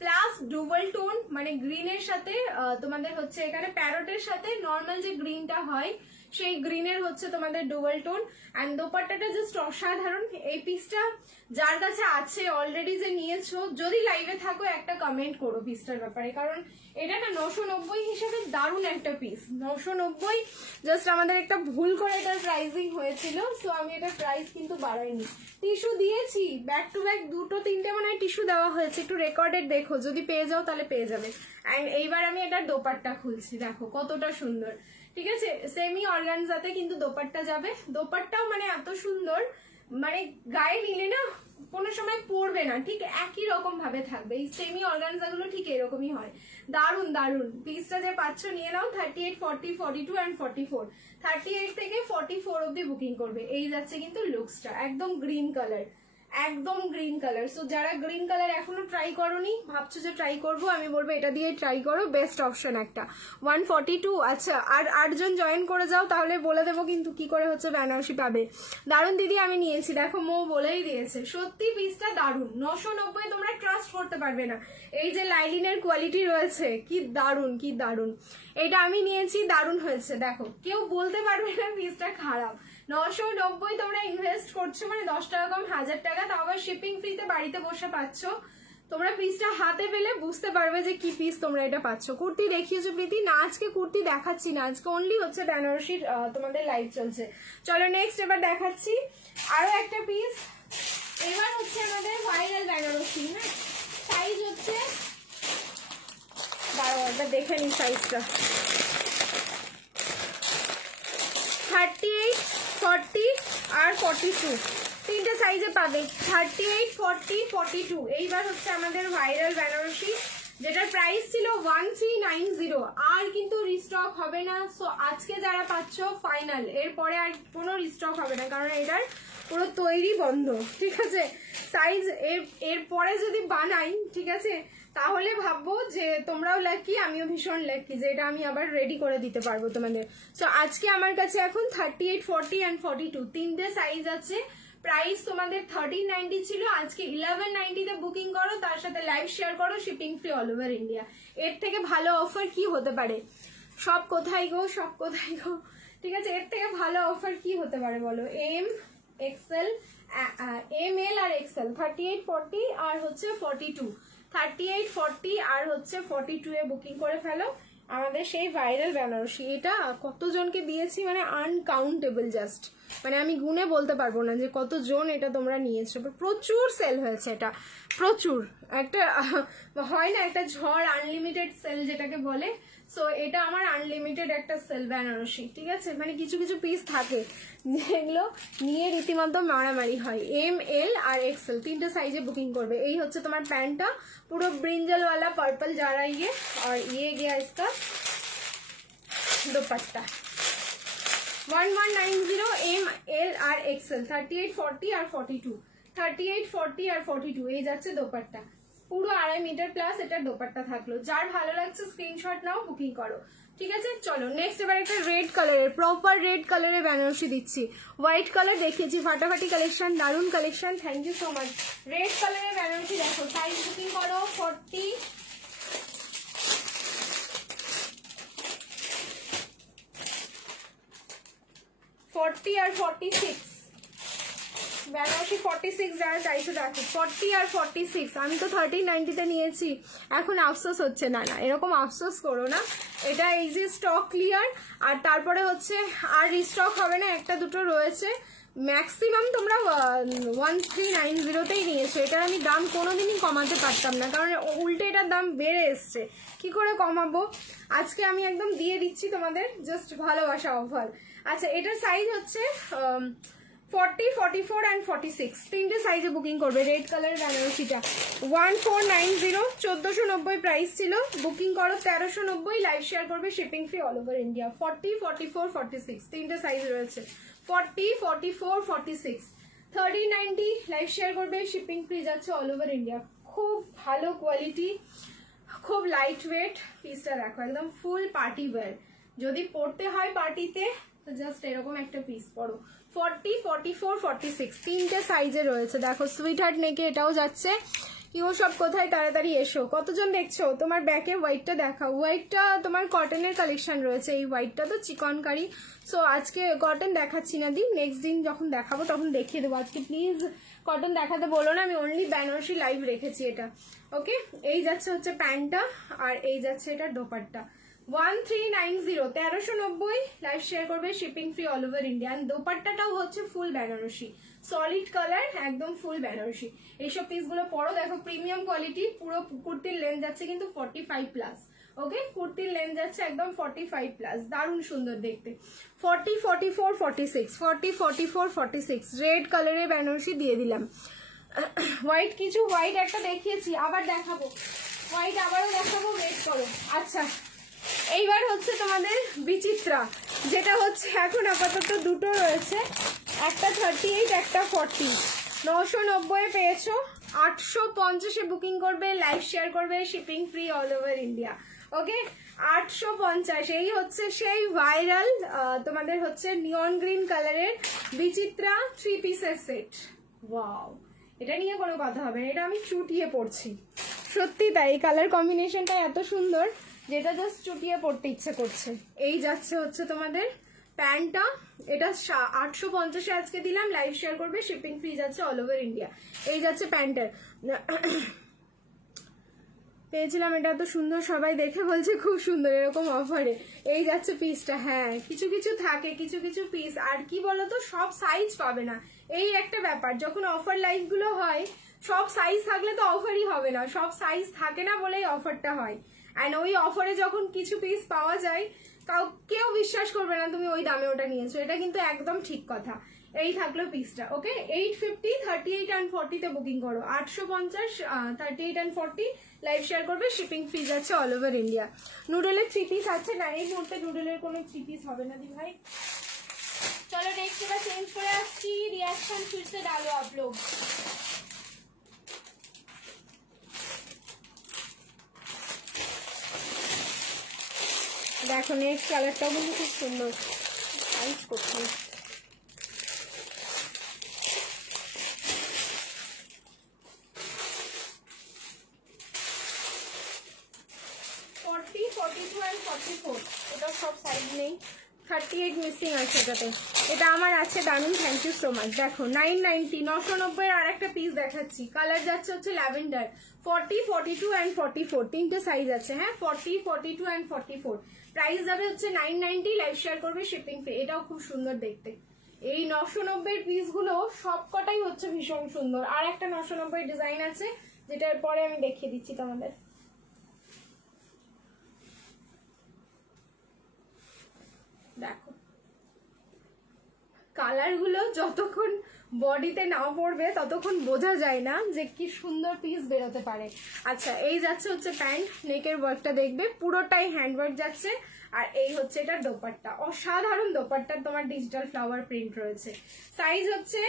প্লাস ডুবল টোন, মানে গ্রিনের সাথে তোমাদের হচ্ছে এখানে প্যারটের সাথে নর্মাল যে গ্রিনটা হয় সেই গ্রিনের হচ্ছে তোমাদের ডুবল টোন, এন্ড দোপাট্টাটা জাস্ট অসাধারণ। এই পিসটা যার কাছে আছে অলরেডি, যে নিয়েছো, যদি লাইভে থাকো একটা কমেন্ট করো পিসটার ব্যাপারে, কারণ এটা না 990 হিসেবে দারুণ একটা পিস। 990 জাস্ট আমাদের একটা ভুল করে এটার প্রাইসিং হয়েছিল, সো আমি এটার প্রাইস কিন্তু বাড়াইনি। টিস্যু দিয়েছি ব্যাক টু ব্যাক, দুটো তিনটে মানে টিস্যু দেওয়া হয়েছে, একটু রেকর্ডেড দেখো, যদি পেয়ে যাও তাহলে পেয়ে যাবে। এন্ড এইবার আমি এটার দোপাট্টা খুলছি, দেখো কতটা সুন্দর, ঠিক আছে। সেমি অর্গানজাতে কিন্তু দোপাট্টা যাবে, দোপাট্টাও মানে এত সুন্দর, মানে গায়ে নিলে না কোনো সময় পড়বে না, ঠিক একই রকম ভাবে থাকবে। এই সেমি অর্গানজা গুলো ঠিক এরকমই হয়, দারুন দারুন। পিসটা যে পাচ্ছ নিয়ে নাও, 38, 40, 42 এন্ড 44। 38 থেকে 44 অব্দি বুকিং করবে। এই যাচ্ছে কিন্তু লুকসটা, একদম গ্রিন কালার, একদম গ্রিন কালার। সো যারা গ্রিন কালার এখনো ট্রাই করোনি, ভাবছো যে ট্রাই করবো, আমি বলবো এটা দিয়ে ট্রাই করো, বেস্ট অপশন একটা। 142। আচ্ছা আর 8 জন জয়েন করে যাও, তাহলে বলে দেবো কিন্তু কি করে হচ্ছে বেনারসি পাবে। দারুন দিদি, আমি নিয়েছি, দেখো মো বলেই দিয়েছে, সত্যি পিসটা দারুন। 990 তোমরা ট্রাস্ট করতে পারবে না, এই যে লাইলিনের কোয়ালিটি রয়েছে, কি দারুন কি দারুন। এটা আমি নিয়েছি, দারুন হয়েছে, দেখো কেউ বলতে পারবে না পিসটা খারাপ। 990 তোমরা ইনভেস্ট করছো, মানে 10 টাকা কম 1000 টাকা, তাও আবার শিপিং ফ্রিতে বাড়িতে বসে পাচ্ছ। তোমরা পিসটা হাতে পেলে বুঝতে পারবে যে কি পিস তোমরা এটা পাচ্ছ। কুর্তি দেখিয়েছো প্রীতি? না আজকে কুর্তি দেখাচ্ছি না, আজকে অনলি হচ্ছে বেনারসির তোমাদের লাইভ চলছে। চলো নেক্সট এবার দেখাচ্ছি আরো একটা পিস। এবার হচ্ছে আমাদের ভাইরাল বেনারসি, হ্যাঁ সাইজ হচ্ছে, দাঁড়াও একবার দেখে নিই সাইজটা, 38, 40 আর 42, তিনটে সাইজে পাবে, 38, 40, 42। এইবার হচ্ছে আমাদের ভাইরাল বেনারসি, যেটার প্রাইস ছিল 1390, আর কিন্তু রিস্টক হবে না। সো আজকে যারা পাচ্ছ ফাইনাল, এরপরে আর কোনো রিস্টক হবে না, কারণ এটার পুরো তৈরি বন্ধ, ঠিক আছে। সাইজ এরপরে যদি বানাই, ঠিক আছে, তাহলে ভাববো যে তোমরাও লাকি, আমিও ভীষণ লাকি যে এটা আমি আবার রেডি করে দিতে পারবো তোমাদের। সো আজকে আমার কাছে এখন 38, 40 অ্যান্ড 42 তিনটে সাইজ আছে। প্রাইস তোমাদের 1390 ছিল, আজকে 1190 তে বুকিং করো, তার সাথে লাইভ শেয়ার করো, shipping free all over India. এর থেকে ভালো অফার কি হতে পারে? সব কোথায় গো, সব কোথায় গো, ঠিক আছে, এর থেকে ভালো অফার কি হতে পারে বলো। এম এক্সেল, এম এল আর এক্সেল, 38, 40 আর হচ্ছে 42, 38, 40 আর হচ্ছে 42 এ বুকিং করে ফেলো আমাদের সেই ভাইরাল বেনারসি। এটা কতজনকে দিয়েছি, মানে আনকাউন্টেবল, জাস্ট মানে আমি গুনে বলতে পারবো না যে কতজন এটা তোমরা নিয়েছো, প্রচুর সেল হয়েছে এটা, প্রচুর। একটা হয় না একটা ঝড়, আনলিমিটেড সেল যেটাকে বলে, সো এটা আমার আনলিমিটেড একটা সেল বেনারসি, ঠিক আছে। মানে কিছু কিছু পিস থাকে যেগুলো নিয়ে রীতিমতো মারামারি হয়। এম, এল আর এক্সেল তিনটে সাইজে বুকিং করবে। এই হচ্ছে তোমার প্যান্টটা, পুরো ব্রিঞ্জলওয়ালা पर्पल जा रहा है ये, और ये गया इसका दुपट्टा 1190 एम, एल আর এক্সেল 38, 40 আর 42, 38, 40 আর 42 এই যাচ্ছে দোপাট্টা, পুরো 2.5 মিটার প্লাস এটা দোপাট্টা থাকলো। যার ভালো লাগছে স্ক্রিনশট নাও, বুকিং করো, ঠিক আছে। চলো নেক্সট এবার একটা রেড কালারের, প্রপার রেড কালারের বেনারসি দিচ্ছি। হোয়াইট কালার দেখিয়েছি, ফাটাফাটি কালেকশন, দারুন collection, thank you so much. Red কালারের বেনারসি দেখো, সাইজ বুকিং করো 40, 40 আর 46, বেনারসি 46 যারা চাইছো দেখো, 40 আর 46। আমি তো 1390-তে নিয়েছি, এখন আফসোস হচ্ছে না, না এরকম আফসোস করো না, এটা এই যে স্টক ক্লিয়ার, আর তারপরে হচ্ছে আর রিস্টক হবে না, একটা দুটো রয়েছে, ম্যাক্সিমাম তোমরা 1390-তেই নিয়েছো। এটার আমি দাম কোনোদিনই কমাতে পারতাম না, কারণ উল্টে এটার দাম বেড়ে এসছে, কি করে কমাবো, আজকে আমি একদম দিয়ে দিচ্ছি তোমাদের জাস্ট ভালোবাসা অফার। আচ্ছা এটার সাইজ হচ্ছে 40, 44 and 46 তিনটে সাইজে বুকিং করবে। রেড কালার বেনারসিটা 1490, 1490 প্রাইস ছিল, বুকিং করো 1390, লাইভ শেয়ার করবে, shipping free all over India. 40, 44, 46 তিনটে সাইজ রয়েছে, 40, 44, 46, 1390, লাইভ শেয়ার করবে, শিপিং ফ্রি যাচ্ছে অল ওভার ইন্ডিয়া। খুব ভালো কোয়ালিটি, খুব লাইট ওয়েট, পিসটা দেখো একদম ফুল পার্টি ওয়্যার, যদি পড়তে হয় পার্টিতে তো জাস্ট এরকম একটা পিস পরো। 40, 44, 46 তিনটে সাইজে রয়েছে। দেখো সুইট হার্ট নেকে এটাও যাচ্ছে। ইও সব কোথায়, তাড়াতাড়ি এসো। কতজন দেখছো? তোমার ব্যাকে হোয়াইটটা দেখাও, হোয়াইটটা তোমার কটনের কালেকশন রয়েছে, এই হোয়াইটটা তো চিকনকারি, সো আজকে কটন দেখাচ্ছি না দি, নেক্সট দিন যখন দেখাবো তখন দেখিয়ে দেবো। আজকে প্লিজ কটন দেখাতে বলো না, আমি অনলি বেনারসি লাইভ রেখেছি এটা, ওকে। এই যাচ্ছে হচ্ছে প্যান্টটা, আর এই যাচ্ছে এটা দোপাট্টা। 1390, 1390, লাইভ শেয়ার করবে, shipping free all over India. দোপাট্টাটাও হচ্ছে ফুল বেনারসি, সলিড কালার, একদম ফুল বেনারসি। এইসব পিসগুলো পরো, দেখো প্রিমিয়াম কোয়ালিটি, পুরো কুর্তির লেন্থ যাচ্ছে কিন্তু 45 প্লাস, ওকে। কুর্তির লেন্থ যাচ্ছে একদম 45 প্লাস, দারুণ সুন্দর দেখতে। 40, 44, 46, 40, 44, 46 রেড কালারের বেনারসি দিয়ে দিলাম। হোয়াইট কিছু, হোয়াইট একটা দেখিয়েছি, আবার দেখাবো হোয়াইট, আবারও দেখাবো, ওয়েট করো। আচ্ছা এইবার হচ্ছে তোমাদের বিচিত্রা, যেটা হচ্ছে এখন আপাতত দুটো রয়েছে, একটা 38, একটা 40, 990 পেয়েছো, 850-এ বুকিং করবে, লাইভ শেয়ার করবে, shipping free all over India, okay. 850, এই হচ্ছে সেই ভাইরাল তোমাদের হচ্ছে নিয়ন গ্রিন কালারের বিচিত্রা 3 পিসের সেট। ওয়াও, এটা নিয়ে কোনো কথা হবে না, এটা আমি চুটিয়ে পড়ছি, সত্যি তাই, এই কালার কম্বিনেশনটা এত সুন্দর যেটা জাস্ট চুটিয়ে পড়তে ইচ্ছে করছে। এই যাচ্ছে হচ্ছে তোমাদের প্যান্টটা, এটা 850-এ আজকে দিলাম, লাইভ শেয়ার করবে, শিপিং ফ্রি যাচ্ছে অল ওভার ইন্ডিয়া। এই যাচ্ছে প্যান্টের, পেয়েছিলাম এটা এত সুন্দর, সবাই দেখে বলছে খুব সুন্দর এরকম অফারে। এই যাচ্ছে পিসটা, হ্যাঁ কিছু কিছু থাকে, কিছু কিছু পিস, আর কি বলতো সব সাইজ পাবে না, এই একটা ব্যাপার। যখন অফার লাইভ গুলো হয় সব সাইজ থাকলে তো অফারই হবে না, সব সাইজ থাকে না বলেই অফারটা হয়। অ্যান্ড ওই অফারে যখন কিছু পিস পাওয়া যায় কেউ বিশ্বাস করবে না তুমি ওই দামে ওটা নিয়েছো, এটা কিন্তু একদম ঠিক কথা। এই থাকলো পিসটা, ওকে। 850, 38 and 40-তে বুকিং করো, 850, 38 and 40, লাইভ শেয়ার করবে, শিপিং ফ্রি যাচ্ছে অল ওভার ইন্ডিয়া। নুডলের 3 পিস আছে না, এই মুহূর্তে নুডলের কোনো 3 পিস হবে না দি ভাই। চলো নেক্সট এবার চেঞ্জ করে আসছি, রিয়াকশন ফিরছে ডালো आप लोग। দেখো নেক্সট কালারটাও কিন্তু খুব সুন্দর, সাইজ করছি। 40, 42 and 44, এটা সব সাইজ নেই, 38 মিসিং আছে এটাতে, এটা আমার আছে দারুন, থ্যাংক ইউ সো মাচ। দেখো 990, 990 আর একটা পিস দেখাচ্ছি, কালার যাচ্ছে হচ্ছে ল্যাভেন্ডার। 40, 42 and 44 তিনটে সাইজ আছে, হ্যাঁ 40, 42 and 44, প্রাইস যাবে হচ্ছে 990, লাইভ শেয়ার করবে, শিপিং ফ্রি। এটাও খুব সুন্দর দেখতে, এই 990 পিসগুলো সবকটাই হচ্ছে ভীষণ সুন্দর। আর একটা 990 ডিজাইন আছে যেটার পরে আমি দেখিয়ে দিচ্ছি তোমাদের। দেখো কালারগুলো যতক্ষণ বডিতে না পড়বে ততক্ষণ বোঝা যায় না যে কি সুন্দর পিস বেরোতে পারে। আচ্ছা এই যাচ্ছে হচ্ছে প্যান্ট, নেকের ওয়ার্কটা দেখবে পুরোটাই হ্যান্ডওয়ার্ক যাচ্ছে। আর এই হচ্ছে এটা দোপাট্টা, অসাধারণ দোপাট্টা, তোমার ডিজিটাল ফ্লাওয়ার প্রিন্ট রয়েছে। সাইজ হচ্ছে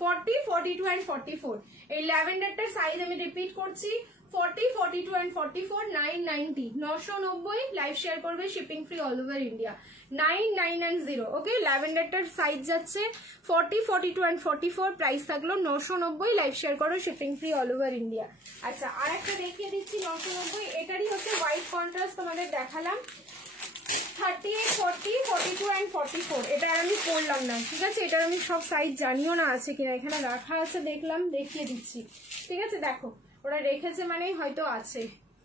40, 42 অ্যান্ড 44। এই ল্যাভেন্ডারটার সাইজ আমি রিপিট করছি, 40, 42 অ্যান্ড 44, 990, 990। লাইভ শেয়ার করবে, shipping free all over India, 9990। ওকে, ল্যাভেন্ডারটার সাইজ যাচ্ছে 40, 42 অ্যান্ড 44, প্রাইস থাকলো 990। লাইভ শেয়ার করো, shipping free all over India. আচ্ছা আর একটা দেখিয়ে দিচ্ছি 990, এটারই হচ্ছে হোয়াইট কন্ট্রাস্ট তোমাদের দেখালাম, 38, 40, 42 অ্যান্ড 44। এটা আমি পরলাম না, ঠিক আছে, এটার আমি সব সাইজ জানিও না আছে কিনা, এখানে রাখা আছে দেখলাম, দেখিয়ে দিচ্ছি, ঠিক আছে। দেখো ওরা রেখেছে মানেই হয়তো আছে।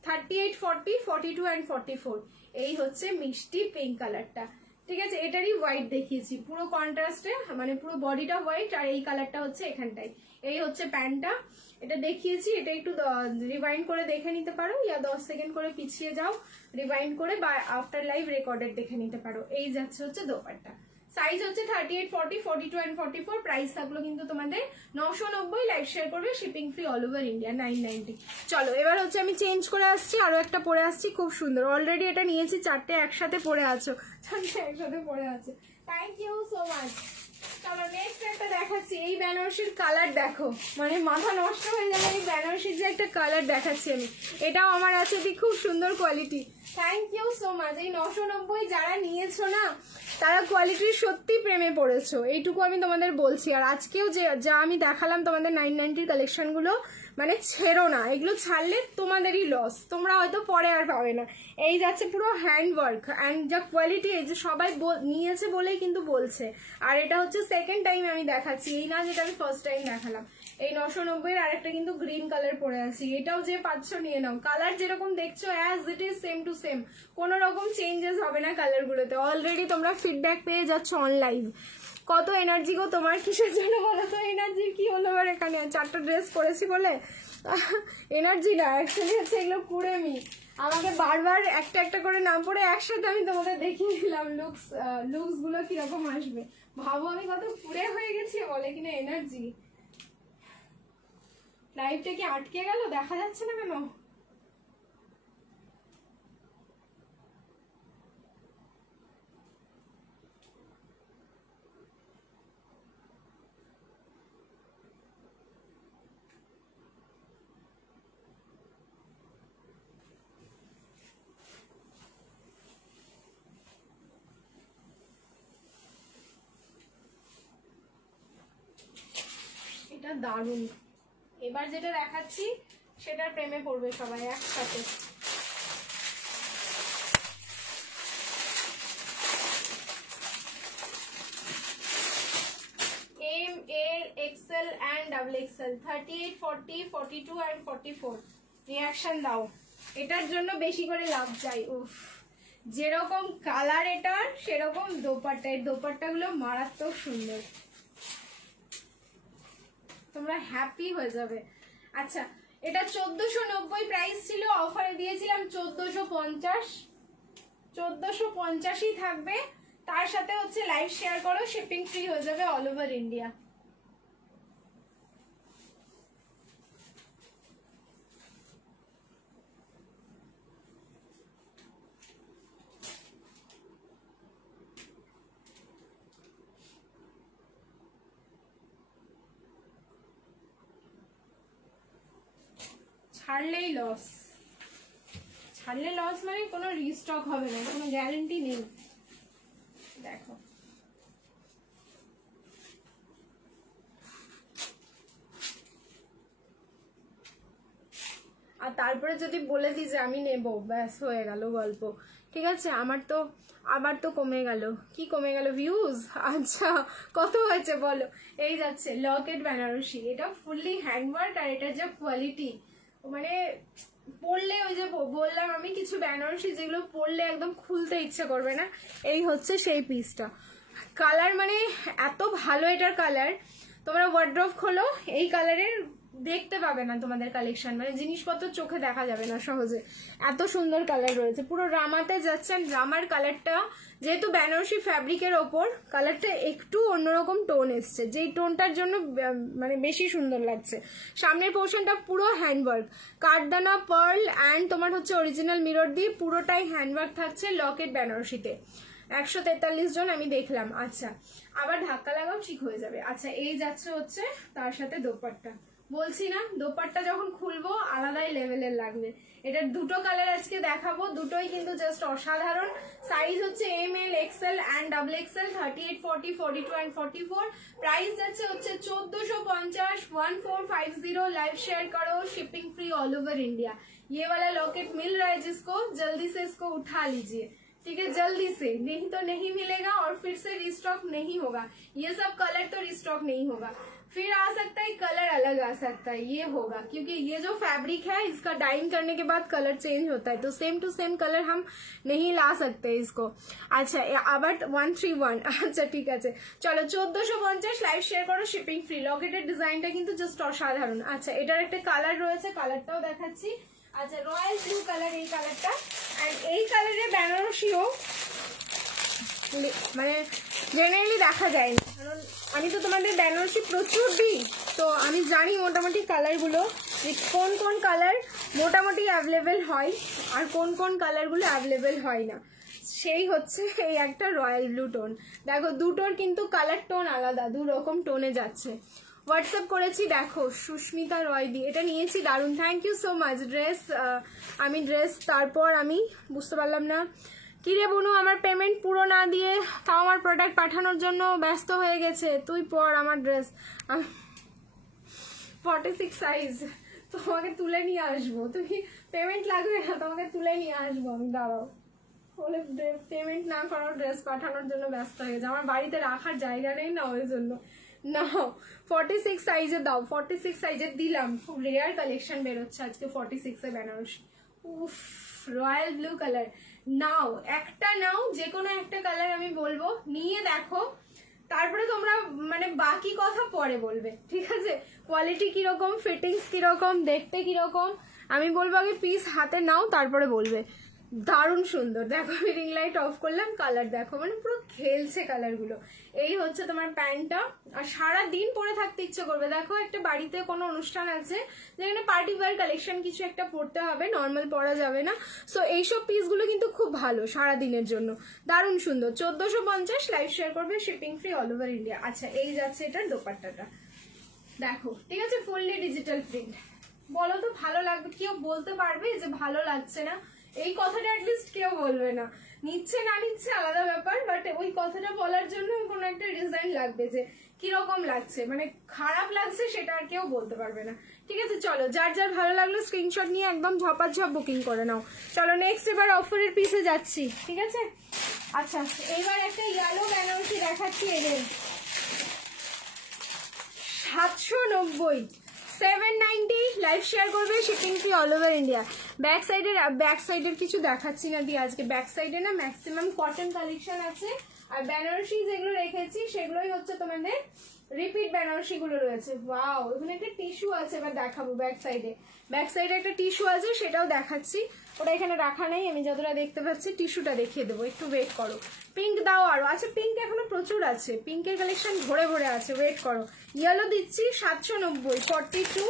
38, 40, 42 অ্যান্ড 44, এই হচ্ছে মিষ্টি পিঙ্ক কালারটা, ঠিক আছে। এটারই হোয়াইট দেখিয়েছি পুরো কন্ট্রাস্টে, মানে পুরো বডিটা হোয়াইট আর এই কালারটা হচ্ছে এখানটায়। এই হচ্ছে প্যান্টটা, এটা দেখিয়েছি, এটা একটু রিভাইন্ড করে দেখে নিতে পারো, ইয়া 10 সেকেন্ড করে পিছিয়ে যাও রিভাইন্ড করে, বা আফটার লাইভ রেকর্ডেড দেখে নিতে পারো। এই যাচ্ছে হচ্ছে দোপাট্টা, সাইজ হচ্ছে 38, 40, 42 অ্যান্ড 44, প্রাইস থাকলো কিন্তু তোমাদের 990। লাইভ শেয়ার করবে, shipping free all over India, 990। চলো এবার হচ্ছে আমি চেঞ্জ করে আসছি, আরো একটা পরে আসছি, খুব সুন্দর। অলরেডি এটা নিয়েছি, 4টে একসাথে পরে আছো, 4টে একসাথে পরে আছে, থ্যাংক ইউ সো মাচ। চলো নেক্সট একটা দেখাচ্ছি, এই বেনারসির কালার দেখো, মানে মাথা নষ্ট হয়ে যাবে। এই বেনারসির যে একটা কালার দেখাচ্ছি আমি, এটাও আমার আছে, খুব সুন্দর quality, thank you so much. এই 990 যারা নিয়েছো না তারা কোয়ালিটির সত্যি প্রেমে পড়েছো, এইটুকু আমি তোমাদের বলছি। আর আজকেও যা আমি দেখালাম তোমাদের 990 কালেকশনগুলো, মানে ছেড়ো না, এগুলো ছাড়লে তোমাদেরই লস, তোমরা হয়তো পরে আর পাবে না। এই যাচ্ছে পুরো হ্যান্ড ওয়ার্ক অ্যান্ড যা কোয়ালিটি, এই যে সবাই নিয়েছে বলেই কিন্তু বলছে। আর এটা হচ্ছে সেকেন্ড টাইম আমি দেখাচ্ছি, এই না যেটা আমি ফার্স্ট টাইম দেখালাম। এই 990 এর আরেকটা কিন্তু গ্রিন কালার পরে আছি, এটাও যে পাচ্ছ নিয়ে নাও, কালার যেরকম দেখছো as it is same to same, কোনো রকম চেঞ্জেস হবে না কালারগুলোতে। অলরেডি তোমরা ফিডব্যাক পেয়ে যাচ্ছ অনলাইন। কত এনার্জি গো তোমার, কিসের জন্য বলো তো? এনার্জির কি হলো আর এখানে 4টা ড্রেস পরেছি বলে এনার্জি না, অ্যাকচুয়ালি হচ্ছে এগুলো কুড়েমি। আমাকে বারবার একটা একটা করে না পড়ে একসাথে আমি তোমাদের দেখিয়ে দিলাম লুকস গুলো কিরকম আসবে। ভাবো আমি কত কুড়ে হয়ে গেছি, বলে কিনা এনার্জি। লাইভটা কি আটকে গেল, দেখা যাচ্ছে না কেন? এটা দারুণ। এবার যেটা দেখাচ্ছি সেটার প্রেমে পড়বে সবাই একসাথে। M, L, XL and double XL, 38, 40, 42 and 44। Reaction দাও, এটার জন্য বেশি করে লাভ চাই। উফ, যেরকম কালার এটার সেরকম দোপাট্টা, এই দোপাট্টাগুলো মারাত্মক সুন্দর, তোমরা হ্যাপি হয়ে যাবে। আচ্ছা এটা 1490 প্রাইস ছিল, অফারে দিয়েছিলাম 1450, 1450ই থাকবে। তার সাথে হচ্ছে লাইভ শেয়ার করো, শিপিং ফ্রি হয়ে যাবে অল ওভার ইন্ডিয়া। ছাড়লেই লস, ছাড়লে লস মানে কোনো রিস্টক হবে না, কোনো গ্যারান্টি নেই। দেখো আর তারপরে যদি বলে দিই যে আমি নেব, ব্যাস হয়ে গেল গল্প, ঠিক আছে। আমার তো আবার তো কমে গেল, কি কমে গেল? ভিউজ। আচ্ছা কত হয়েছে বলো? এই যাচ্ছে লকেট বেনারসি, এটা ফুললি হ্যান্ডওয়ার্ক, আর এটা যা কোয়ালিটি, মানে পরলে ওই যে বললাম আমি কিছু বেনারসি যেগুলো পরলে একদম খুলতে ইচ্ছে করবে না, এই হচ্ছে সেই পিসটা। কালার মানে এত ভালো এটার কালার, তোমরা ওয়ার্ড্রোব খোলো এই কালারের দেখতে পাবে না তোমাদের কালেকশন, মানে জিনিসপত্র চোখে দেখা যাবে না সহজে, এত সুন্দর কালার রয়েছে। পুরো রামাতে যাচ্ছেন, রামার কালারটা যেহেতু বেনারসি ফ্যাব্রিকের ওপর কালারটা একটু অন্যরকম টোন এসছে, যেই টোনটার জন্য মানে বেশি সুন্দর লাগছে। সামনের পোর্শনটা পুরো হ্যান্ডওয়ার্ক, কাঠদানা পার্ল অ্যান্ড তোমার হচ্ছে অরিজিনাল মিরর দিয়ে পুরোটাই হ্যান্ডওয়ার্ক থাকছে লকেট বেনারসিতে। 143 জন আমি দেখলাম। আচ্ছা, আবার ধাক্কা লাগাও ঠিক হয়ে যাবে। আচ্ছা, এই যাচ্ছে হচ্ছে তার সাথে দোপাট্টা, বলছি না দোপাট্টা যখন খুলবো আলাদাই লেভেলের লাগবে। এটার দুটো কালার আজকে দেখাবো, দুটোই কিন্তু জাস্ট অসাধারণ। সাইজ হচ্ছে ML, XL and XXL, 38, 40, 42 and 44। Price যাচ্ছে হচ্ছে 1450, 1450। लाइव शेयर करो, shipping free all over India. ये वाला लॉकेट मिल रहा है जिसको, जल्दी से इसको उठा लीजिए, ठीक है, जल्दी से, नहीं तो नहीं मिलेगा और फिर से रिस्टॉक नहीं होगा। ये सब कलर तो रिस्टॉक नहीं होगा, फिर आ सकता है कलर अलग आ सकता है, ये होगा क्योंकि ये जो फैब्रिक है इसका डाइंग करने के बाद कलर चेंज होता है, तो सेम टू सेम कलर हम नहीं ला सकते इसको। अच्छा, আবার 131। আচ্ছা ঠিক আছে, চলো 1450, লাইভ শেয়ার করো, শিপিং ফ্রি। লকেটের ডিজাইনটা কিন্তু জাস্ট অসাধারণ। আচ্ছা, এটার একটা কালার রয়েছে, কালারটাও দেখাচ্ছি। আচ্ছা, রয়্যাল ব্লু কালার এই কালারটা, এন্ড এই কালারের বেনারসিও মানে জেনারেলি দেখা যায় না, কারণ আমি তো তোমাদের বেনারসি প্রচুর দিই, তো আমি জানি মোটামুটি কালারগুলো যে কোন কোন কালার মোটামুটি অ্যাভেলেবেল হয় আর কোন কোন কালারগুলো অ্যাভেলেবেল হয় না। সেই হচ্ছে এই একটা রয়্যাল ব্লু টোন। দেখো দুটোর কিন্তু কালার টোন আলাদা, দু রকম টোনে যাচ্ছে। হোয়াটসঅ্যাপ করেছি, দেখো সুস্মিতা রয় দি, এটা নিয়েছি, দারুণ, thank you so much. Dress আমি ড্রেস তারপর আমি বুঝতে পারলাম না কিরে বনু, আমার পেমেন্ট পুরো না দিয়ে তাও আমার প্রোডাক্ট পাঠানোর জন্য ব্যস্ত হয়ে গেছে, তুই পর আমার ড্রেস। 46 সাইজ, তোমাকে তুলে নিয়ে আসবো, তুমি পেমেন্ট লাগবে না, তোমাকে তুলে নিয়ে আসবো আমি, দাঁড়াও। বলে পেমেন্ট না করার ড্রেস পাঠানোর জন্য ব্যস্ত হয়ে গেছে, আমার বাড়িতে রাখার জায়গা নেই না ওই জন্য। নাও 46 সাইজে দাও, 46 সাইজে দিলাম। খুব রেয়ার কালেকশন বেরোচ্ছে আজকে 46 এ বেনারসি। উফ, রয়্যাল ব্লু কালার, নাও একটা, নাও যে কোনো একটা কালার আমি বলবো, নিয়ে দেখো, তারপরে তোমরা মানে বাকি কথা পরে বলবে, ঠিক আছে? কোয়ালিটি কিরকম, ফিটিংস কিরকম, দেখতে কিরকম, আমি বলবো আগে পিস হাতে নাও তারপরে বলবে। দারুণ সুন্দর, দেখো আমি রিং লাইট অফ করলাম, কালার দেখো মানে পুরো খেলছে কালারগুলো। এই হচ্ছে তোমার প্যান্টটা, আর সারা দিন পরে থাকতে ইচ্ছে করবে। দেখো একটা বাড়িতে কোনো অনুষ্ঠান আছে যেখানে পার্টি ওয়্যার কালেকশন কিছু একটা পরতে হবে, নর্মাল পরা যাবে না, সো এইসব পিসগুলো কিন্তু খুব ভালো সারা দিনের জন্য, দারুণ সুন্দর। 1450, লাইভ শেয়ার করবে, shipping free all over India. আচ্ছা, এই যাচ্ছে এটার দোপাট্টাটা, দেখো ঠিক আছে, ফুললি ডিজিটাল প্রিন্ট। বলো তো ভালো লাগবে? কেউ বলতে পারবে যে ভালো লাগছে না? এই কথাটা অ্যাটলিস্ট কেউ বলবে না, নিচ্ছে না নিচ্ছে আলাদা ব্যাপার, বাট ওই কথাটা বলার জন্য কোনো একটা ডিজাইন লাগবে যে কিরকম লাগছে, মানে খারাপ লাগছে সেটা আর কেউ বলতে পারবে না, ঠিক আছে? চলো, যার যার ভালো লাগলো স্ক্রিনশট নিয়ে একদম ঝপাঝপ বুকিং করে নাও। চলো নেক্সট এবার অফারের পিসে যাচ্ছি, ঠিক আছে? আচ্ছা, এইবার একটা ইয়েলো বেনারসি দেখাচ্ছি, এদের 790, 790, লাইভ শেয়ার করবে, shipping free all over India. Back সাইডের কিছু দেখাচ্ছি না দিয়ে আজকে, ব্যাক সাইডে না ম্যাক্সিমাম কটন কালেকশন আছে, আর বেনারসি যেগুলো রেখেছি সেগুলোই হচ্ছে তোমাদের রিপিট বেনারসি গুলো রয়েছে। ওয়াও, এখানে একটা টিস্যু আছে, এবার দেখাবো ব্যাক সাইডে একটা টিস্যু আছে, সেটাও দেখাচ্ছি। ওটা এখানে রাখা নেই, আমি যতটা দেখতে পাচ্ছি টিস্যুটা দেখিয়ে দেবো, একটু ওয়েট করো। পিঙ্ক দাও আরো, আচ্ছা পিঙ্ক এখনো প্রচুর আছে, পিঙ্কের কালেকশন ভরে ভরে আছে, ওয়েট করো। ইয়েলো দিচ্ছি 790, 42,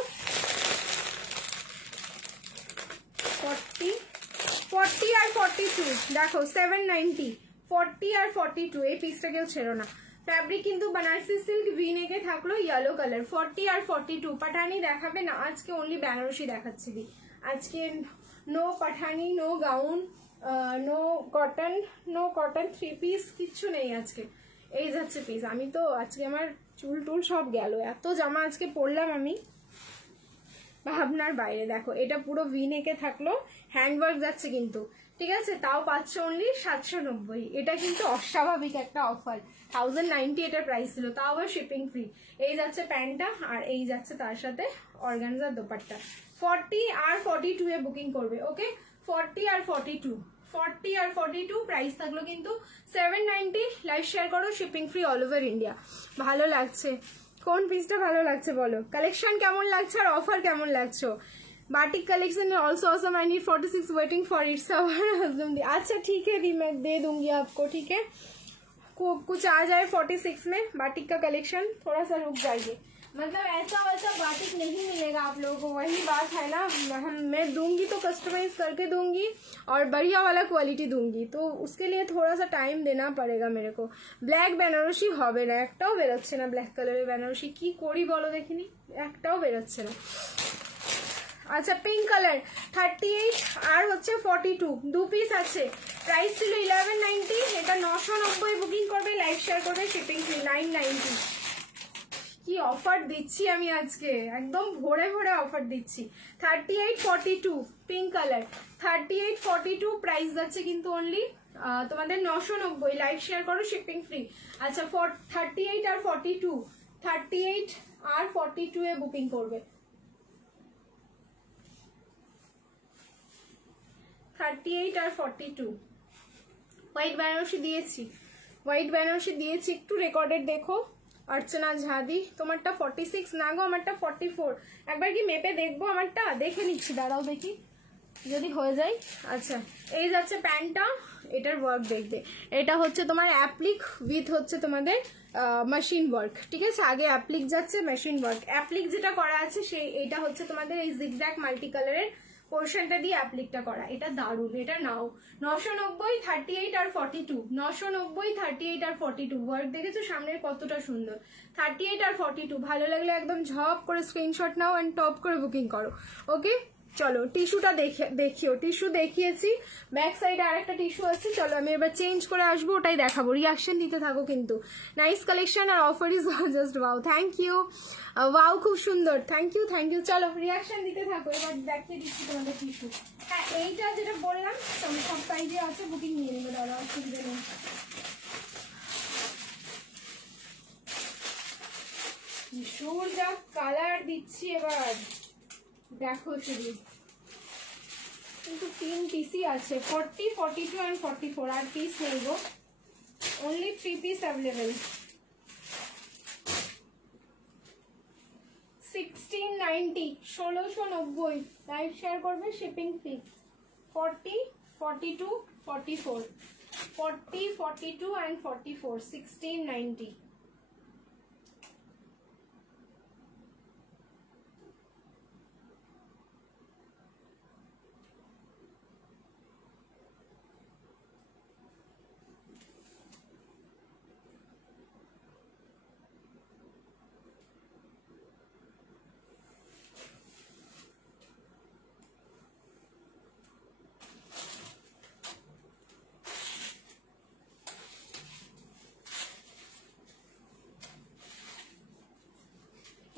40 আর 42, দেখো 790, 40 আর 42, এই পিসটা কেউ ছেড়ো না। ফ্যাব্রিক কিন্তু বানারসি সিল্ক ভি নেকে থাকলো, ইয়েলো কালার, 40 আর 42। পাঠানি দেখাবে না আজকে, অনলি বেনারসি দেখাচ্ছি। আজকে no Paithani, no gown, no cotton 3 piece কিচ্ছু নেই আজকে। এই যাচ্ছে পিস। আমি তো আজকে আমার চুল টুল সব গেল, এত জামা আজকে পরলাম আমি ভাবনার বাইরে। দেখো এটা পুরো ভি নেকে থাকলো, হ্যান্ডওয়ার্ক যাচ্ছে কিন্তু, ঠিক আছে? তাও পাচ্ছ অনলি 790। এটা কিন্তু অস্বাভাবিক একটা অফার, 1090 এটার প্রাইস ছিল, তাও আবার শিপিং ফ্রি। এই যাচ্ছে প্যান্টটা, আর এই যাচ্ছে তার সাথে অর্গানজার দোপাট্টা। 40 আর 42 এ বুকিং করবে, ওকে? 40 আর 42, 40 আর 42 প্রাইস থাকলো কিন্তু 790। লাইভ শেয়ার করো, shipping free all over India. ভালো লাগছে, কোন পিসটা ভালো লাগছে বলো, কালেকশন কেমন লাগছে আর অফার কেমন লাগছো। बाटिक कलेक्शन है also awesome, I need 46 waiting for its husband. अच्छा ठीक है दी, मैं दे दूंगी आपको, ठीक है। कुछ आ जाए 46 में बाटिक का कलेक्शन, थोड़ा सा रुक जाइए, मतलब ऐसा वैसा बाटिक नहीं मिलेगा आप लोगों को, वही बात है ना। मैं दूंगी तो कस्टमाइज करके दूंगी और बढ़िया वाला क्वालिटी दूंगी, तो उसके लिए थोड़ा सा टाइम देना पड़ेगा मेरे को। ब्लैक বেনারসি হবে না, একটাও বেরোচ্ছে না ব্ল্যাক কালারের বেনারসি, কি করি বলো দেখিনি, একটাও বেরোচ্ছে না। আচ্ছা পিঙ্ক কালার 38 আর হচ্ছে 42, দু পিস আছে। প্রাইস ছিল 1190, এটা 990 বুকিং করবে, লাইভ শেয়ার করবে, শিপিং ফ্রি 990। কি অফার দিচ্ছি আমি আজকে, একদম ভরে ভরে অফার দিচ্ছি। 38 42 পিঙ্ক কালার, 38 42 প্রাইস যাচ্ছে কিন্তু অনলি তোমাদের 990, লাইভ শেয়ার করো, শিপিং ফ্রি। আচ্ছা 38 আর 42, 38 আর 42 এ বুকিং করবে। 38 আর 42 হোয়াইট বেনারসি দিয়েছি, হোয়াইট বেনারসি দিয়েছি, একটু রেকর্ডেড দেখো। अर्चना झादी তোমারটা 46 না গো, আমারটা 44। একবার কি মেপে দেখবো, আমারটা দেখে নিচ্ছি, দাঁড়াও দেখি যদি হয়ে যায়। আচ্ছা এই যাচ্ছে প্যান্টটা, এটার ওয়ার্ক দেখবে, এটা হচ্ছে তোমার অ্যাপ্লিক উইথ হচ্ছে তোমাদের মেশিন ওয়ার্ক, ঠিক আছে। আগে অ্যাপ্লিক যাচ্ছে, মেশিন ওয়ার্ক। অ্যাপ্লিক যেটা করা আছে সেই এটা হচ্ছে তোমাদের এই জিগজ্যাগ মাল্টি কালারের পোর্শনটা দিয়ে অ্যাপ্লিকটা করা, এটা দারুণ, এটা নাও। 990 38 আর 42, 990 38 আর 42 ওয়ার্ক দেখেছো সামনের কতটা সুন্দর। 38 আর 42 ভালো লাগলে একদম ঝপ করে স্ক্রিনশট নাও এন্ড টপ করে বুকিং করো, ওকে। চলো টিস্যুটা দেখিও, টিস্যু দেখিয়েছি, ব্যাক সাইডে আরেকটা টিস্যু আছে। চলো আমি এবার চেঞ্জ করে আসবো, ওটাই দেখাবো, রিয়াকশন দিতে থাকো কিন্তু। নাইস কালেকশন আর offer is just wow, thank you, wow খুব সুন্দর, থ্যাংক ইউ থ্যাংক ইউ। চলো রিয়াকশন দিতে থাকো, এবার দেখিয়ে দিচ্ছি তোমাদের টিস্যু। হ্যাঁ এইটা যেটা বললাম সব সাইজে আছে, বুকিং নিয়ে নেবে, দাদা অসুবিধা নেই। টিস্যুর যা কালার দিচ্ছি এবার দেখো শুধু, কিন্তু 3 পিসই আছে, 40 42 and 44, আর পিস নেই গো, only 3 piece available। 1690 1690, live share করবে, শিপিং ফ্রি। 40 42 44, 40 42 and 44, 1690।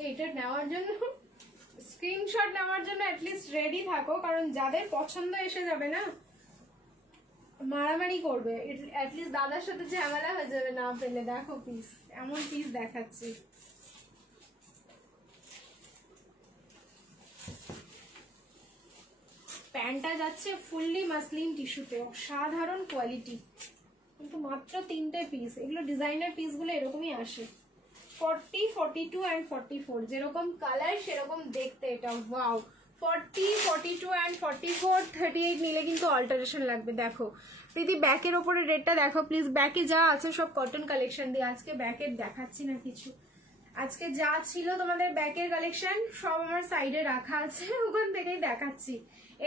এটা নেওয়ার জন্য, স্ক্রিনশট নেওয়ার জন্য অ্যাটলিস্ট রেডি থাকো, কারণ যাদের পছন্দ এসে যাবে না মারামারি করবে, অ্যাটলিস্ট দাদার সাথে ঝামেলা হয়ে যাবে না পেলে। দেখো পিস, এমন পিস দেখাচ্ছি। প্যান্টটা যাচ্ছে ফুললি মাসলিন টিস্যুতে, অসাধারণ কোয়ালিটি, কিন্তু মাত্র 3টে পিস। এগুলো ডিজাইনার পিসগুলো এরকমই আসে। 40 42 and 44, যেরকম কালার সেরকম দেখতে এটা, ওয়াও। 40 42 and 44 38 নিলে কিন্তু অল্টারেশন লাগবে। দেখো প্রীতি ব্যাকের ওপরে রেটটা দেখো প্লিজ, ব্যাকে যা আছে সব কটন কালেকশন দিয়ে, আজকে ব্যাকের দেখাচ্ছি না কিছু, আজকে যা ছিল তোমাদের ব্যাকের কালেকশন সব আমার সাইডে রাখা আছে, ওখান থেকেই দেখাচ্ছি।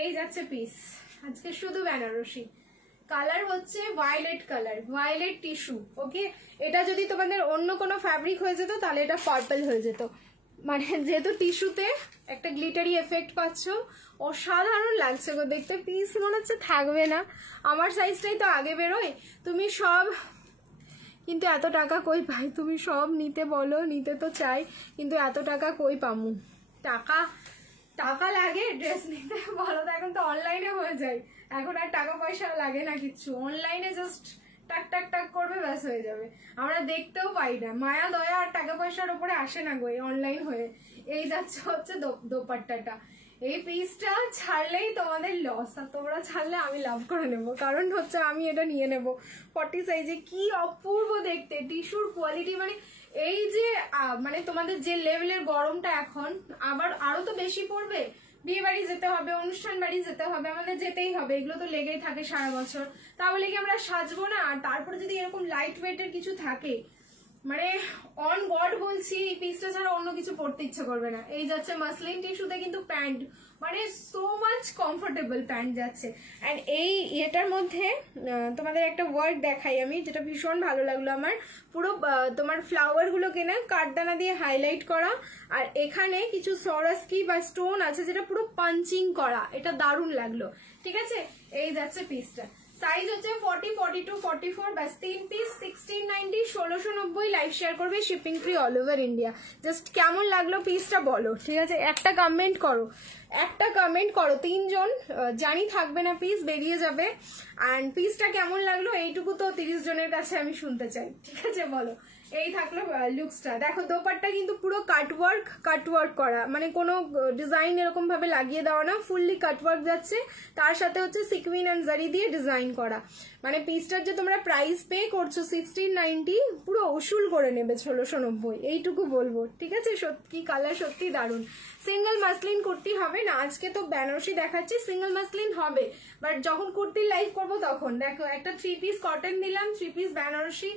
এই যাচ্ছে পিস, আজকে শুধু বেনারসি। কালার হচ্ছে ভায়োলেট কালার, ভায়োলেট টিস্যু, ওকে। এটা যদি তোমাদের অন্য কোনো ফ্যাব্রিক হয়ে যেত তাহলে এটা পার্পল হয়ে যেত, মানে যেহেতু টিস্যুতে একটা গ্লিটারি এফেক্ট পাচ্ছ, অসাধারণ লাগছে গো দেখতে। পিস মনে হচ্ছে থাকবে না, আমার সাইজটাই তো আগে বেরোয়। তুমি সব, কিন্তু এত টাকা কই পাই, তুমি সব নিতে বলো, নিতে তো চাই, কিন্তু এত টাকা কই পামু, টাকা টাকা লাগে ড্রেস নিতে বলো তো। এখন তো অনলাইনে হয়ে যায়, এখন আর টাকা পয়সা লাগে না কিচ্ছু, অনলাইনে জাস্ট টাক টাক টাক করবে, ব্যাস হয়ে যাবে। আমরা দেখতেও পাই না, মায়া দয়া আর টাকা পয়সার উপরে আসে না গো অনলাইন হয়ে। এই যাচ্ছে হচ্ছে দোপাট্টাটা। এই পিসটা ছাড়লেই তোমাদের লস, আর তোমরা ছাড়লে আমি লাভ করে নেব, কারণ হচ্ছে আমি এটা নিয়ে নেব 40 সাইজে। কি অপূর্ব দেখতে, টিস্যুর কোয়ালিটি, মানে এই যে মানে তোমাদের যে লেভেলের গরমটা এখন, আবার আরো তো বেশি পড়বে, বিয়ে বাড়ি যেতে হবে, অনুষ্ঠান বাড়ি যেতে হবে, আমাদের যেতেই হবে, এগুলো তো লেগেই থাকে সারা বছর। তাহলে কি আমরা সাজবো না? আর তারপরে যদি এরকম লাইট ওয়েটের কিছু থাকে, মানে অন গড বলছি, এই পিসটা ছাড়া অন্য কিছু পড়তে ইচ্ছে করবে না। এই যাচ্ছে মাসলিন টিস্যুতে কিন্তু প্যান্ট, মানে সো মাচ কমফোর্টেবল প্যান্ট যাচ্ছে। অ্যান্ড এই এটার মধ্যে তোমাদের একটা ওয়ার্ক দেখাই আমি, যেটা ভীষণ ভালো লাগলো আমার। পুরো তোমার ফ্লাওয়ার গুলোকে না কাঠদানা দিয়ে হাইলাইট করা, আর এখানে কিছু সরাস্কি বা স্টোন আছে যেটা পুরো পাঞ্চিং করা, এটা দারুণ লাগলো। ঠিক আছে, এই যাচ্ছে পিসটা। সাইজ হচ্ছে 40, 42, 44, ব্যাস 3 পিস, 1690, 1690, লাইভ শেয়ার করবে, shipping free all over India. Just কেমন লাগলো পিসটা বলো, ঠিক আছে? একটা কমেন্ট করো, একটা কমেন্ট করো, 3 জন, জানি থাকবে না, পিস বেরিয়ে যাবে। অ্যান্ড পিসটা কেমন লাগলো এইটুকু তো 30 জনের কাছে আমি শুনতে চাই, ঠিক আছে? বলো। এই থাকলো লুকসটা। দেখো দোপাট্টা কিন্তু পুরো কাটওয়ার্ক করা, মানে কোনো ডিজাইন এরকম ভাবে লাগিয়ে দেওয়া না, ফুললি কাটওয়ার্ক যাচ্ছে। তার সাথে হচ্ছে সিকুইন অ্যান্ড জারি দিয়ে ডিজাইন করা। মানে পিসটার যে তোমরা প্রাইস পে করছো 1690, পুরো উসুল করে নেবে 1690, এইটুকু বলবো, ঠিক আছে? সত্যি কালার সত্যি দারুণ। সিঙ্গেল মাসলিন কুর্তি হবে না, আজকে তো বেনারসি দেখাচ্ছি, সিঙ্গেল মাসলিন হবে, বাট যখন কুর্তির লাইভ করবো তখন। দেখো একটা 3 পিস কটন দিলাম, 3 পিস বেনারসি,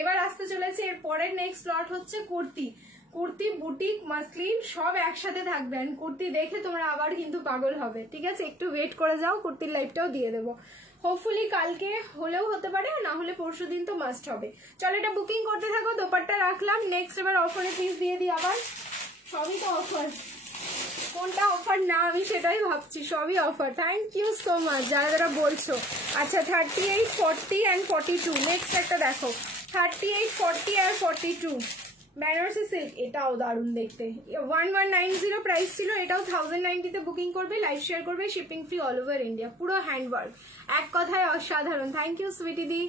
এবার আসতে চলেছে এর পরের নেক্সট লট হচ্ছে কুর্তি। কুর্তি, বুটিক, মাসলিন সব একসাথে থাকবে। কুর্তি দেখে তোমরা আবার কিন্তু পাগল হবে, ঠিক আছে? একটু ওয়েট করে যাও, কুর্তির লাইভটাও দিয়ে দেবো। হোপফুলি কালকে হলেও হতে পারে, না হলে পরশু দিন তো মাস্ট হবে। চলো এটা বুকিং করতে থাকো, দোপাট্টা রাখলাম। নেক্সট এবার অফারে পিস দিয়ে দিই আবার, সবই তো অফার, কোনটা অফার না আমি সেটাই ভাবছি, সবই offer. Thank you so much যারা যারা বলছো। আচ্ছা 38, 40 অ্যান্ড 42, নেক্সট একটা দেখো 38, 40 আর 42 বেনারসি সিল্ক, এটাও দারুণ দেখতে। 1190 প্রাইস ছিল, এটাও 1090 বুকিং করবে, লাইভ শেয়ার করবে, shipping free all over India, পুরো হ্যান্ডওয়ার্ক, এক কথায় অসাধারণ। থ্যাংক ইউ সুইটি দি।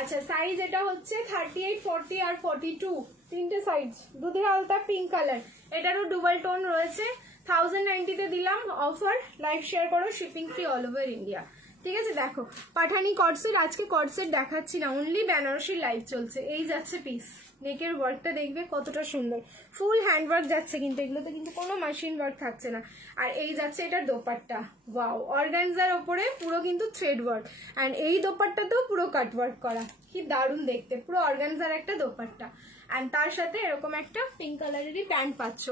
আচ্ছা সাইজ এটা হচ্ছে 38, 40 আর 42, তিনটে সাইজ, দুধের আলতা পিঙ্ক কালার, এটারও ডুবাল টোন রয়েছে। 1090 দিলাম অফার, লাইভ শেয়ার করো, shipping free all over India, ঠিক আছে? দেখো পাঠানি কটসেট, আজকে কটসেট দেখাচ্ছি না, অনলি বেনারসির লাইভ চলছে। এই যাচ্ছে পিস, নেকের ওয়ার্কটা দেখবে কতটা সুন্দর, ফুল হ্যান্ড ওয়ার্ক যাচ্ছে, কিন্তু এগুলোতে কিন্তু কোনো মেশিন ওয়ার্ক থাকছে না। আর এই যাচ্ছে এটার দোপাট্টা, ওয়াও, অর্গানজার ওপরে পুরো কিন্তু থ্রেড ওয়ার্ক, অ্যান্ড এই দোপাট্টাতেও পুরো কাট ওয়ার্ক করা, কি দারুণ দেখতে, পুরো অর্গানজার একটা দোপাট্টা। অ্যান্ড তার সাথে এরকম একটা পিঙ্ক কালারেরই প্যান্ট পাচ্ছ।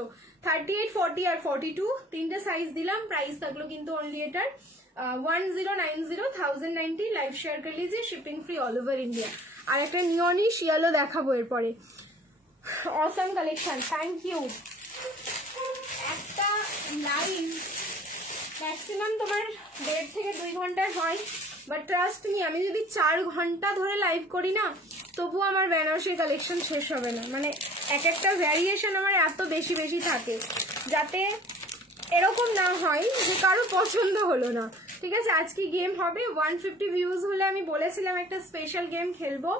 38, 40 আর 42 তিনটে সাইজ দিলাম, প্রাইস থাকলো কিন্তু অনলি এটার 1090, 1090, লাইভ শেয়ার করে লিজিয়ে, shipping free all over India. আর একটা নিয়নিশ ইয়েলো দেখাবো এরপরে, অসাম কালেকশন। Thank you. একটা লাইভ ম্যাক্সিমাম তোমার 1.5 থেকে 2 ঘন্টার হয়, বাট ট্রাস্ট মি, আমি যদি 4 ঘন্টা ধরে লাইভ করি না, তবু আমার বেনারসির কালেকশন শেষ হবে না। মানে এক একটা ভ্যারিয়েশন আমার এত বেশি বেশি থাকে, যাতে এরকম না হয় যে কারো পছন্দ হলো না, ঠিক আছে? আজকে গেম হবে 150 ভিউজ হলে, আমি বলেছিলাম একটা স্পেশাল গেম খেলবো,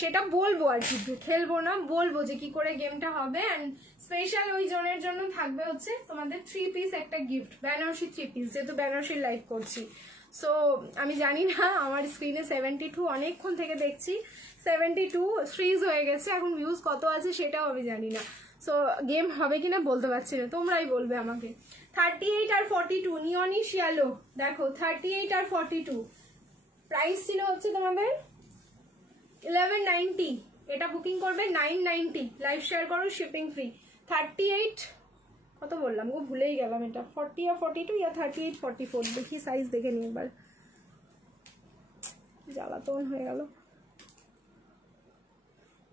সেটা বলবো আর কি, খেলবো না, বলবো যে কি করে গেমটা হবে। অ্যান্ড স্পেশাল ওই জনের জন্য থাকবে হচ্ছে তোমাদের 3 পিস একটা গিফট, বেনারসি 3 পিস, যেহেতু বেনারসির লাইভ করছি। সো আমি জানি না, আমার স্ক্রিনে 72 অনেকক্ষণ থেকে দেখছি, 72 ফ্রিজ হয়ে গেছে, এখন ভিউজ কত আছে সেটাও আমি জানি না। সো গেম হবে কিনা বলতে পারছি না, তোমরাই বলবে আমাকে। 38 আর 42 নিয়নিশ ইয়েলো, দেখো 38 আর 42 প্রাইস ছিল হচ্ছে তোমাদের 1190, এটা বুকিং করবে 990, লাইভ শেয়ার করো, শিপিং ফ্রি। 38 কত বললাম গো, ভুলেই গেলাম, এটা 40 আর 42 ইয়া 38, 44, দেখি সাইজ দেখে নি একবার, জ্বালাতন হয়ে গেল,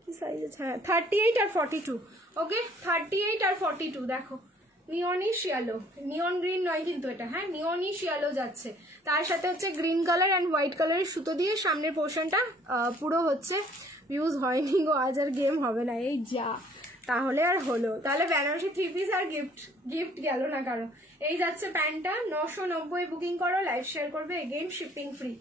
কি সাইজ আছে? হ্যাঁ 38 আর 42, ওকে 38 আর 42 দেখো, নিয়নিশ ইয়েলো, নিয়ন গ্রিন নয় কিন্তু এটা, হ্যাঁ নিয়নিশ ইয়েলো যাচ্ছে, তার সাথে হচ্ছে গ্রিন কালার অ্যান্ড হোয়াইট কালারের সুতো দিয়ে সামনের পোর্শনটা পুরো হচ্ছে। ভিউজ হয়নি গো, আজ আর গেম হবে না, এই যা, তাহলে আর হলো, তাহলে বেনারসি 3 পিস আর গিফট গেল না কারো। এই যাচ্ছে প্যান্টটা 990 বুকিং করো, লাইভ শেয়ার করবে, এগেইন শিপিং ফ্রি।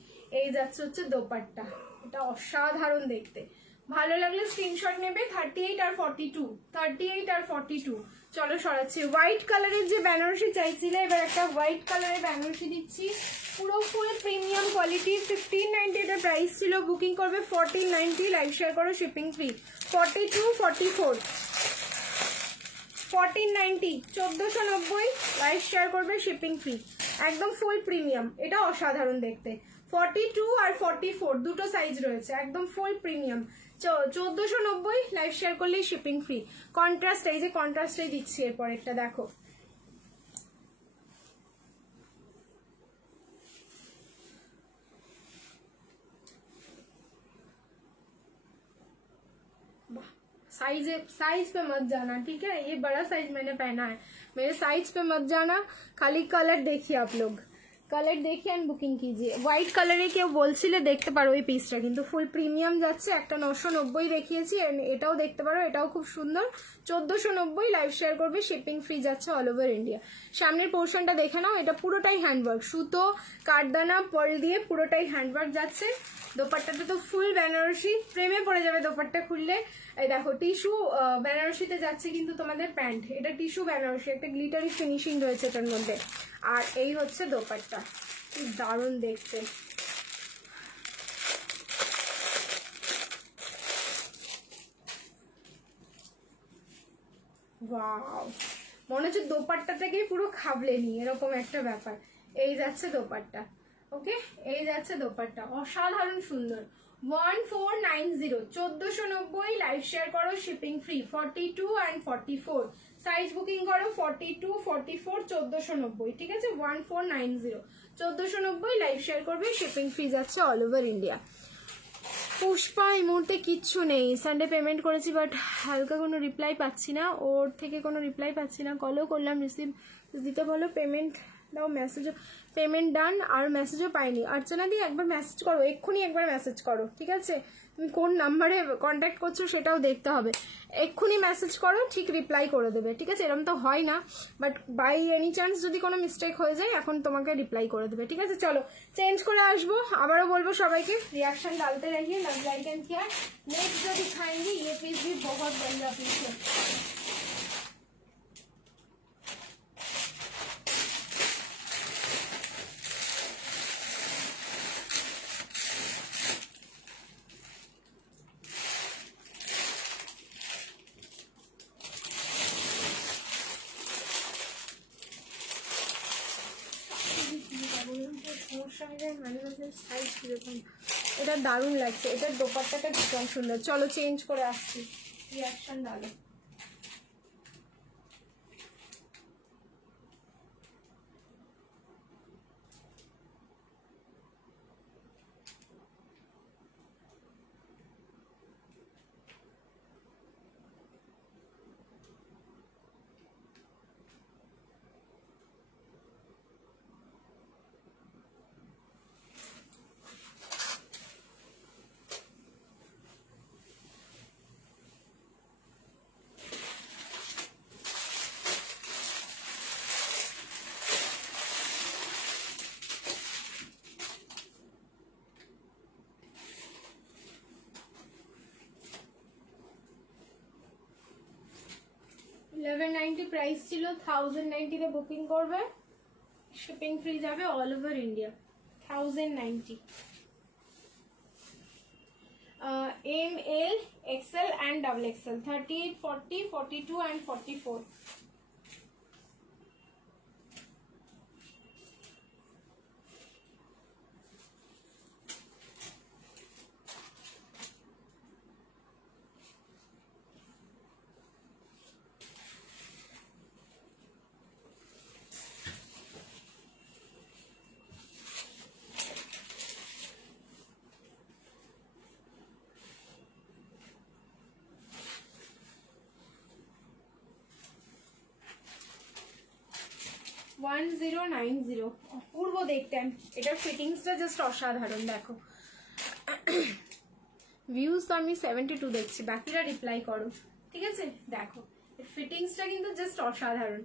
এই যাচ্ছে হচ্ছে দোপাট্টা, এটা অসাধারণ দেখতে। ভালো লাগলে স্ক্রিনশট নেবে। 38 আর 42, 38 আর 42। চলো সরাচ্ছি। হোয়াইট কালারের যে বেনারসি চাইছিলে, এবার একটা হোয়াইট কালারের বেনারসি দিচ্ছি, পুরো ফুল প্রিমিয়াম কোয়ালিটি। 1590 এটার প্রাইস ছিল, বুকিং করবে 1490, লাইভ শেয়ার করো, শিপিং ফ্রি। 42, 44, 1490, 1490, লাইভ শেয়ার করবে, শিপিং ফ্রি, একদম ফুল প্রিমিয়াম। এটা অসাধারণ দেখতে। 42 আর 44 দুটো সাইজ রয়েছে, একদম ফুল প্রিমিয়াম। 1490, লাইভ শেয়ার করলেই শিপিং ফ্রি। কন্ট্রাস্ট, এই যে কন্ট্রাস্টে দিচ্ছি এরপরেরটা, দেখো साइज पे मत जाना, ठीक है? ये बड़ा साइज मैंने पहना है, मेरे साइज पे मत जाना, खाली कलर देखिए आप लोग, कलर देखिए एंड बुकिंग कीजिए। व्हाइट कलरे কেউ বলছিলে দেখতে পারো এই পিসটা, কিন্তু ফুল প্রিমিয়াম যাচ্ছে। একটা 990 দেখিয়েছি, এটাও দেখতে পারো, এটাও খুব সুন্দর। 1490, লাইভ শেয়ার করবে, শিপিং ফ্রি যাচ্ছে অল ওভার ইন্ডিয়া। সামনের পোর্শনটা দেখে নাও, এটা পুরোটাই হ্যান্ডওয়ার্ক, সুতো কাঠদানা পার্ল দিয়ে পুরোটাই হ্যান্ডওয়ার্ক যাচ্ছে। দোপাট্টাটা তো ফুল বেনারসি, প্রেমে পড়ে যাবে দোপাট্টা খুললে। এই দেখো টিস্যু বেনারসিতে যাচ্ছে কিন্তু তোমাদের প্যান্ট, এটা টিস্যু বেনারসি, একটা গ্লিটারি ফিনিশিং রয়েছে এটার মধ্যে। আর এই হচ্ছে দোপাট্টা, কি দারুণ দেখতে। ওয়াও, মনে হচ্ছে দোপাট্টাটাকেই পুরো খাবলে নি, এরকম একটা ব্যাপার। এই যাচ্ছে দোপাট্টা, ওকে, এই যাচ্ছে দোপাট্টা, অসাধারণ সুন্দর। 1490, 1490, লাইভ শেয়ার করো, shipping free. 42 and 44, size booking করো 42, 44, 1490, ঠিক আছে? 1490, 1490, লাইভ শেয়ার করবে, শিপিং ফ্রি যাচ্ছে অল ওভার ইন্ডিয়া। পুষ্পা এই মুহূর্তে কিচ্ছু নেই, সানডে পেমেন্ট করেছি বাট হালকা কোনো রিপ্লাই পাচ্ছি না, ওর থেকে কোনো রিপ্লাই পাচ্ছি না। কলও করলাম, রিসিভ দিতে বলো, পেমেন্ট দাও, মেসেজও, পেমেন্ট ডান, আর মেসেজও পাইনি। অর্চনা দি একবার মেসেজ করো, এক্ষুনি একবার মেসেজ করো, ঠিক আছে? তুমি কোন নাম্বারে কন্ট্যাক্ট করছো সেটাও দেখতে হবে। এক্ষুনি মেসেজ করো, ঠিক রিপ্লাই করে দেবে, ঠিক আছে? এরকম তো হয় না, বাট বাই এনি চান্স যদি কোনো মিস্টেক হয়ে যায়, এখন তোমাকে রিপ্লাই করে দেবে, ঠিক আছে? চলো চেঞ্জ করে আসবো, আবারও বলবো সবাইকে रिएक्शन डालते रहिए, love like and care. Next जो दिखाएंगे ये पीस भी बहुत बढ़िया पीस है। এটা দারুণ লাগছে, এটার দোপাট্টাটা ভীষণ সুন্দর। চলো চেঞ্জ করে আসছি, রিঅ্যাকশন ডালো। $1190 প্রাইস ছিল, 1090 তে বুকিং করবে, শিপিং ফ্রি যাবে all over India. 1090, ML, XL and XXL, 38, 40, 42 and 44। $1090, অপূর্ব দেখতে। এটার ফিটিংসটা জাস্ট অসাধারণ, দেখো। ভিউজ তো আমি 72 দেখছি, বাকিরা রিপ্লাই করো, ঠিক আছে? দেখো ফিটিংসটা কিন্তু জাস্ট অসাধারণ।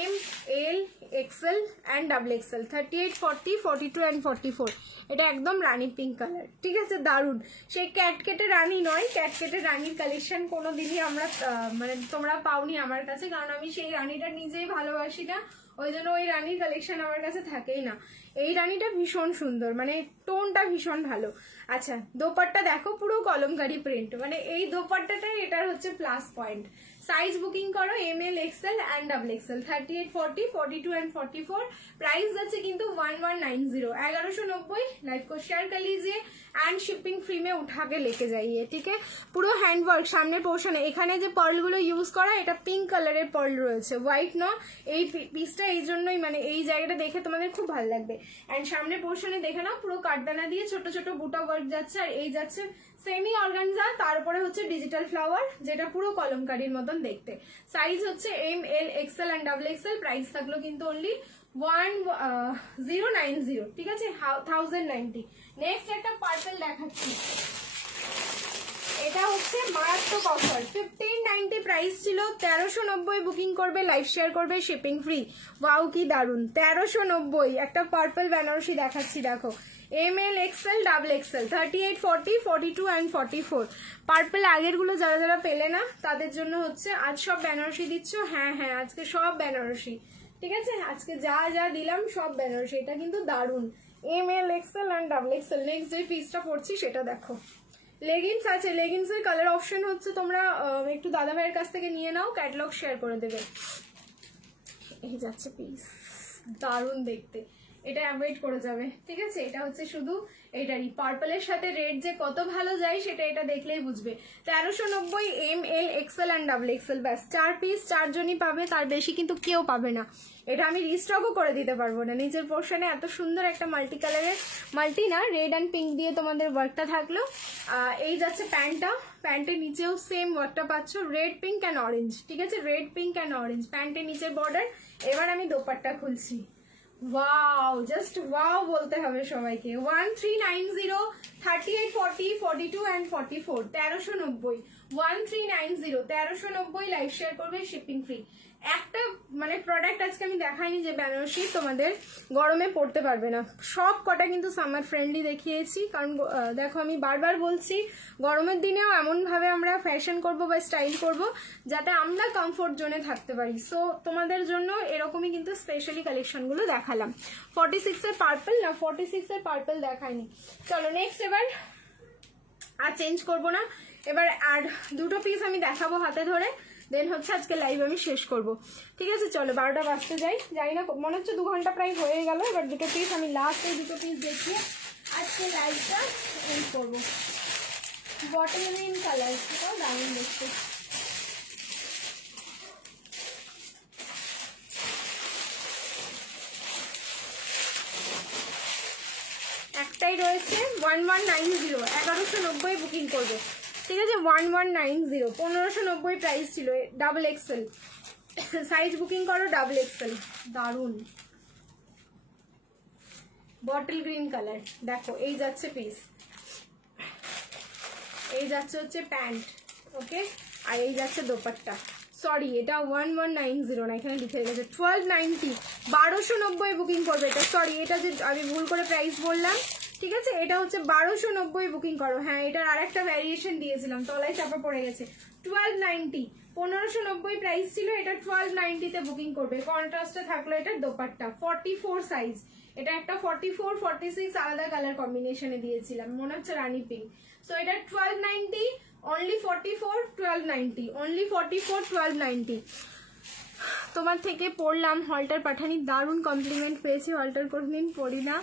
M, L, XL and double XL, 38, 40, 42 and 44। এটা একদম রানি পিঙ্ক কালার, ঠিক আছে, দারুণ। সেই ক্যাটকেটে রানি নয়, ক্যাটকেটে রানির কালেকশন কোনো দিনই আমরা মানে তোমরা পাওনি আমার কাছে, কারণ আমি সেই রানিটা নিজেই ভালোবাসি না, ওই জন্য ওই রানির কালেকশন আমার কাছে থাকেই না। এই রানিটা ভীষণ সুন্দর, মানে টোনটা ভীষণ ভালো। আচ্ছা, দোপাট্টা দেখো, পুরো কলমকারি প্রিন্ট, মানে এই দোপাট্টাটাই এটার হচ্ছে প্লাস পয়েন্ট। সাইজ বুকিং করো M, L, XL and double XL, 38, 40, 42 and 44। Price যাচ্ছে কিন্তু 1190, 1190। लाइव को शेयर कर लीजिए एंड शिपिंग फ्री में उठा के लेके जाइए, ठीक है। পুরো হ্যান্ডওয়ার্ক সামনের পোর্শনে, এখানে যে পার্লগুলো ইউজ করা এটা পিঙ্ক কালারের পার্ল রয়েছে, হোয়াইট না। এই পিসটা এই জন্যই, মানে এই জায়গাটা দেখে তোমাদের খুব ভালো লাগবে। এন্ড সামনের পোর্শনে দেখে নাও, পুরো কাঠদানা দিয়ে ছোট ছোট বুটা ওয়ার্ক যাচ্ছে, আর এই যাচ্ছে সেমি অর্গানজা, তারপরে হচ্ছে ডিজিটাল ফ্লাওয়ার, যেটা পুরো কলমকারির মতন দেখতে। সাইজ হচ্ছে M, L, XL and double XL. Price থাকলো কিন্তু অনলি 1090, ঠিক আছে, 1090। নেক্সট একটা পার্পল দেখাচ্ছি, এটা হচ্ছে মারাত্মক অফার, 1590 প্রাইস ছিল, 1390 বুকিং করবে, লাইভ শেয়ার করবে, শিপিং ফ্রি। ওয়াও কি দারুন, 1390। একটা পার্পল বেনারসি দেখাচ্ছি, দেখো, M, L, XL, double XL, 38, 40, 42 and 44। Purple আগের গুলো যারা যারা পেলে না তাদের জন্য হচ্ছে আজ সব বেনারসি দিচ্ছ। হ্যাঁ হ্যাঁ, আজকে সব বেনারসি, ঠিক আছে, আজকে যা যা দিলাম সব বেনারসি। এটা কিন্তু দারুন, M, L, XL and double XL. Next যে পিসটা পড়ছি সেটা দেখো, লেগিংস আছে, লেগিংসের কালার অপশন হচ্ছে তোমরা একটু দাদা ভাইয়ের কাছ থেকে নিয়ে নাও, ক্যাটালগ শেয়ার করে দেবে। এই যাচ্ছে পিস, দারুণ দেখতে, এটা অ্যাভয়েড করে যাবে, ঠিক আছে। এটা হচ্ছে শুধু এটারই, পার্পলের সাথে রেড যে কত ভালো যায় সেটা এটা দেখলেই বুঝবে। 1390, M, L, XL and double XL, ব্যাস 4 পিস, 4 জনই পাবে, তার বেশি কিন্তু কেউ পাবে না। এটা আমি রিস্টকও করে দিতে পারবো না। নিচের পোর্শনে এত সুন্দর একটা মাল্টি কালারের, মাল্টি না, রেড অ্যান্ড পিঙ্ক দিয়ে তোমাদের ওয়ার্কটা থাকলো। এই যাচ্ছে প্যান্টটা, প্যান্টের নিচেও সেম ওয়ার্কটা পাচ্ছ, রেড, পিঙ্ক অ্যান্ড অরেঞ্জ, ঠিক আছে, রেড, পিঙ্ক অ্যান্ড অরেঞ্জ প্যান্টের নিচের বর্ডার। এবার আমি দোপাট্টা খুলছি, ওয়াও, জাস্ট ওয়াও বলতে হবে সবাইকে। 1390, 38, 40, 42 অ্যান্ড 44, 1390, 1390, 1390। লাইভ শেয়ার করবে, শিপিং ফ্রি। একটা মানে প্রোডাক্ট আজকে আমি দেখাইনি যে বেনারসি তোমাদের গরমে পড়তে পারবে না, সব কটা কিন্তু সামার ফ্রেন্ডলি দেখিয়েছি। কারণ দেখো, আমি বারবার বলছি গরমের দিনেও এমন ভাবে আমরা ফ্যাশন করব বা স্টাইল করব যাতে আমরা কমফোর্ট জোনে থাকতে পারি। সো তোমাদের জন্য এরকমই কিন্তু স্পেশালি কালেকশন গুলো দেখালাম। 46 এর পার্পল না, 46 এর পার্পল দেখাইনি। চলো নেক্সট, এবার আর চেঞ্জ করব না, এবার আর দুটো পিস আমি দেখাবো হাতে ধরে, দেন হচ্ছে আজকে লাইভ আমি শেষ করব, ঠিক আছে। চলো 12টা বাজতে যাই, জানি না, মনে হচ্ছে 2 ঘন্টা প্রায় হয়ে গেল। এবার দুটো পিস আমি লাস্ট এই দুটো পিস দেখিয়ে আজকে লাইভটা এন্ড করবো। বটল গ্রিন কালার, সেটাও দারুণ দেখতে। একটাই রয়েছে 1190, 1190 বুকিং করবে, ঠিক আছে, 1190, 1590 প্রাইস ছিল, ডাবল এক্সেল। সাইজ বুকিং করো, ডাবল এক্সেল, দারুন বটল গ্রিন কালার। দেখো, এই যাচ্ছে পিস, এই যাচ্ছে হচ্ছে প্যান্ট, ওকে, আর এই যাচ্ছে দোপাট্টা। সরি, এটা 1190 না, এখানে লিখে গেছে 1290, 1290 বুকিং করবে এটা। সরি, এটা যে আমি ভুল করে প্রাইস বললাম, ঠিক আছে, এটা হচ্ছে 1290 বুকিং করো। হ্যাঁ, এটার আরেকটা ভ্যারিয়েশন দিয়েছিলাম, তলায় চাপা পড়ে গেছে। 1290, 1590 প্রাইস ছিল, এটা 1290 তে বুকিং করবে। কন্ট্রাস্টে থাকলো এটার দোপাট্টা, 44 সাইজ। এটা একটা 44, 46 আলাদা কালার কম্বিনেশনে দিয়েছিলাম, মনে হচ্ছে রানী পিঙ্ক। সো এটা 1290, অনলি 44, 1290, অনলি 44, 1290। তোমার থেকে পড়লাম হলটার পাঠানি, দারুণ কমপ্লিমেন্ট পেয়েছি, হলটার কোনোদিন পড়ি না,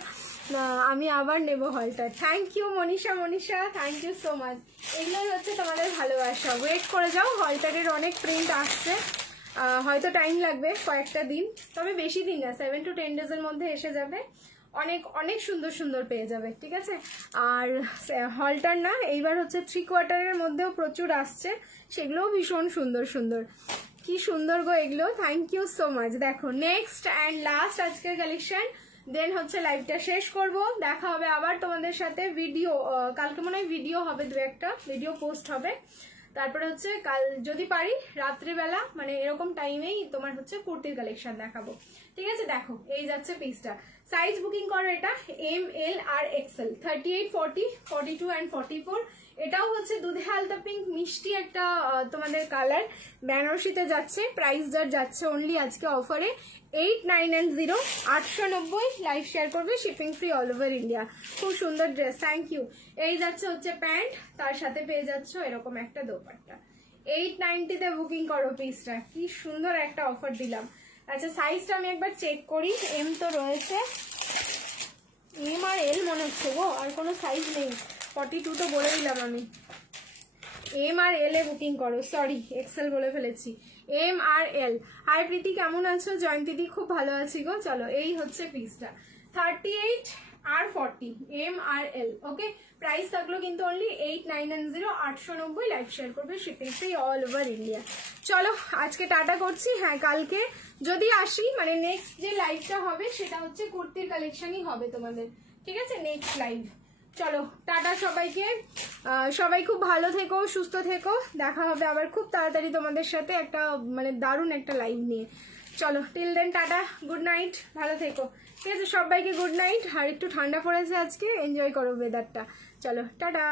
আমি আবার নেব halter. Thank you Manisha, Manisha thank you so much. এগুলোই হচ্ছে তোমাদের ভালোবাসা, ওয়েট করে যাও, হলটারের অনেক প্রিন্ট আসছে, হয়তো টাইম লাগবে কয়েকটা দিন, তবে বেশি দিন না, 7 to 10 ডেজের মধ্যে এসে যাবে, অনেক অনেক সুন্দর সুন্দর পেয়ে যাবে, ঠিক আছে। আর হলটার না, এইবার হচ্ছে 3 কোয়ার্টারের মধ্যেও প্রচুর আসছে, সেগুলোও ভীষণ সুন্দর সুন্দর, কি সুন্দর গো এগুলো, থ্যাংক ইউ সো মাচ। দেখো নেক্সট অ্যান্ড লাস্ট আজকের কালেকশন, দেন হচ্ছে লাইভটা শেষ করব। দেখা হবে আবার তোমাদের সাথে, ভিডিও কালকে মনে হয় ভিডিও হবে, 2-1টা ভিডিও পোস্ট হবে। তারপরে হচ্ছে কাল যদি পারি রাত্রিবেলা মানে এরকম টাইমেই তোমার হচ্ছে কুর্তির কালেকশন দেখাবো। ঠিক আছে, দেখো এই যাচ্ছে পিসটা। সাইজ বুকিং করো এটা এম এল আর এক্সেল 38, 40, 42 অ্যান্ড 44। এটাও হচ্ছে দুধে হালতা পিঙ্ক মিষ্টি একটা তোমাদের কালার, বেনারসিতে যাচ্ছে। প্রাইস যার যাচ্ছে অনলি আজকে অফারে 8990, 890। লাইভ শেয়ার করবে, shipping free all over India. খুব সুন্দর ড্রেস, থ্যাংক ইউ। এই যাচ্ছে হচ্ছে প্যান্ট, তার সাথে পেয়ে যাচ্ছ এরকম একটা দোপাট্টা। 890 তে বুকিং করো পিসটা, কি সুন্দর একটা অফার দিলাম। আচ্ছা সাইজটা আমি একবার চেক করি। এম তো রয়েছে, এম আর এল মনে হচ্ছে গো, আর কোনো সাইজ নেই। 42 তো বলে দিলাম আমি, এম আর এল এ বুকিং করো, সরি এক্সেল বলে ফেলেছি, এম আর এল। হাই প্রীতি, কেমন আছো? জয়ন্তীদি, খুব ভালো আছি গো। চলো এই হচ্ছে পিসটা 38 আর 40 এম আর এল। ওকে, প্রাইস থাকলো কিন্তু অনলি 8990, 890। লাইভ শেয়ার করবে, shipping free all over India. চলো আজকে টাটা করছি। হ্যাঁ কালকে যদি আসি মানে নেক্সট যে লাইভটা হবে সেটা হচ্ছে কুর্তির কালেকশনই হবে তোমাদের। ঠিক আছে, নেক্সট লাইভ। চলো টাটা সবাইকে, সবাই খুব ভালো থেকো, সুস্থ থেকো। দেখা হবে আবার খুব তাড়াতাড়ি তোমাদের সাথে একটা মানে দারুণ একটা লাইভ নিয়ে। চলো টিল দেন টাটা, গুড নাইট, ভালো থেকো। ঠিক আছে সবাইকে গুড নাইট। আর একটু ঠান্ডা পড়েছে আজকে, এনজয় করো ওয়েদারটা। চলো টাটা।